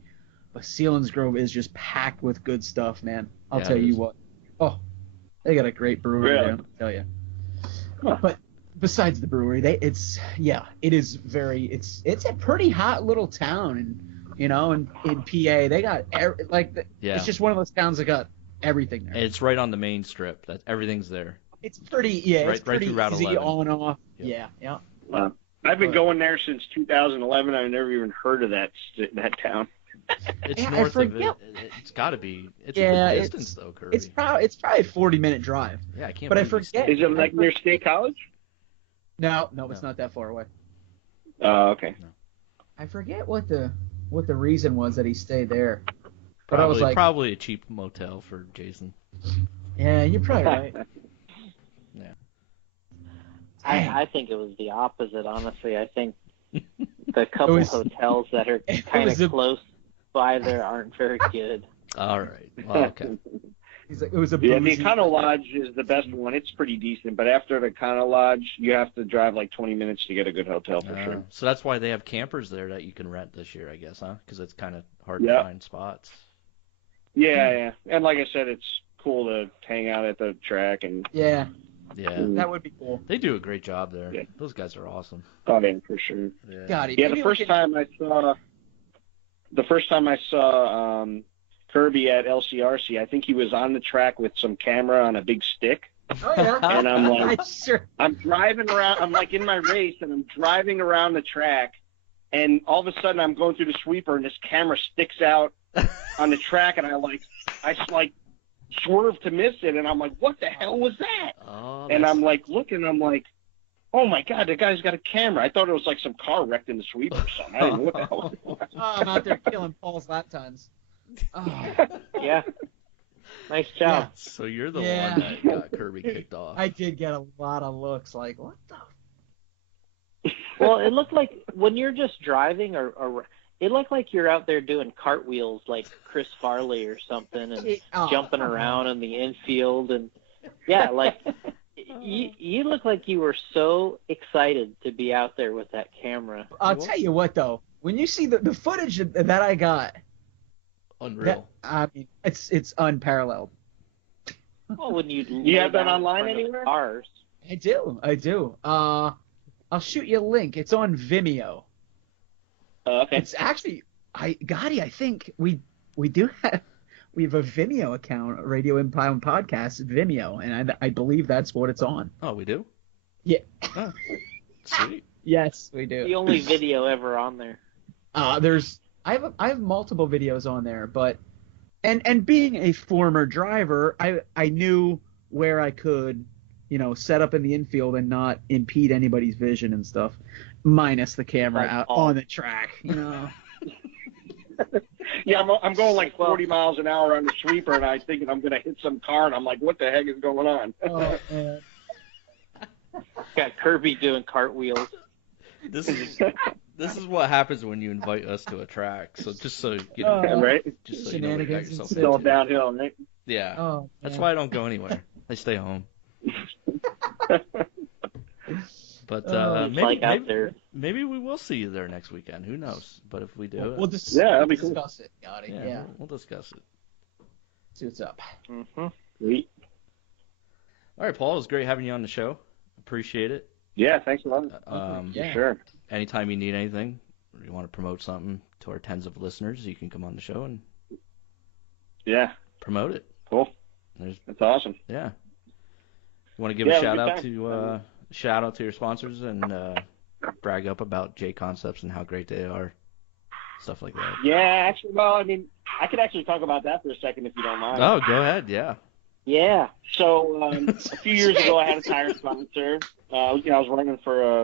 but Selinsgrove is just packed with good stuff, man. I'll tell you what. Oh, they got a great brewery there, I'll tell you. Huh. But besides the brewery, it is it's a pretty hot little town, and in PA they got it's just one of those towns that got everything there. It's right on the main strip. Everything's there. It's pretty it's pretty through Route easy 11. on and off. Yep. Yeah. Wow. I've been going there since 2011. I've never even heard of that town. It's north of it. It's got to be. It's a good distance, though, Kirby. It's probably a 40-minute drive. Yeah, I can't. But I forget. Is it like near State College? No, it's not that far away. Oh, okay. No. I forget what the reason was that he stayed there. But I was like, probably a cheap motel for Jason. Yeah, you're probably right. Yeah. I think it was the opposite, honestly. I think the couple hotels that are kind of close by there aren't very good. All right. Well, okay. He's like, it was a the Econo Lodge is the best one. It's pretty decent, but after the Econo Lodge, you have to drive like 20 minutes to get a good hotel for sure. So that's why they have campers there that you can rent this year, I guess, huh? Because it's kind of hard to find spots. Yeah. And like I said, it's cool to hang out at the track and. Yeah, that would be cool. They do a great job there. Yeah. Those guys are awesome. Oh yeah, for sure. Yeah, the first time I saw Kirby at LCRC, I think he was on the track with some camera on a big stick. Oh yeah. And I'm like, sure. I'm driving around. I'm like in my race, and I'm driving around the track, and all of a sudden I'm going through the sweeper, and this camera sticks out on the track, and I swerve to miss it, and I'm like, what the hell was that? Oh, and I'm like looking, I'm like, oh my God, the guy's got a camera. I thought it was like some car wrecked in the sweeper or something. I didn't know what the hell it was. Oh, I'm out there killing Paul's lap tons. Oh. Yeah. Nice job. Yeah. So you're the one that got Kirby kicked off. I did get a lot of looks like, what the? Well, it looked like when you're just driving, or it looked like you're out there doing cartwheels like Chris Farley or something, and jumping around in the infield, and yeah, like you look like you were so excited to be out there with that camera. I'll tell you what, though, when you see the footage that I got, unreal. I mean, it's unparalleled. Well, when you have that online anywhere? Cars. I do. I'll shoot you a link. It's on Vimeo. Okay. It's actually, Gotti, I think we have a Vimeo account, Radio Impound Podcast at Vimeo, and I believe that's what it's on. Oh, we do? Yeah. Oh, sweet. Yes, we do. The only video ever on there. I have multiple videos on there, but and being a former driver, I knew where I could, set up in the infield and not impede anybody's vision and stuff, minus the camera out on the track, Yeah, I'm going like 40 miles an hour on the sweeper, and I'm thinking I'm going to hit some car, and I'm like, what the heck is going on? Oh, man. Got Kirby doing cartwheels. This is what happens when you invite us to a track. So just so you know, right? Just so you know what you got yourself It's all into. downhill, right? Yeah. Oh, that's why I don't go anywhere. I stay home. But maybe we will see you there next weekend. Who knows? But if we do, we'll that'd be cool. Discuss it, Gotti. Yeah. We'll discuss it. See what's up. Mm-hmm. Sweet. All right, Paul. It was great having you on the show. Appreciate it. Yeah, thanks a lot. Yeah. Sure. Anytime you need anything, or you want to promote something to our tens of listeners, you can come on the show and promote it. Cool. That's awesome. Yeah. You want to give a shout out to your sponsors and brag up about J Concepts and how great they are, stuff like that. Yeah, actually, well, I mean, I could actually talk about that for a second if you don't mind. Oh, go ahead. Yeah. Yeah. So a few years ago, I had a tire sponsor. I was running for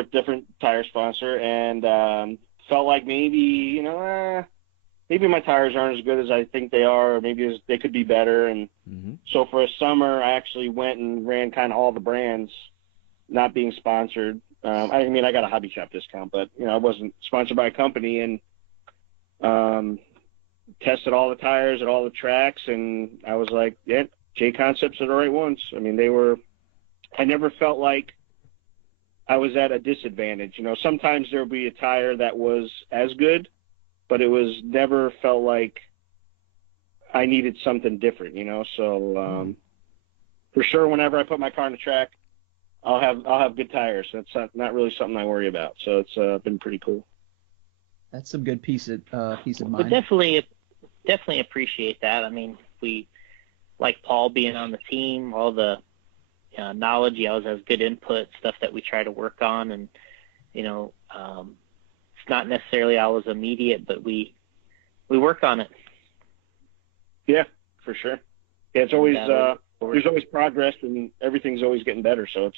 a different tire sponsor, and felt like maybe my tires aren't as good as I think they are, or maybe they could be better. And so for a summer, I actually went and ran kind of all the brands, not being sponsored. I mean, I got a hobby shop discount, but I wasn't sponsored by a company, and tested all the tires at all the tracks, and I was like, yeah, J Concepts are the right ones. I mean, I never felt like I was at a disadvantage. Sometimes there would be a tire that was as good, but it was never felt like I needed something different, So for sure, whenever I put my car on the track, I'll have good tires. That's not really something I worry about. So it's been pretty cool. That's some good peace of mind. But definitely appreciate that. I mean, we like Paul being on the team, all the knowledge he always has, good input, stuff that we try to work on, and it's not necessarily always immediate, but we work on it. Yeah, for sure. Yeah, it's always there's always progress, and everything's always getting better. So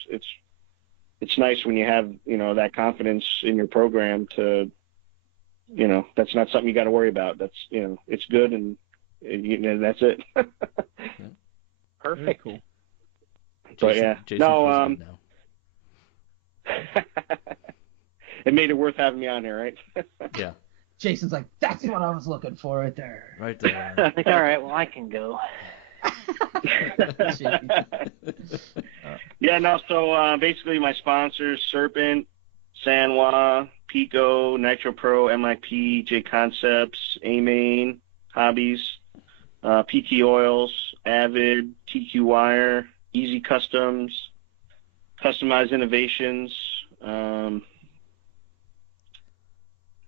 it's nice when you have that confidence in your program to that's not something you got to worry about. That's it's good, and that's it. Perfect. Very cool. But no, it made it worth having me on here, right? Yeah. Jason's like, that's what I was looking for right there. Right there. Like, all right, well, I can go. So basically my sponsors, Serpent, Sanwa, Pico, Nitro Pro, MIP, J Concepts, A-Main, Hobbies, PT Oils, Avid, TQ Wire, Easy Customs, Customized Innovations. I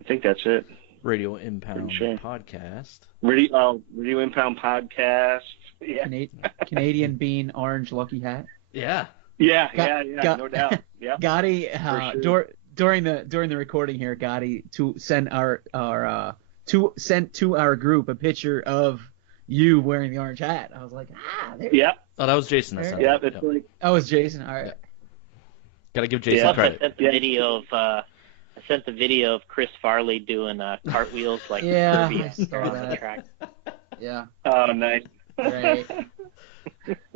think that's it. Radio Impound Podcast. Radio Impound Podcast. Yeah. Canadian Bean Orange Lucky Hat. Yeah. Yeah, no doubt. Yeah. Gotti, during the recording here, Gotti sent to our group a picture of you wearing the orange hat. I was like, there. Yeah. Oh, that was Jason. That was Jason. All right. Gotta give Jason credit. I sent the video of Chris Farley doing cartwheels like Kirby on the track. Yeah. Oh, nice. Great.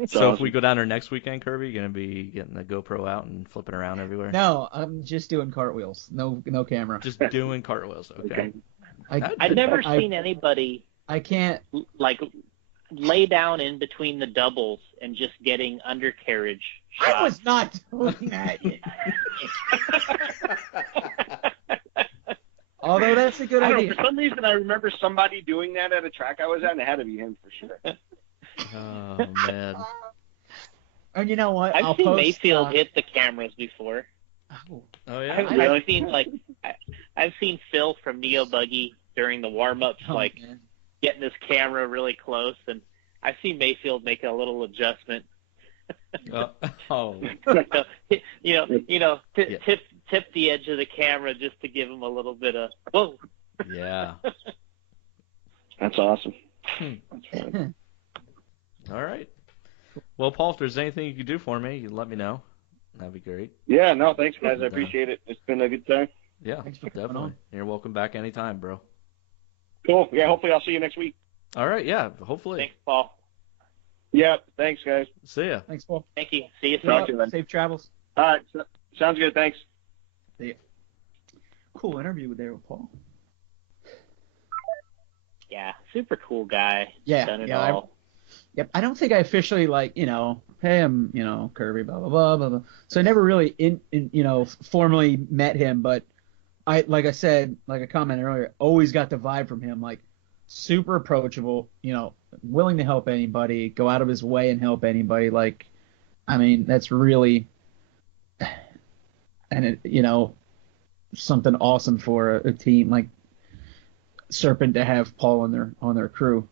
So if we go down there next weekend, Kirby, you're gonna be getting the GoPro out and flipping around everywhere? No, I'm just doing cartwheels. No camera. Just doing cartwheels. Okay. I've never seen anybody. I can't lay down in between the doubles and just getting undercarriage shots. I was not doing that. Although that's a good idea. For some reason, I remember somebody doing that at a track I was at, and it had to be him for sure. Oh, man. And you know what? I've seen Mayfield hit the cameras before. Oh yeah. I've seen Phil from Neo Buggy during the warm-ups, getting his camera really close, and I've seen Mayfield make a little adjustment. Tip the edge of the camera just to give him a little bit of whoa. Yeah. That's awesome. That's fun. All right. Well, Paul, if there's anything you can do for me, you let me know. That'd be great. Yeah, no, thanks, guys. I appreciate it. It's been a good time. Yeah, definitely. You're welcome back anytime, bro. Cool. Yeah, hopefully I'll see you next week. All right, yeah, hopefully. Thanks, Paul. Yeah, thanks, guys. See ya. Thanks, Paul. Thank you. See you soon. Safe travels. All right, sounds good. Thanks. See ya. Cool interview there with Paul. Yeah, super cool guy. Yeah, Done it all. Yep. I don't think I officially hey, I'm Kirby, blah blah blah blah blah. So I never really formally met him, but like I said, like I commented earlier, always got the vibe from him, like super approachable, willing to help anybody, go out of his way and help anybody. Like, I mean, that's really, and something awesome for a team like Serpent to have Paul on their crew.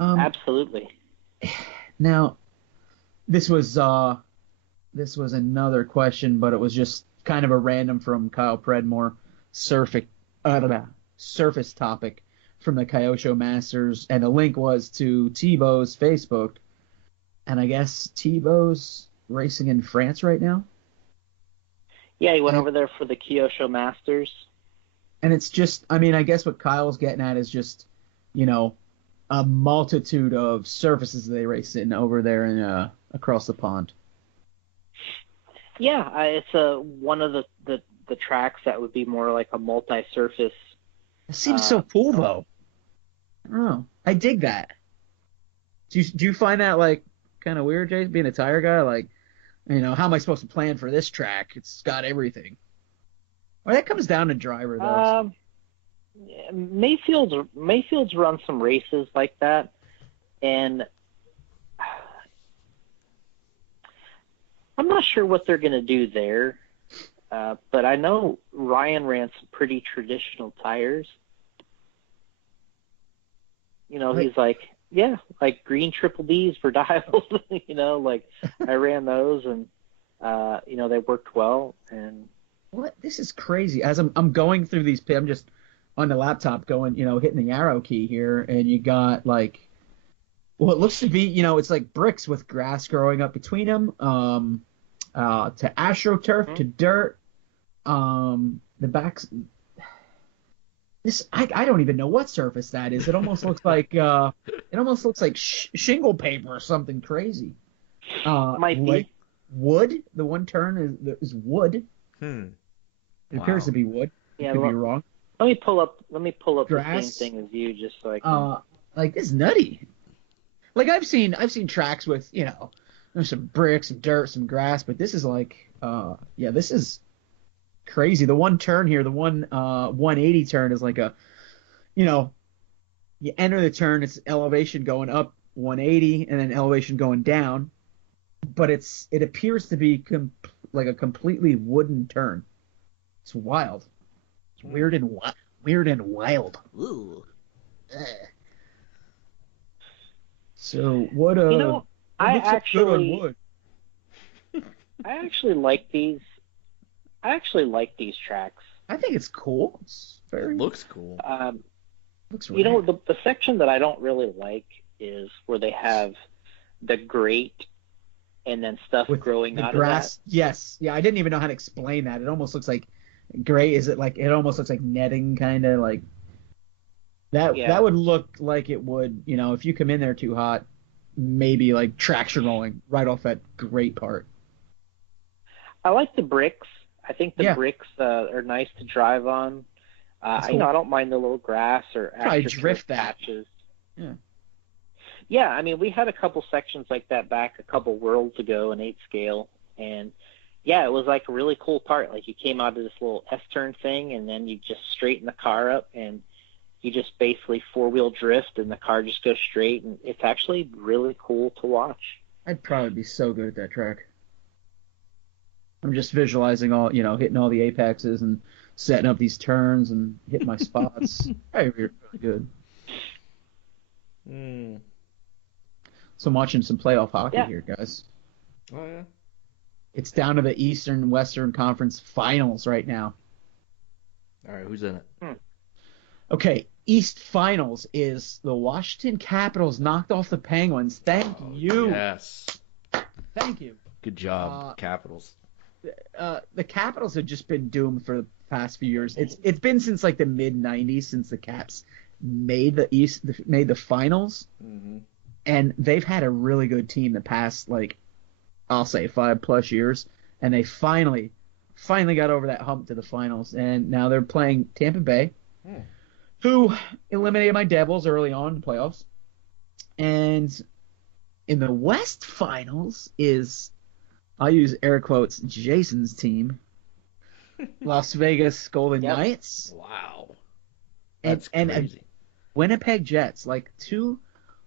Absolutely. Now, this was another question, but it was just kind of a random from Kyle Predmore surface topic from the Kyosho Masters, and the link was to Thibaut's Facebook, and I guess Thibaut's racing in France right now. Yeah, he went over there for the Kyosho Masters. And it's just, I mean, I guess what Kyle's getting at is just, a multitude of surfaces they race in over there and across the pond. Yeah, it's one of the tracks that would be more like a multi-surface. It seems so cool, though. I don't know. I dig that. Do you find that kind of weird, Jay, being a tire guy? How am I supposed to plan for this track? It's got everything. Well, that comes down to driver, though. Mayfield's run some races like that, and I'm not sure what they're going to do there, but I know Ryan ran some pretty traditional tires. He's like green triple Ds for dials, I ran those, and they worked well. And what? This is crazy. As I'm going through these, I'm just on the laptop going, hitting the arrow key here, and you got it looks to be, it's like bricks with grass growing up between them, to AstroTurf, to dirt, the backs. This I don't even know what surface that is. It almost looks like shingle paper or something crazy. Might be wood. The one turn is wood. It appears to be wood. Yeah, could be wrong. Let me pull up grass, the same thing as you, just so I can. It's nutty. I've seen tracks with there's some bricks, some dirt, some grass, but this is this is crazy. The one turn here, the 180 turn is like a, you enter the turn, it's elevation going up 180 and then elevation going down, but it appears to be like a completely wooden turn. It's wild. It's weird and wild. Ooh. So what? I actually like these. I actually like these tracks. I think it's cool. It looks cool. Looks rad. The section that I don't really like is where they have the grate and then stuff with growing the out grass. of that. Yes, yeah. I didn't even know how to explain that. It almost looks like gray. Is it like it almost looks like netting, kind of like that? Yeah. That would look like it would, if you come in there too hot, maybe like traction rolling right off that great part. I like the bricks. I think the Yeah. bricks are nice to drive on. Cool. I don't mind the little grass or Probably extra drift that. patches. Yeah. Yeah, I mean, we had a couple sections like that back a couple worlds ago in 8 scale, and yeah, it was like a really cool part. Like you came out of this little S-turn thing, and then you just straighten the car up, and you just basically 4-wheel drift, and the car just goes straight, and it's actually really cool to watch. I'd probably be so good at that track. I'm just visualizing all, hitting all the apexes and setting up these turns and hitting my spots. Probably be really good. So I'm watching some playoff hockey here, guys. Oh, yeah. It's down to the Eastern Western Conference Finals right now. All right, who's in it? Okay, East Finals is the Washington Capitals knocked off the Penguins. Thank you. Yes. Thank you. Good job, Capitals. The Capitals have just been doomed for the past few years. It's been since like the mid '90s since the Caps made the finals, and they've had a really good team the past, like, I'll say 5+ years, and they finally got over that hump to the finals, and now they're playing Tampa Bay, who eliminated my Devils early on in the playoffs, and in the West Finals is, I'll use air quotes, Jason's team, Las Vegas Golden Knights. Wow. That's and crazy. Winnipeg Jets, like two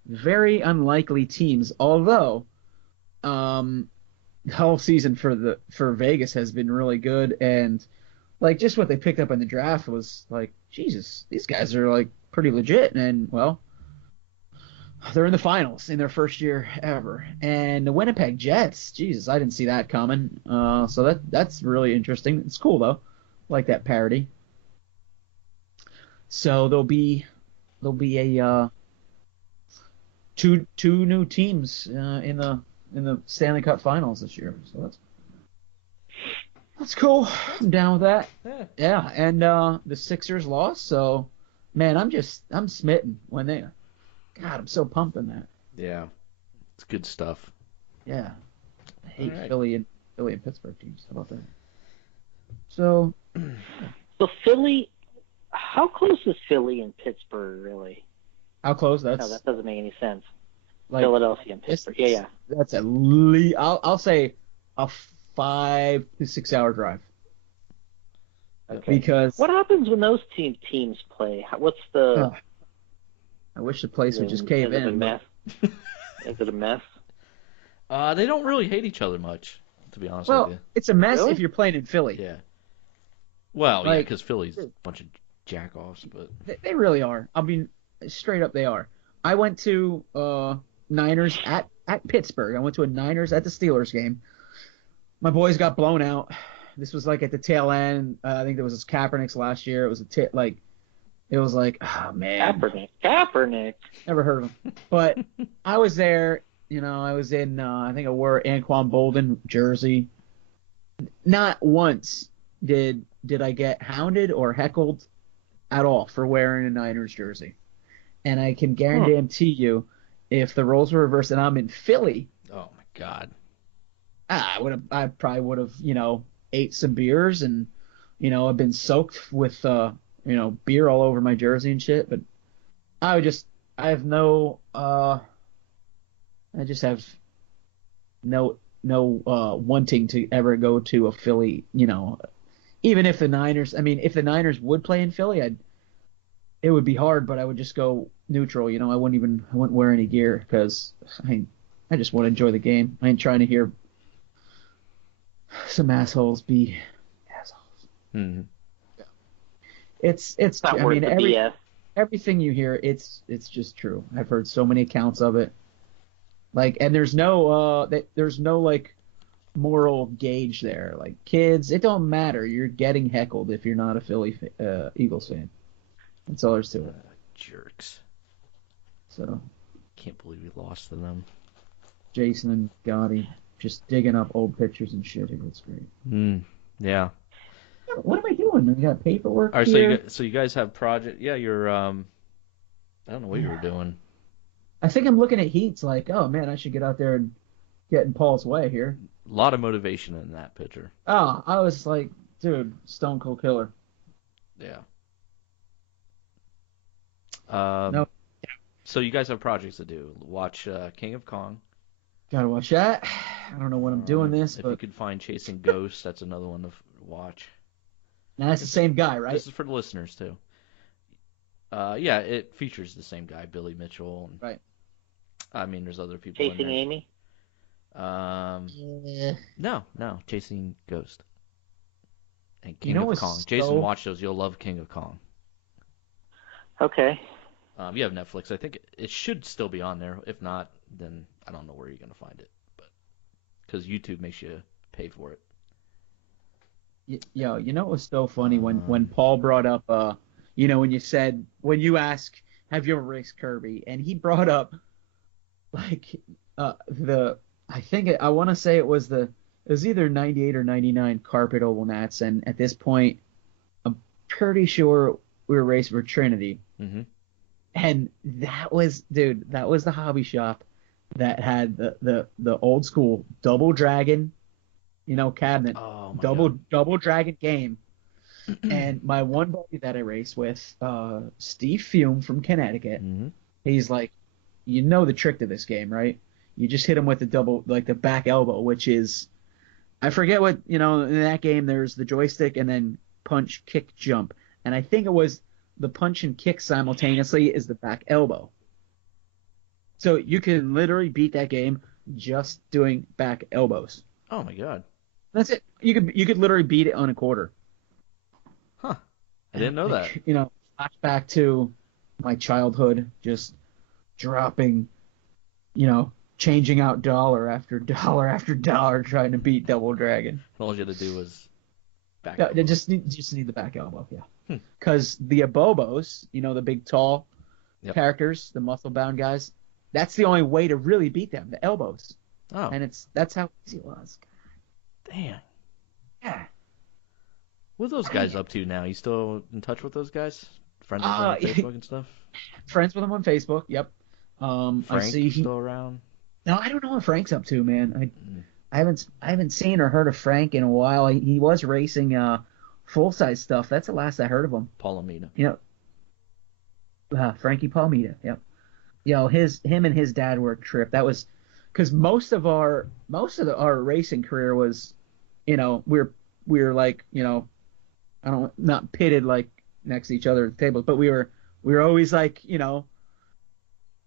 very unlikely teams, although the whole season for Vegas has been really good, and like just what they picked up in the draft was like, Jesus, these guys are like pretty legit, and well, they're in the finals in their first year ever. And the Winnipeg Jets, Jesus, I didn't see that coming. So that's really interesting. It's cool though, like that parody. So there'll be a two new teams in the Stanley Cup Finals this year. So that's cool. I'm down with that. Yeah. And the Sixers lost, so man, I'm smitten when they. God, I'm so pumped on that. Yeah, it's good stuff. Yeah, I hate Philly and Pittsburgh teams. How about that? So Philly, how close is Philly and Pittsburgh really? How close? No, that doesn't make any sense. Like, Philadelphia and Pittsburgh. Yeah. That's at least I'll say a 5 to 6 hour drive. Okay. Because what happens when those teams play? What's the? I wish the place would just cave in. Is it a mess? Is it a mess? They don't really hate each other much, to be honest with you. Well, it's a mess if you're playing in Philly. Yeah. Well, yeah, because Philly's a bunch of jack-offs, but they really are. I mean, straight up, they are. I went to Niners at Pittsburgh. I went to a Niners at the Steelers game. My boys got blown out. This was like at the tail end. I think there was Kaepernick's last year. It was it was like, oh man. Kaepernick. Never heard of him. But I was there. I was in. I think I wore Anquan Bolden jersey. Not once did I get hounded or heckled at all for wearing a Niners jersey. And I can guarantee you, if the roles were reversed and I'm in Philly, oh my God, I probably would have, ate some beers and, I've been soaked with, beer all over my jersey and shit. But I just have no wanting to ever go to a Philly, even if the Niners would play in Philly, it would be hard, but I would just go neutral. I wouldn't wear any gear because I just want to enjoy the game. I ain't trying to hear some assholes be assholes. Mm-hmm. It's not worth the BS. Everything you hear, it's just true. I've heard so many accounts of it. Like, and there's no like moral gauge there. Like, kids, it don't matter. You're getting heckled if you're not a Philly Eagles fan. That's all there's to it. Jerks. So. Can't believe we lost to them. Jason and Gotti. just digging up old pictures and shit. It's great. Yeah. What am I doing? We got paperwork All right, here. so you guys have project. Yeah, you're. I don't know what you were doing. I think I'm looking at heats like, oh man, I should get out there and get in Paul's way here. A lot of motivation in that picture. Oh, I was like, dude, Stone Cold Killer. Yeah. No. So you guys have projects to do. Watch King of Kong. Gotta watch that. I don't know when I'm doing this, but if you could find Chasing Ghosts, that's another one to watch. Now that's the same guy, right? This is for the listeners too. Yeah, it features the same guy, Billy Mitchell. And, right. I mean, there's other people Chasing in there. Amy? No, Chasing Ghost. And King of Kong. Jason, watch those. You'll love King of Kong. Okay. You have Netflix. I think it should still be on there. If not, then I don't know where you're going to find it. But because YouTube makes you pay for it. Yo, you know it was so funny when Paul brought up, when you ask, have you ever raced Kirby? And he brought up, like, I want to say it was either 98 or 99 carpet oval nats. And at this point, I'm pretty sure we were racing for Trinity. Mm-hmm. And that was the hobby shop that had the old school double dragon, cabinet, double dragon game. And my one buddy that I raced with, Steve Fume from Connecticut, he's like, the trick to this game, right? You just hit him with the back elbow, which is, I forget what, in that game there's the joystick and then punch, kick, jump. And I think it was the punch and kick simultaneously is the back elbow. So you can literally beat that game just doing back elbows. Oh my god. That's it. You could literally beat it on a quarter. Huh. I didn't know that. Back to my childhood, just dropping, changing out dollar after dollar after dollar trying to beat Double Dragon. All you had to do was back elbow. Just need the back elbow, yeah. Because the Abobos, the big tall characters, the muscle-bound guys, that's the only way to really beat them, the elbows. Oh. And that's how easy it was. Damn. Yeah. What are those guys up to now? You still in touch with those guys? Friends with them on Facebook and stuff? Friends with them on Facebook, yep. Frank I see still around? No, I don't know what Frank's up to, man. I haven't seen or heard of Frank in a while. He was racing full-size stuff. That's the last I heard of him. Palomita. Frankie Palomita, yep. Him and his dad were a trip. That was because most of our racing career was, we're like, not pitted like next to each other at the table, but we were always like,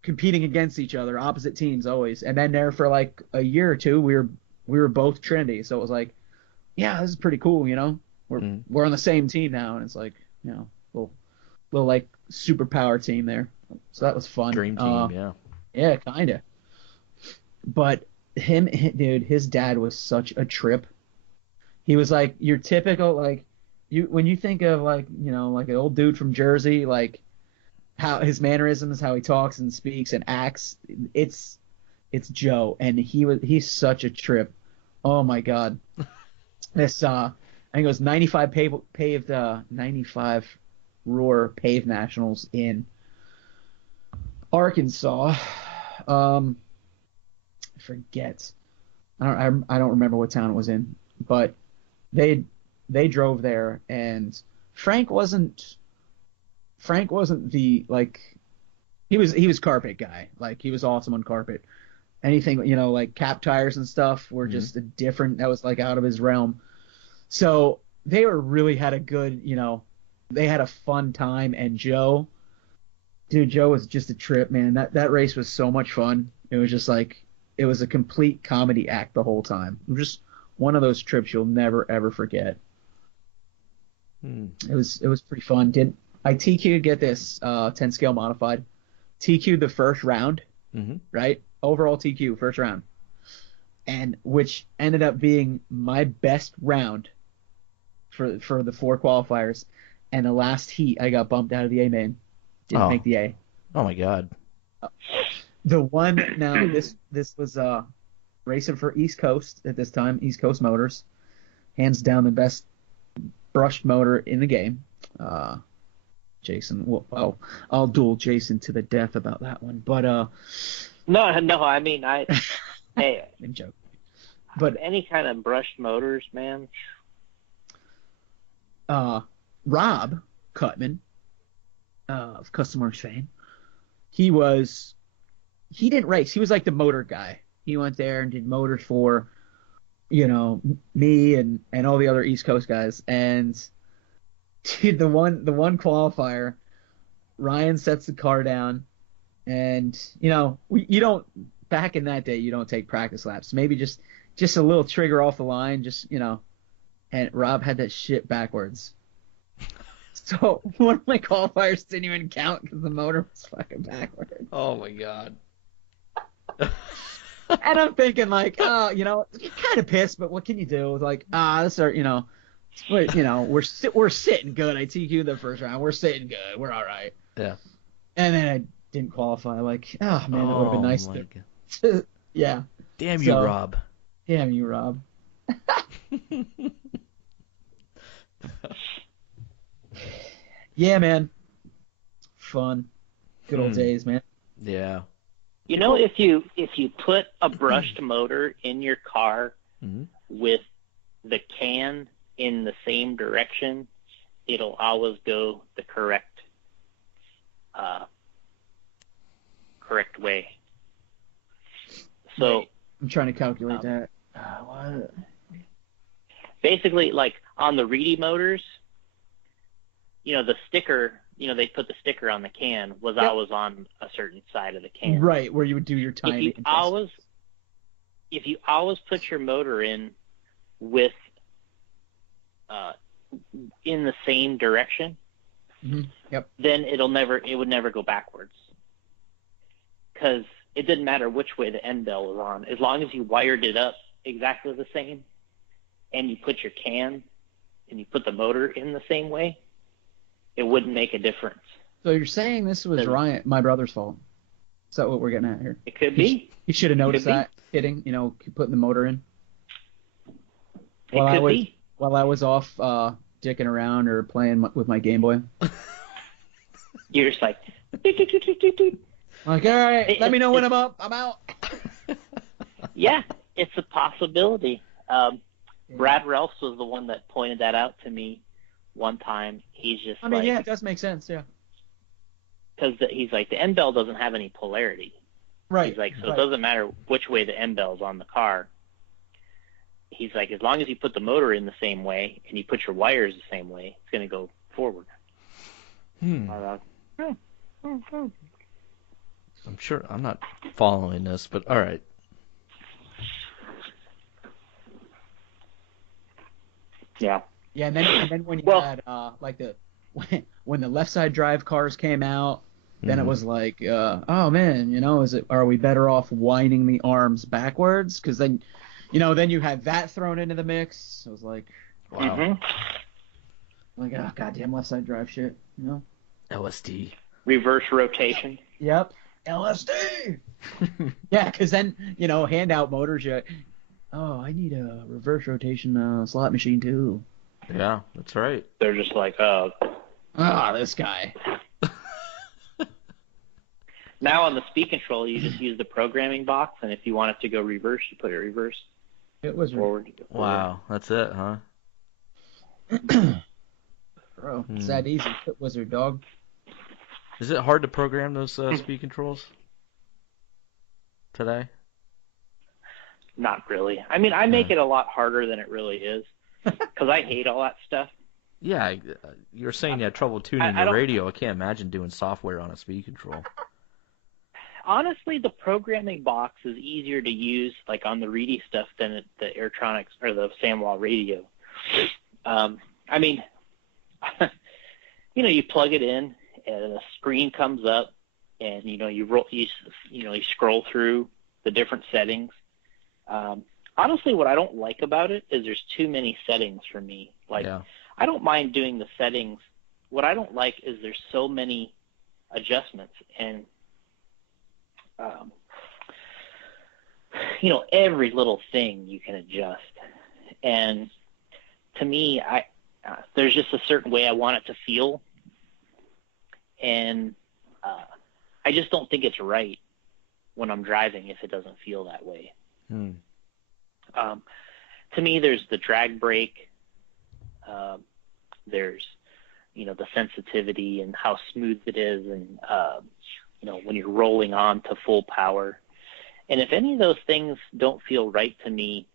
competing against each other, opposite teams always. And then there for like a year or two, we were both Trinity, so it was like, yeah, this is pretty cool, We're on the same team now, and it's like, little like superpower team there. So that was fun. Dream team, yeah. Yeah, kinda. But dude, his dad was such a trip. He was like your typical like when you think of like like an old dude from Jersey, like how his mannerisms, how he talks and speaks and acts, it's Joe, and he's such a trip. Oh my god. This I think it was 95 paved 95 Roar paved nationals in Arkansas. I forget. I don't remember what town it was in, but they drove there, and Frank wasn't the like he was carpet guy. Like he was awesome on carpet. Anything like cap tires and stuff were just a different. That was like out of his realm. So they really had a good they had a fun time, and Joe was just a trip, man. That race was so much fun. It was just like it was a complete comedy act the whole time. It was just one of those trips you'll never ever forget. It was pretty fun. I TQ'd, get this, 10 scale modified. TQ'd the first round, right? Overall TQ first round, and which ended up being my best round for the 4 qualifiers. And the last heat, I got bumped out of the A main. Didn't make the A. Oh my god. The one now this was racing for East Coast at this time, East Coast Motors. Hands down the best brushed motor in the game. Jason, well, I'll duel Jason to the death about that one. But no, I mean, hey, I'm joking. But any kind of brushed motors, man. Rob Cutman of Custom Works fame, he didn't race. He was like the motor guy. He went there and did motors for, me and all the other East Coast guys. And dude, the one qualifier, Ryan sets the car down, and you don't, back in that day, you don't take practice laps. Maybe just a little trigger off the line, and Rob had that shit backwards. So one of my qualifiers didn't even count because the motor was fucking backwards. Oh my god. And I'm thinking like, you're kind of pissed, but what can you do? Like, this are, we're sitting good. I TQ'd the first round. We're sitting good. We're all right. Yeah. And then I didn't qualify. Like, oh man, it would have been nice to. Yeah. Damn you, Rob. Damn you, Rob. Yeah, man. Fun. Good old days, man. Yeah. If you put a brushed motor in your car with the can in the same direction, it'll always go the correct way. So I'm trying to calculate that. What? Basically, like on the Reedy motors, the sticker, they put the sticker on the can was always on a certain side of the can. Right, where you would do your timing. If you always put your motor in with in the same direction, then it would never go backwards. Because it didn't matter which way the end bell was on, as long as you wired it up exactly the same, and you put your can and you put the motor in the same way, it wouldn't make a difference. So you're saying this was Ryan, my brother's fault? Is that what we're getting at here? It could be. He should have noticed that. Kidding, putting the motor in. While I was off dicking around or playing with my Game Boy. You're just like. Like, all right, let me know when I'm up. I'm out. Yeah, it's a possibility. Brad Ralphs was the one that pointed that out to me one time. He's just it does make sense, yeah. Because he's like, the end bell doesn't have any polarity. Right. He's like, so it doesn't matter which way the end bell's on the car. He's like, as long as you put the motor in the same way and you put your wires the same way, it's going to go forward. I'm sure I'm not following this, but all right. Yeah. Yeah, and then when you had when the left side drive cars came out, then it was like, oh man, are we better off winding the arms backwards? Because then, then you had that thrown into the mix. It was like, wow. Like, oh goddamn left side drive shit, LSD. Reverse rotation. Yep. LSD. Yeah, because then handout motors. I need a reverse rotation slot machine too. Yeah, that's right. They're just like, this guy. Now on the speed control, you just use the programming box, and if you want it to go reverse, you put it reverse. It was forward. Wow, that's it, huh? Bro, it's that easy. Pit wizard, dog. Is it hard to program those speed controls today? Not really. I mean, I make it a lot harder than it really is because I hate all that stuff. Yeah, you're saying you had trouble tuning your radio. I can't imagine doing software on a speed control. Honestly, the programming box is easier to use, like on the Reedy stuff, than the Airtronics or the Samwell radio. I mean, you plug it in, and a screen comes up, and you scroll through the different settings. Honestly, what I don't like about it is there's too many settings for me. I don't mind doing the settings. What I don't like is there's so many adjustments, and every little thing you can adjust. And to me, there's just a certain way I want it to feel. And I just don't think it's right when I'm driving if it doesn't feel that way. To me, there's the drag brake. There's, the sensitivity and how smooth it is, and, when you're rolling on to full power. And if any of those things don't feel right to me,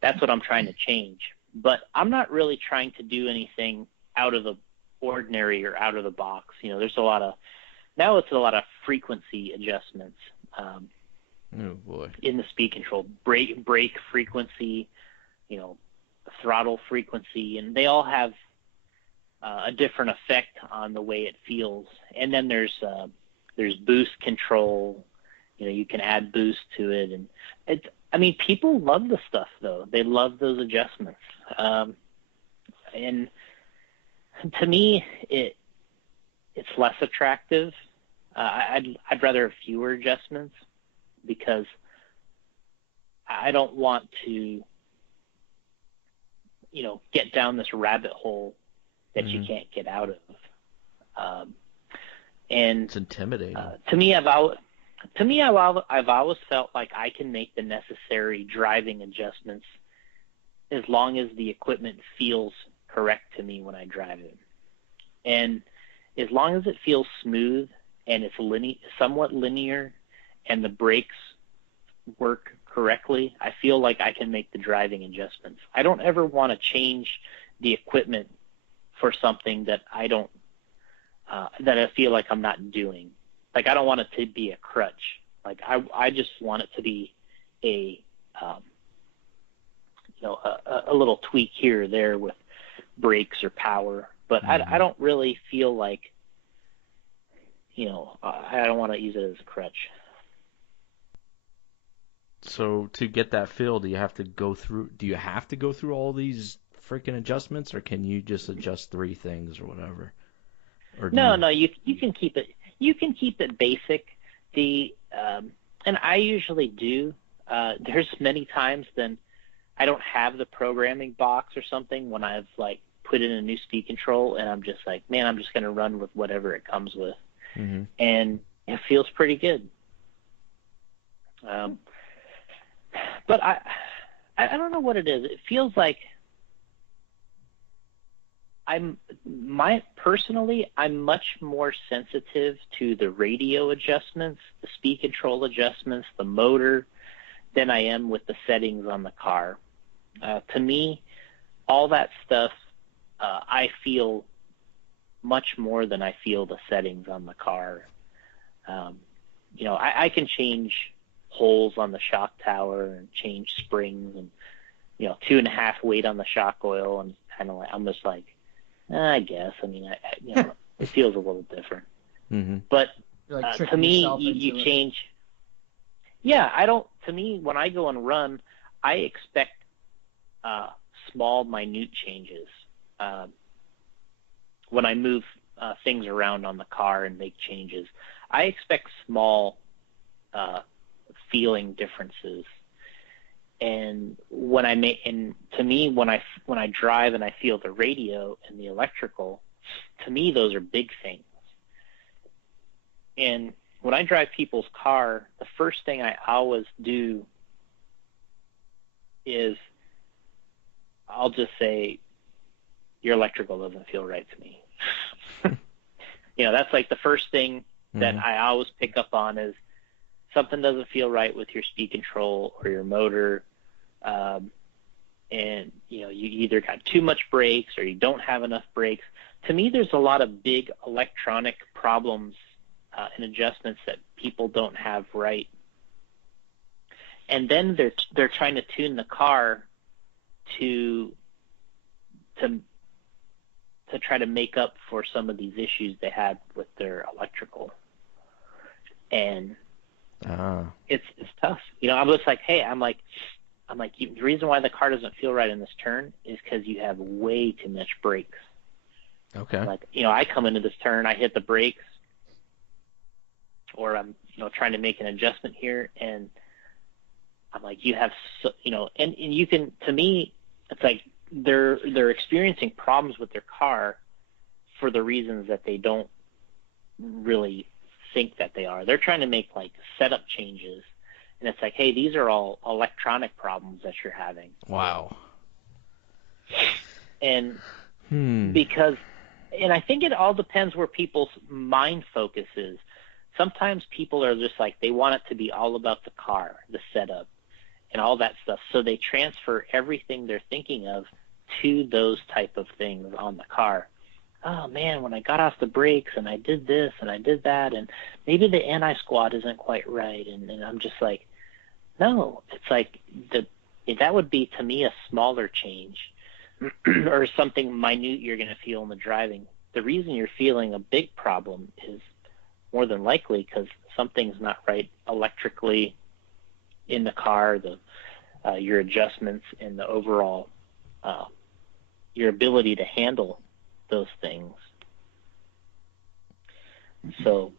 that's what I'm trying to change. But I'm not really trying to do anything out of the ordinary or out of the box. There's a lot of frequency adjustments. Oh boy. In the speed control, brake frequency, throttle frequency, and they all have a different effect on the way it feels. And then there's boost control. You can add boost to it, and people love the stuff though. They love those adjustments. And to me, it's less attractive. I'd rather have fewer adjustments, because I don't want to, get down this rabbit hole that you can't get out of. And it's intimidating. To me, I've always felt like I can make the necessary driving adjustments as long as the equipment feels correct to me when I drive it. And as long as it feels smooth and it's somewhat linear and the brakes work correctly, I feel like I can make the driving adjustments. I don't ever want to change the equipment for something that that I feel like I'm not doing. Like, I don't want it to be a crutch. Like, I just want it to be a little tweak here or there with brakes or power. But I don't really feel like, I don't want to use it as a crutch. So to get that feel, do you have to go through all these freaking adjustments, or can you just adjust 3 things or whatever? No, you can keep it. You can keep it basic. And I usually do. There's many times then I don't have the programming box or something when I've put in a new speed control, and I'm just like, man, I'm just going to run with whatever it comes with. Mm-hmm. And it feels pretty good. But I don't know what it is. It feels like I'm much more sensitive to the radio adjustments, the speed control adjustments, the motor, than I am with the settings on the car. To me, all that stuff, I feel much more than I feel the settings on the car. I can change holes on the shock tower and change springs and 2.5 weight on the shock oil, and kind of I'm just like, I guess. It feels a little different. Mm-hmm. But to me, you change. Yeah, I don't. To me, when I go and run, I expect small, minute changes. When I move things around on the car and make changes, I expect small feeling differences. And when I drive and I feel the radio and the electrical, to me those are big things. And when I drive people's car, the first thing I always do is I'll just say, your electrical doesn't feel right to me. That's like the first thing that I always pick up on is something doesn't feel right with your speed control or your motor. And you either got too much brakes or you don't have enough brakes. To me, there's a lot of big electronic problems and adjustments that people don't have right. And then they're trying to tune the car to try to make up for some of these issues they had with their electrical. And it's tough. I'm just like, hey, I'm like, the reason why the car doesn't feel right in this turn is because you have way too much brakes. Okay. I come into this turn, I hit the brakes, or I'm, trying to make an adjustment here, and Like you have, and you can, to me, it's like they're experiencing problems with their car for the reasons that they don't really think that they are. They're trying to make like setup changes, and it's like, hey, these are all electronic problems that you're having. Wow. And because, and I think it all depends where people's mind focus is. Sometimes people are just like, they want it to be all about the car, the setup, and all that stuff. So they transfer everything they're thinking of to those type of things on the car. Oh man, when I got off the brakes and I did this and I did that, and maybe the anti-squat isn't quite right. And I'm just like, no, it's like that would be to me a smaller change or something minute you're going to feel in the driving. The reason you're feeling a big problem is more than likely because something's not right electrically in the car, your adjustments and the overall your ability to handle those things. So,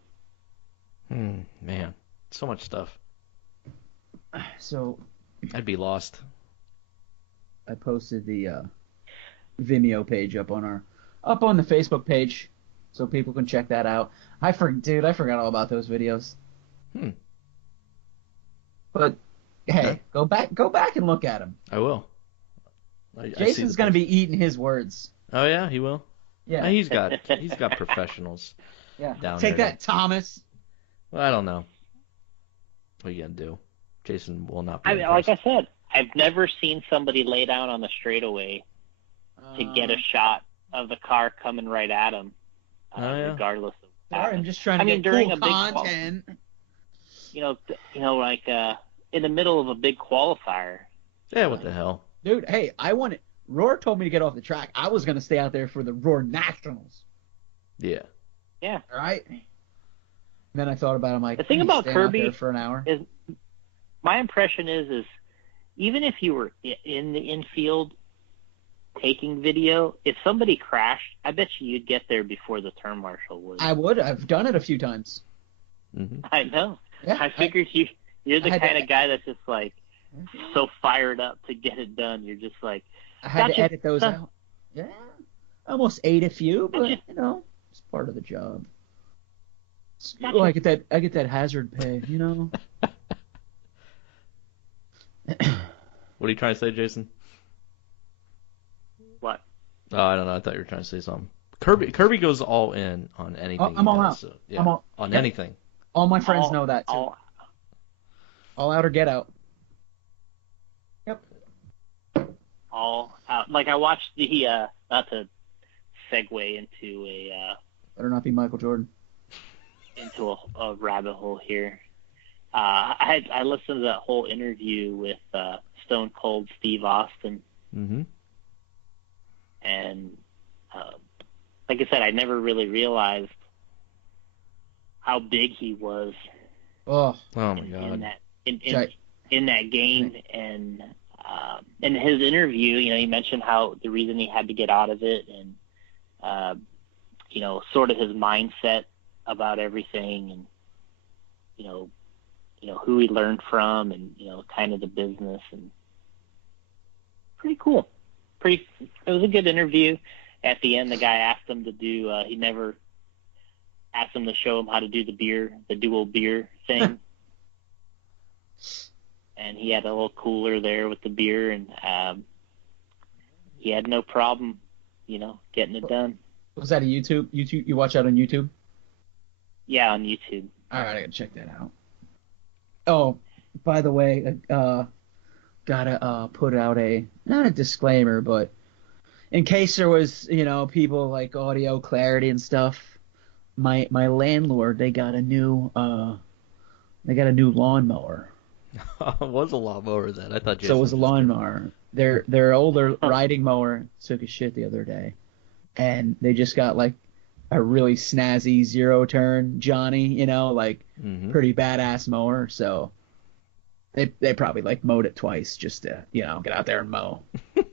man, so much stuff. So, I'd be lost. I posted the Vimeo page up on the Facebook page, so people can check that out. I forgot all about those videos. But hey, go back and look at them. I will. Jason's gonna be eating his words. Oh yeah, he will. Yeah, he's got professionals. Yeah, down take there that, Thomas. Well, I don't know. What are you gonna do? Jason will not be. I mean, like I said, I've never seen somebody lay down on the straightaway to get a shot of the car coming right at him, regardless of. Sorry, I'm just trying to get during cool a big content. Like in the middle of a big qualifier. Yeah, what the hell, dude? Hey, Roar told me to get off the track. I was gonna stay out there for the Roar Nationals. Yeah. Yeah. All right. Then I thought about it. I'm like, the thing about Kirby for an hour is, my impression is even if you were in the infield taking video, if somebody crashed, I bet you'd get there before the turn marshal would. I would. I've done it a few times. Mm-hmm. I know. Yeah, I figured you're the kind of guy that's just like so fired up to get it done. You're just like, I had to edit those out. Yeah, almost ate a few, but it's part of the job. Oh, I get that hazard pay, What are you trying to say, Jason? What? Oh, I don't know. I thought you were trying to say something. Kirby goes all in on anything. I'm all out. So, yeah, on anything. All my friends know that too. All out or get out. Yep. All out. Like I watched the not to segue into a better not be Michael Jordan. Into a rabbit hole here. I listened to that whole interview with Stone Cold Steve Austin. Mm-hmm. And like I said, I never really realized how big he was. Oh my God! In that game, and in his interview, he mentioned how the reason he had to get out of it, and sort of his mindset about everything, and who he learned from, and kind of the business, and pretty cool. It was a good interview. At the end, the guy asked him to do. He never asked him to show him how to do the dual beer thing, and he had a little cooler there with the beer, and he had no problem, getting it done. Was that a YouTube? You watch that on YouTube? Yeah, on YouTube. All right, I gotta check that out. Oh, by the way, gotta put out not a disclaimer, but in case there was, people like audio clarity and stuff. My landlord, they got a new lawnmower. It was a lawnmower then. I thought. Jason So it was a lawnmower. Their older riding mower took a shit the other day, and they just got like a really snazzy 0-turn Johnny, pretty badass mower. So they probably like mowed it twice just to get out there and mow.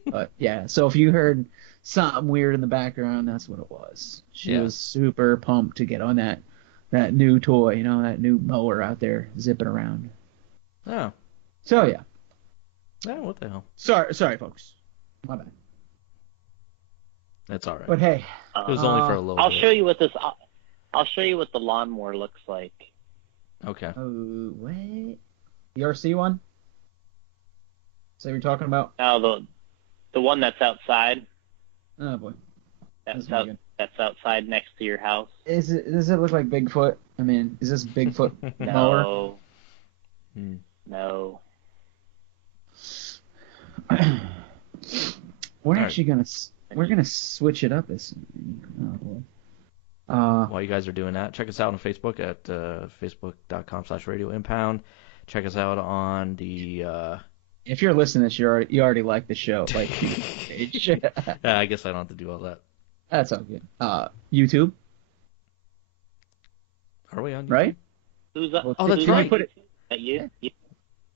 But yeah, so if you heard something weird in the background, that's what it was. She was super pumped to get on that new toy, that new mower out there zipping around. Oh. So yeah. Yeah, what the hell? Sorry, folks. My bad. That's all right. But hey, it was only for a little I'll bit. show you what I'll show you what the lawnmower looks like. Okay. Oh, wait. The RC one? So you're talking about? Now the one that's outside. Oh boy. That's outside next to your house. Does it look like Bigfoot? I mean, is this Bigfoot mower? No. No. We're gonna switch it up. Oh boy. While you guys are doing that, check us out on Facebook at facebook.com/Radio Impound. Check us out on the. If you're listening to this, you already like the show. Like, I guess I don't have to do all that. That's all good. YouTube. Are we on YouTube? Right? Who's up? Oh, that's right. Put it. You?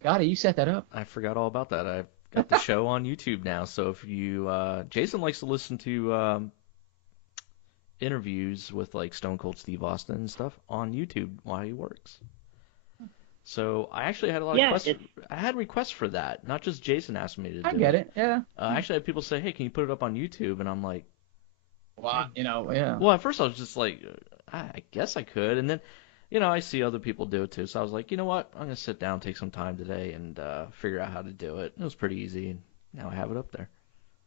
Got it. You set that up. I forgot all about that. I've got the show on YouTube now. So if you, Jason likes to listen to interviews with like Stone Cold Steve Austin and stuff on YouTube while he works. So I actually had a lot of requests. I had requests for that, not just Jason asked me to do it. I get it. Yeah. I actually had people say, "Hey, can you put it up on YouTube?" And I'm like, "Well, yeah." Well, at first I was just like, I guess I could, and then, I see other people do it too. So I was like, you know what? I'm gonna sit down, take some time today, and figure out how to do it. It was pretty easy, and now I have it up there.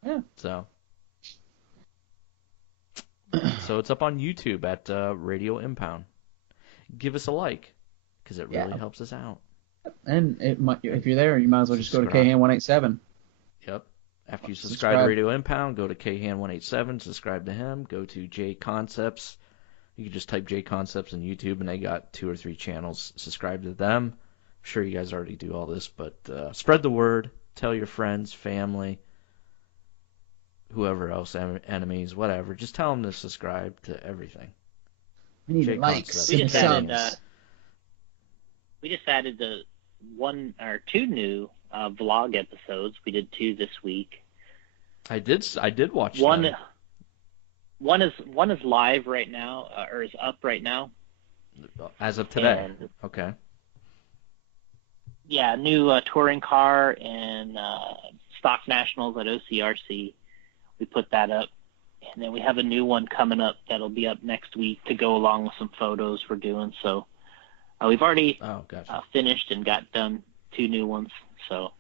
Yeah. So it's up on YouTube at Radio Impound. Give us a like. Because it really helps us out. And if you're there, you might as well just go to KHan187. Yep. After you subscribe to Radio Impound, go to KHan187, subscribe to him, go to J Concepts. You can just type J Concepts on YouTube, and they got 2 or 3 channels. Subscribe to them. I'm sure you guys already do all this, but spread the word. Tell your friends, family, whoever else, enemies, whatever. Just tell them to subscribe to everything. We need likes and subs. We just added the 1 or 2 new vlog episodes. We did 2 this week. I did watch one. them. One is live right now, or is up right now. As of today. Okay. Yeah, new touring car and stock nationals at OCRC. We put that up, and then we have a new one coming up that'll be up next week to go along with some photos we're doing. So. We've already finished and got done 2 new ones. So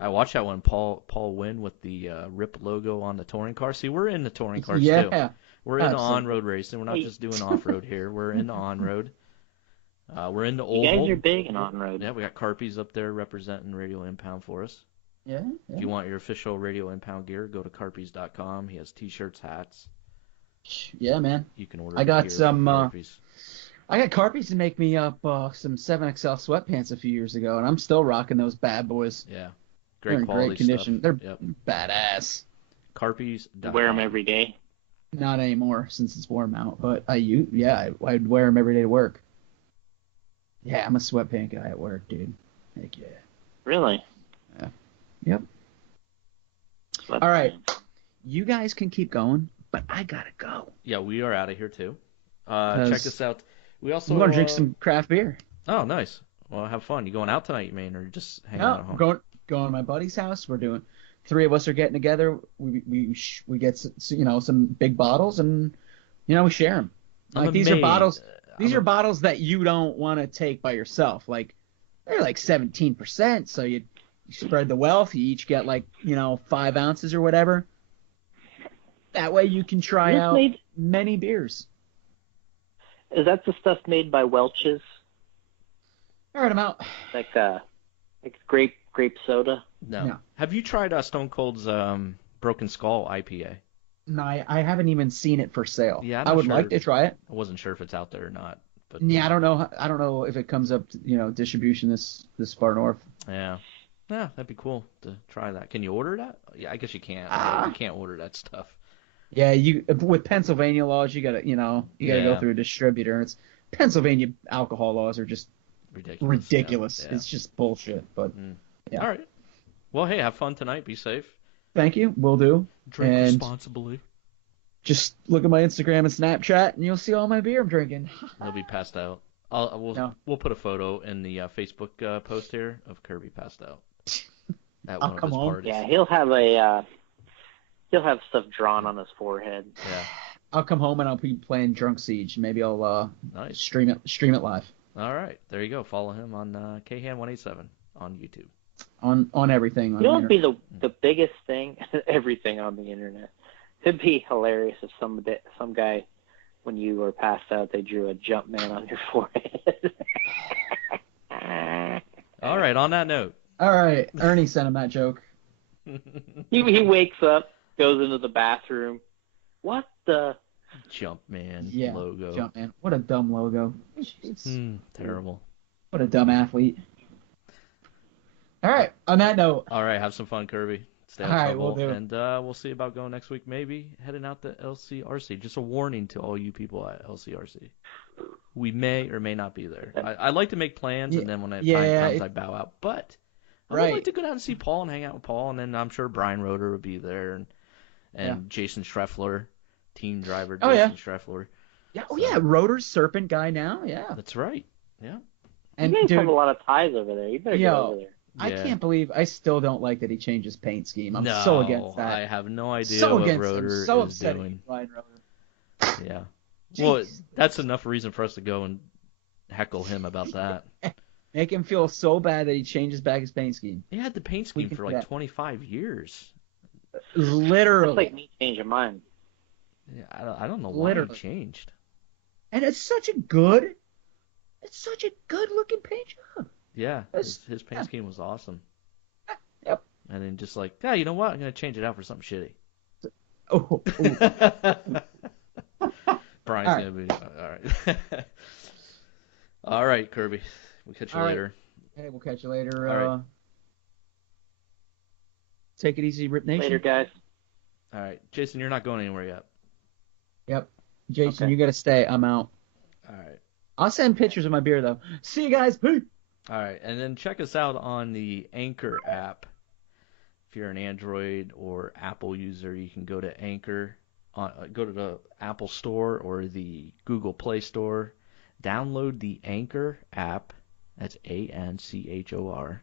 I watched that one, Paul Wynn with the RIP logo on the touring car. See, we're in the touring cars too. We're into on-road racing. We're not just doing off-road here. We're into on-road. We're into old. You guys are big in on-road. Yeah, we got Carpies up there representing Radio Impound for us. Yeah. If you want your official Radio Impound gear, go to carpies.com. He has T-shirts, hats. Yeah, man. You can order. I got some. I got Carpies to make me up some 7XL sweatpants a few years ago, and I'm still rocking those bad boys. Yeah, They're in great condition. Stuff. They're badass. Carpies.com. Wear them every day? Not anymore since it's warm out, but I'd wear them every day to work. Yeah, I'm a sweatpant guy at work, dude. Heck yeah. Really? Yeah. Yep. All right. You guys can keep going, but I gotta go. Yeah, we are out of here too. Check us out. We're going to drink some craft beer. Oh, nice. Well, have fun. You going out tonight, you mean, or just hanging out at home? Going to my buddy's house. We're doing. 3 of us are getting together. We get some big bottles, and we share them. Like these are bottles. These are bottles that you don't want to take by yourself. Like they're like 17%. So you spread the wealth. You each get 5 ounces or whatever. That way you can try out many beers. Is that the stuff made by Welch's? All right, I'm out. Like grape soda? No. Have you tried Stone Cold's Broken Skull IPA? No, I haven't even seen it for sale. Yeah, I would like to try it. I wasn't sure if it's out there or not. But yeah, I don't know. I don't know if it comes up, distribution this far north. Yeah, that'd be cool to try that. Can you order that? Yeah, I guess you can't. You can't order that stuff. Yeah, with Pennsylvania laws, you gotta go through a distributor. It's Pennsylvania alcohol laws are just ridiculous. Yeah. It's just bullshit. But yeah. All right. Well, hey, have fun tonight. Be safe. Thank you. Will do. Drink responsibly. Just look at my Instagram and Snapchat, and you'll see all my beer I'm drinking. They'll be passed out. We'll put a photo in the Facebook post here of Kirby passed out. at one of his parties. Yeah, he'll have stuff drawn on his forehead. Yeah. I'll come home and I'll be playing Drunk Siege. Maybe I'll nice. stream it live. All right, there you go. Follow him on KHan187 on YouTube. On everything. You know what would be the biggest thing? Everything on the internet. It'd be hilarious if some guy, when you were passed out, they drew a jump man on your forehead. All right, on that note. All right, Ernie sent him that joke. He wakes up, goes into the bathroom. What the? Jumpman logo. Jumpman. What a dumb logo. Terrible. What a dumb athlete. All right, on that note. All right, have some fun, Kirby. Stay out of trouble. We'll do. And we'll see about going next week, maybe heading out to LCRC. Just a warning to all you people at LCRC. We may or may not be there. I like to make plans, and then when time comes, I bow out. But I would like to go down and see Paul and hang out with Paul, and then I'm sure Brian Roeder would be there, and Jason Schreffler, team driver Jason Schreffler. Yeah. Oh, yeah. Roeder's Serpent guy now. Yeah. That's right. Yeah. And you guys have a lot of ties over there. You better go over there. I can't believe I still don't like that he changed his paint scheme. I'm so against that. I have no idea what Roeder is doing. Brian Roeder. Yeah. Well, that's enough reason for us to go and heckle him about that. Make him feel so bad that he changes back his paint scheme. He had the paint scheme for like 25 years. Literally. That's like me changing mine. Yeah, I don't know why he changed. And it's such a good looking paint job. Yeah, his paint scheme was awesome. Yep. And then just like, you know what? I'm going to change it out for something shitty. Oh. Brian's going to be... All right. All right, Kirby. We'll catch you later. Hey, we'll catch you later. All right. Take it easy, Rip Nation. Later, guys. All right. Jason, you're not going anywhere yet. Yep. Jason, you got to stay. I'm out. All right. I'll send pictures of my beer, though. See you guys. Peace. All right, and then check us out on the Anchor app. If you're an Android or Apple user, you can go to Anchor, go to the Apple Store or the Google Play Store, download the Anchor app. That's ANCHOR.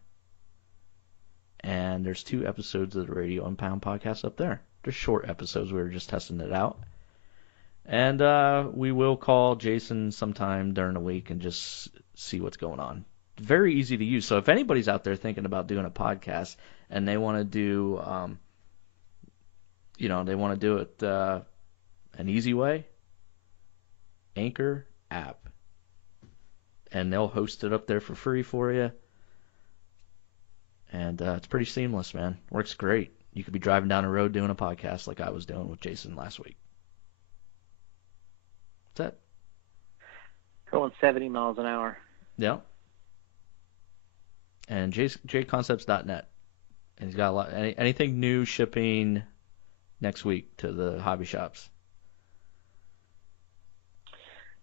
And there's 2 episodes of the Radio Impound podcast up there. They're short episodes. We were just testing it out. And we will call Jason sometime during the week and just see what's going on. Very easy to use. So if anybody's out there thinking about doing a podcast and they want to do, they want to do it an easy way, Anchor app. And they'll host it up there for free for you. And it's pretty seamless, man. Works great. You could be driving down the road doing a podcast like I was doing with Jason last week. What's that? Going 70 miles an hour. Yeah. And jconcepts.net. And he's got a lot. Anything new shipping next week to the hobby shops?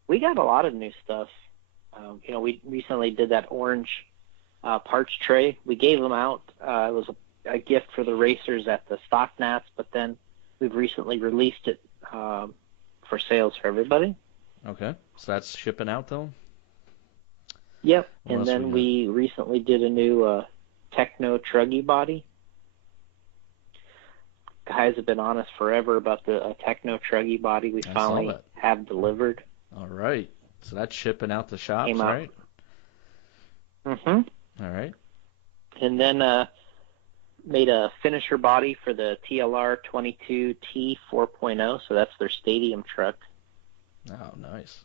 We got a lot of new stuff. We recently did that orange parts tray. We gave them out. It was a gift for the racers at the Stock Nats, but then we've recently released it for sales for everybody. Okay. So that's shipping out, though? Yep. And then we recently did a new Techno Truggy body. Guys have been on us forever about the Techno Truggy body we finally have delivered. All right. So that's shipping out to shops, right? Mm-hmm. All right. And then made a finisher body for the TLR 22T 4.0, so that's their stadium truck. Oh, nice.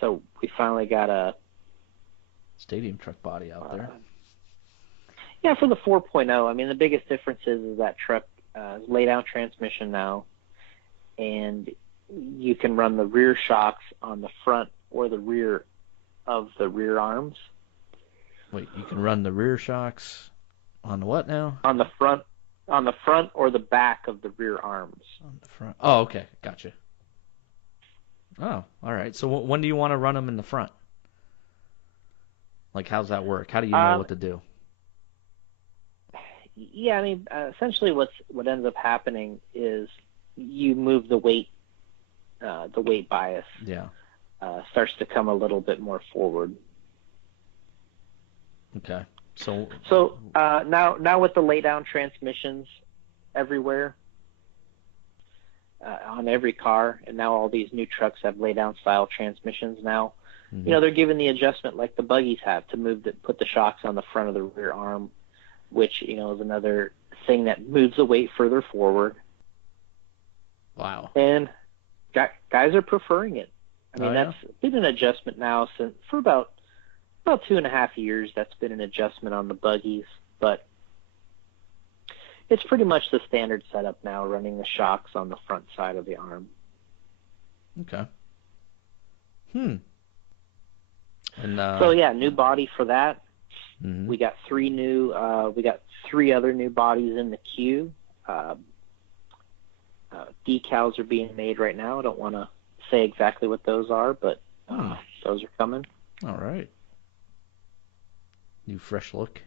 So we finally got a stadium truck body out there. Yeah, for the 4.0. I mean, the biggest difference is that truck is laydown transmission now, and you can run the rear shocks on the front or the rear of the rear arms. Wait, you can run the rear shocks on the what now? On the front or the back of the rear arms. On the front. Oh, okay, gotcha. Oh, all right. So when do you want to run them in the front? Like, how's that work? How do you know what to do? Yeah, I mean, essentially what ends up happening is you move the weight bias. Yeah. Starts to come a little bit more forward. Okay. So now with the laydown transmissions everywhere, on every car, and now all these new trucks have laydown style transmissions now. Mm-hmm. They're given the adjustment like the buggies have to put the shocks on the front of the rear arm, which, is another thing that moves the weight further forward. Wow. And guys are preferring it. I mean, that's been an adjustment now for about 2.5 years. That's been an adjustment on the buggies, but it's pretty much the standard setup now, running the shocks on the front side of the arm. Okay. And so yeah, new body for that. Mm-hmm. We got three other new bodies in the queue. Decals are being made right now. I don't want to say exactly what those are, but those are coming. All right. New fresh look.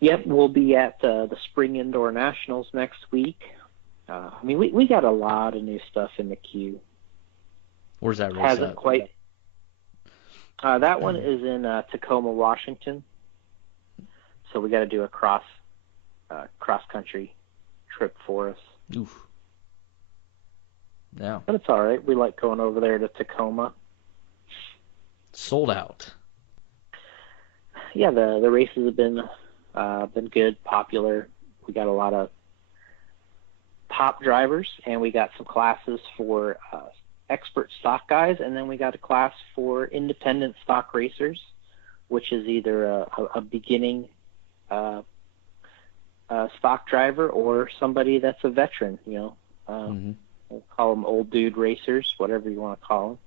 Yep, we'll be at the Spring Indoor Nationals next week. We got a lot of new stuff in the queue. Where's that race Hasn't at? Quite. That one is in Tacoma, Washington. So we got to do a cross country trip for us. Oof. Yeah. But it's all right. We like going over there to Tacoma. Sold out. Yeah, the races have been good, popular. We got a lot of top drivers, and we got some classes for expert stock guys, and then we got a class for independent stock racers, which is either a beginning stock driver or somebody that's a veteran. We'll call them old dude racers, whatever you want to call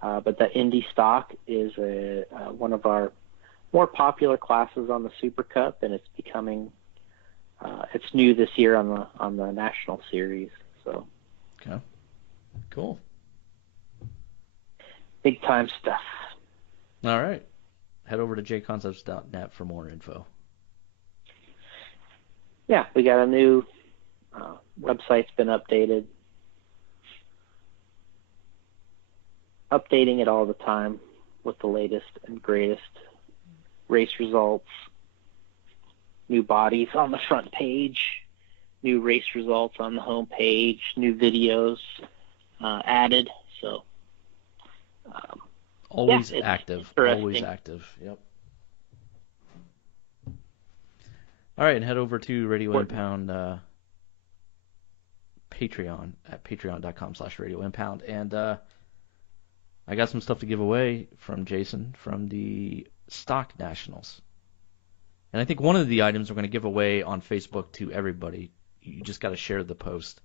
them. But the Indy stock is one of our more popular classes on the Super Cup, and it's becoming it's new this year on the National Series. So okay, cool, big time stuff. All right, head over to jconcepts.net for more info. Yeah, we got a new website's been updated. Updating it all the time with the latest and greatest race results, new bodies on the front page, new race results on the home page, new videos added. So always active. Always active. Yep. All right, and head over to Radio Impound Patreon at patreon.com/Radio Impound, and I got some stuff to give away from Jason from the Stock Nationals. And I think one of the items we're going to give away on Facebook to everybody. You just got to share the post.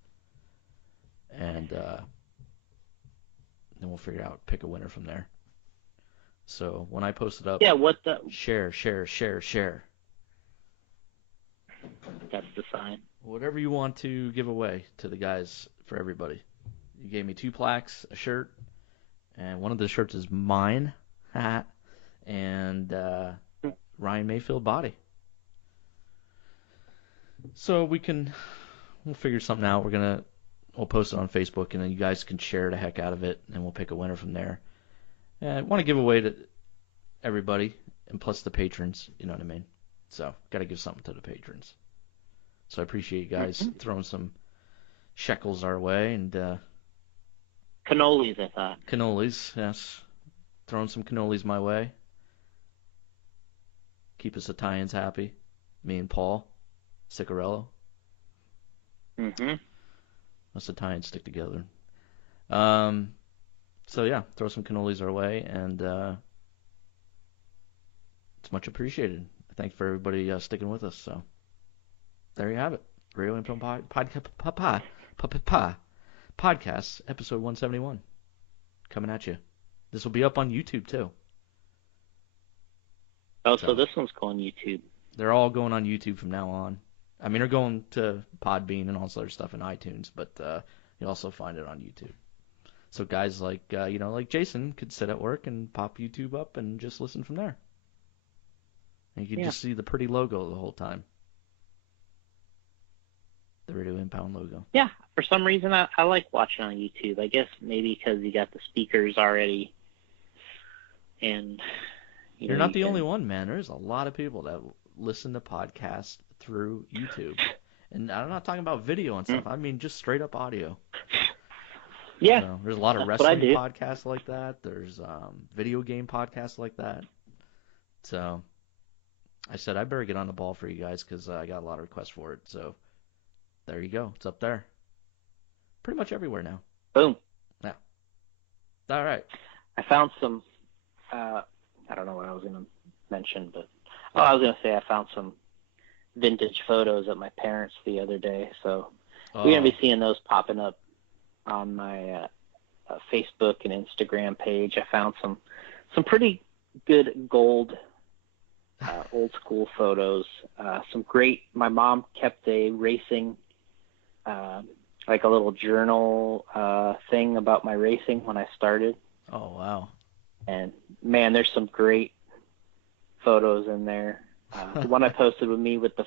And then we'll figure out, pick a winner from there. So when I post it up, share. That's the sign. Whatever you want to give away to the guys, for everybody. You gave me 2 plaques, a shirt, and one of the shirts is mine, and Ryan Mayfield body. So we'll figure something out. We'll post it on Facebook, and then you guys can share the heck out of it, and we'll pick a winner from there. And I want to give away to everybody, and plus the patrons, you know what I mean? So, got to give something to the patrons. So I appreciate you guys throwing some shekels our way, and cannolis, I thought. Cannolis, yes. Throwing some cannolis my way. Keep us Italians happy. Me and Paul Ciccarello. Us Italians stick together. So yeah, throw some cannolis our way, and it's much appreciated. Thanks for everybody sticking with us. So there you have it. Radio Impound Podcast, episode 171, coming at you. This will be up on YouTube too. Oh, so this one's going YouTube. They're all going on YouTube from now on. I mean, they're going to Podbean and all this other stuff in iTunes, but you'll also find it on YouTube. So guys like like Jason could sit at work and pop YouTube up and just listen from there. And you can just see the pretty logo the whole time. The Radio Impound logo. Yeah, for some reason I like watching on YouTube. I guess maybe because you got the speakers already, and You're not the only one, man. There's a lot of people that listen to podcasts through YouTube. And I'm not talking about video and stuff. I mean just straight up audio. Yeah. So, there's a lot of wrestling podcasts like that. There's video game podcasts like that. So I said I better get on the ball for you guys because I got a lot of requests for it. So there you go. It's up there. Pretty much everywhere now. Boom. Yeah. All right. I found some, I don't know what I was going to mention, but I was going to say I found some vintage photos at my parents' the other day. So we're going to be seeing those popping up on my Facebook and Instagram page. I found some pretty good gold old school photos. Some great. My mom kept a racing, like a little journal thing about my racing when I started. Oh wow! And man, there's some great photos in there. The one I posted with me with the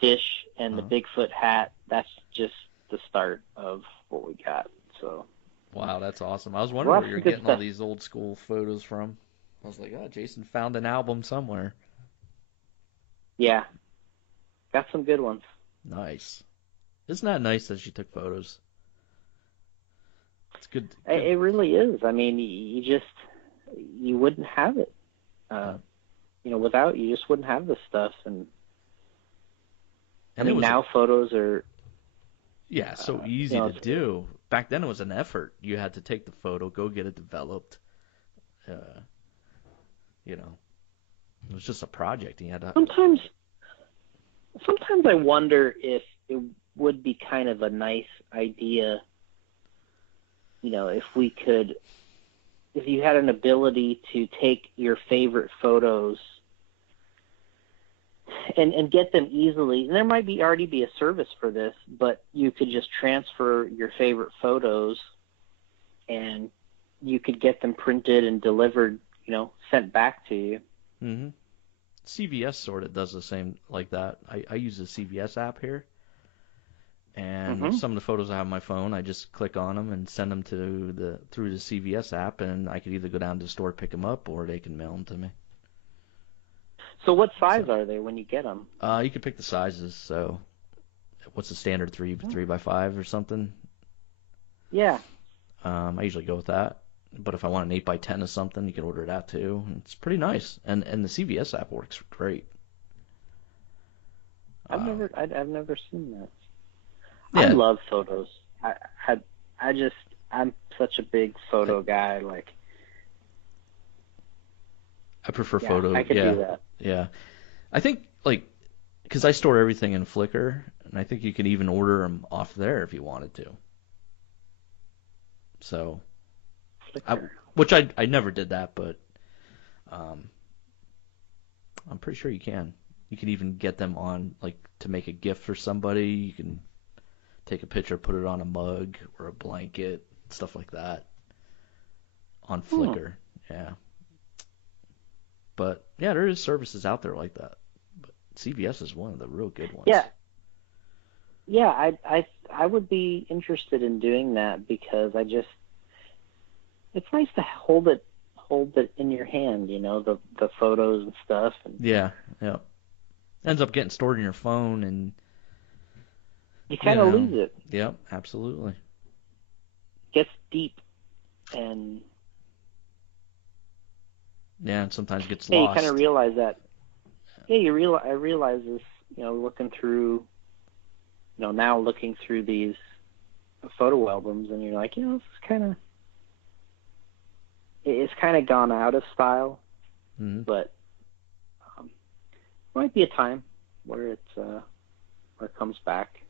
fish and the Bigfoot hat. That's just the start of what we got. So. Wow, that's awesome. I was wondering where you're getting all these old school photos from. I was like, oh, Jason found an album somewhere. Yeah. Got some good ones. Nice. Isn't that nice that she took photos? It's good. It really is. I mean, you wouldn't have it. Without, you just wouldn't have this stuff. And I mean, now photos are... Yeah, so easy to do. Back then it was an effort. You had to take the photo, go get it developed. It was just a project. You had to... Sometimes I wonder if it would be kind of a nice idea, if you had an ability to take your favorite photos and get them easily. And there might already be a service for this, but you could just transfer your favorite photos and you could get them printed and delivered, sent back to you. Mm-hmm. CVS sort of does the same like that. I use the CVS app here. And some of the photos I have on my phone, I just click on them and send them through the CVS app, and I could either go down to the store, pick them up, or they can mail them to me. So what size are they when you get them? You can pick the sizes. So, what's the standard 3x5 or something? Yeah. I usually go with that. But if I want an 8x10 or something, you can order that too. It's pretty nice, and the CVS app works great. I've never seen that. Yeah. I love photos. I'm such a big photo guy. Like, I prefer photos. I could do that. Yeah, I think because I store everything in Flickr, and I think you can even order them off there if you wanted to. So, which I never did that, but I'm pretty sure you can. You can even get them on to make a gift for somebody. You can take a picture, put it on a mug or a blanket, stuff like that on Flickr. Yeah. But yeah, there is services out there like that. But CVS is one of the real good ones. Yeah. Yeah, I would be interested in doing that because it's nice to hold it in your hand, the photos and stuff. And yeah. Ends up getting stored in your phone and you kind of lose it. Yep, absolutely. Gets deep and and sometimes gets lost. You kind of realize that. Yeah, I realize this, looking through, now looking through these photo albums, and you're like, this is it's kind of gone out of style, but might be a time where it comes back.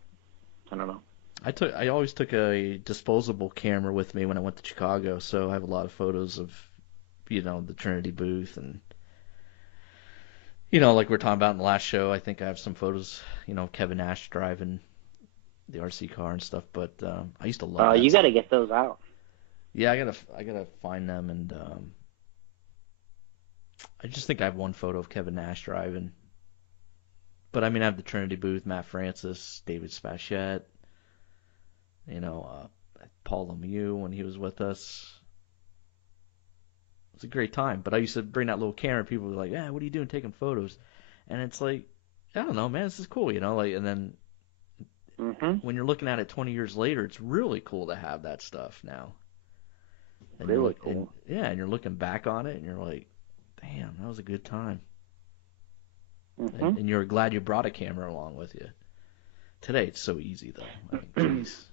I don't know. I always took a disposable camera with me when I went to Chicago, so I have a lot of photos of, the Trinity booth and, like we were talking about in the last show. I think I have some photos, of Kevin Nash driving the RC car and stuff. But I used to love. You got to get those out. Yeah, I gotta find them, and I just think I have one photo of Kevin Nash driving. But I mean, I have the Trinity booth, Matt Francis, David Spachette, Paul Lemieux when he was with us. was a great time. But I used to bring that little camera. People were like, "Yeah, what are you doing taking photos?" And it's like, I don't know, man, this is cool, you know. Like, and then when you're looking at it 20 years later, it's really cool to have that stuff now. And really cool. And you're looking back on it, and you're like, damn, that was a good time. And you're glad you brought a camera along with you. Today, it's so easy, though. Like, jeez.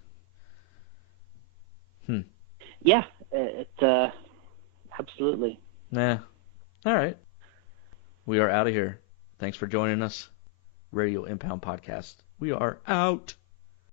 Yeah, it's absolutely. Nah. All right. We are out of here. Thanks for joining us. Radio Impound Podcast. We are out.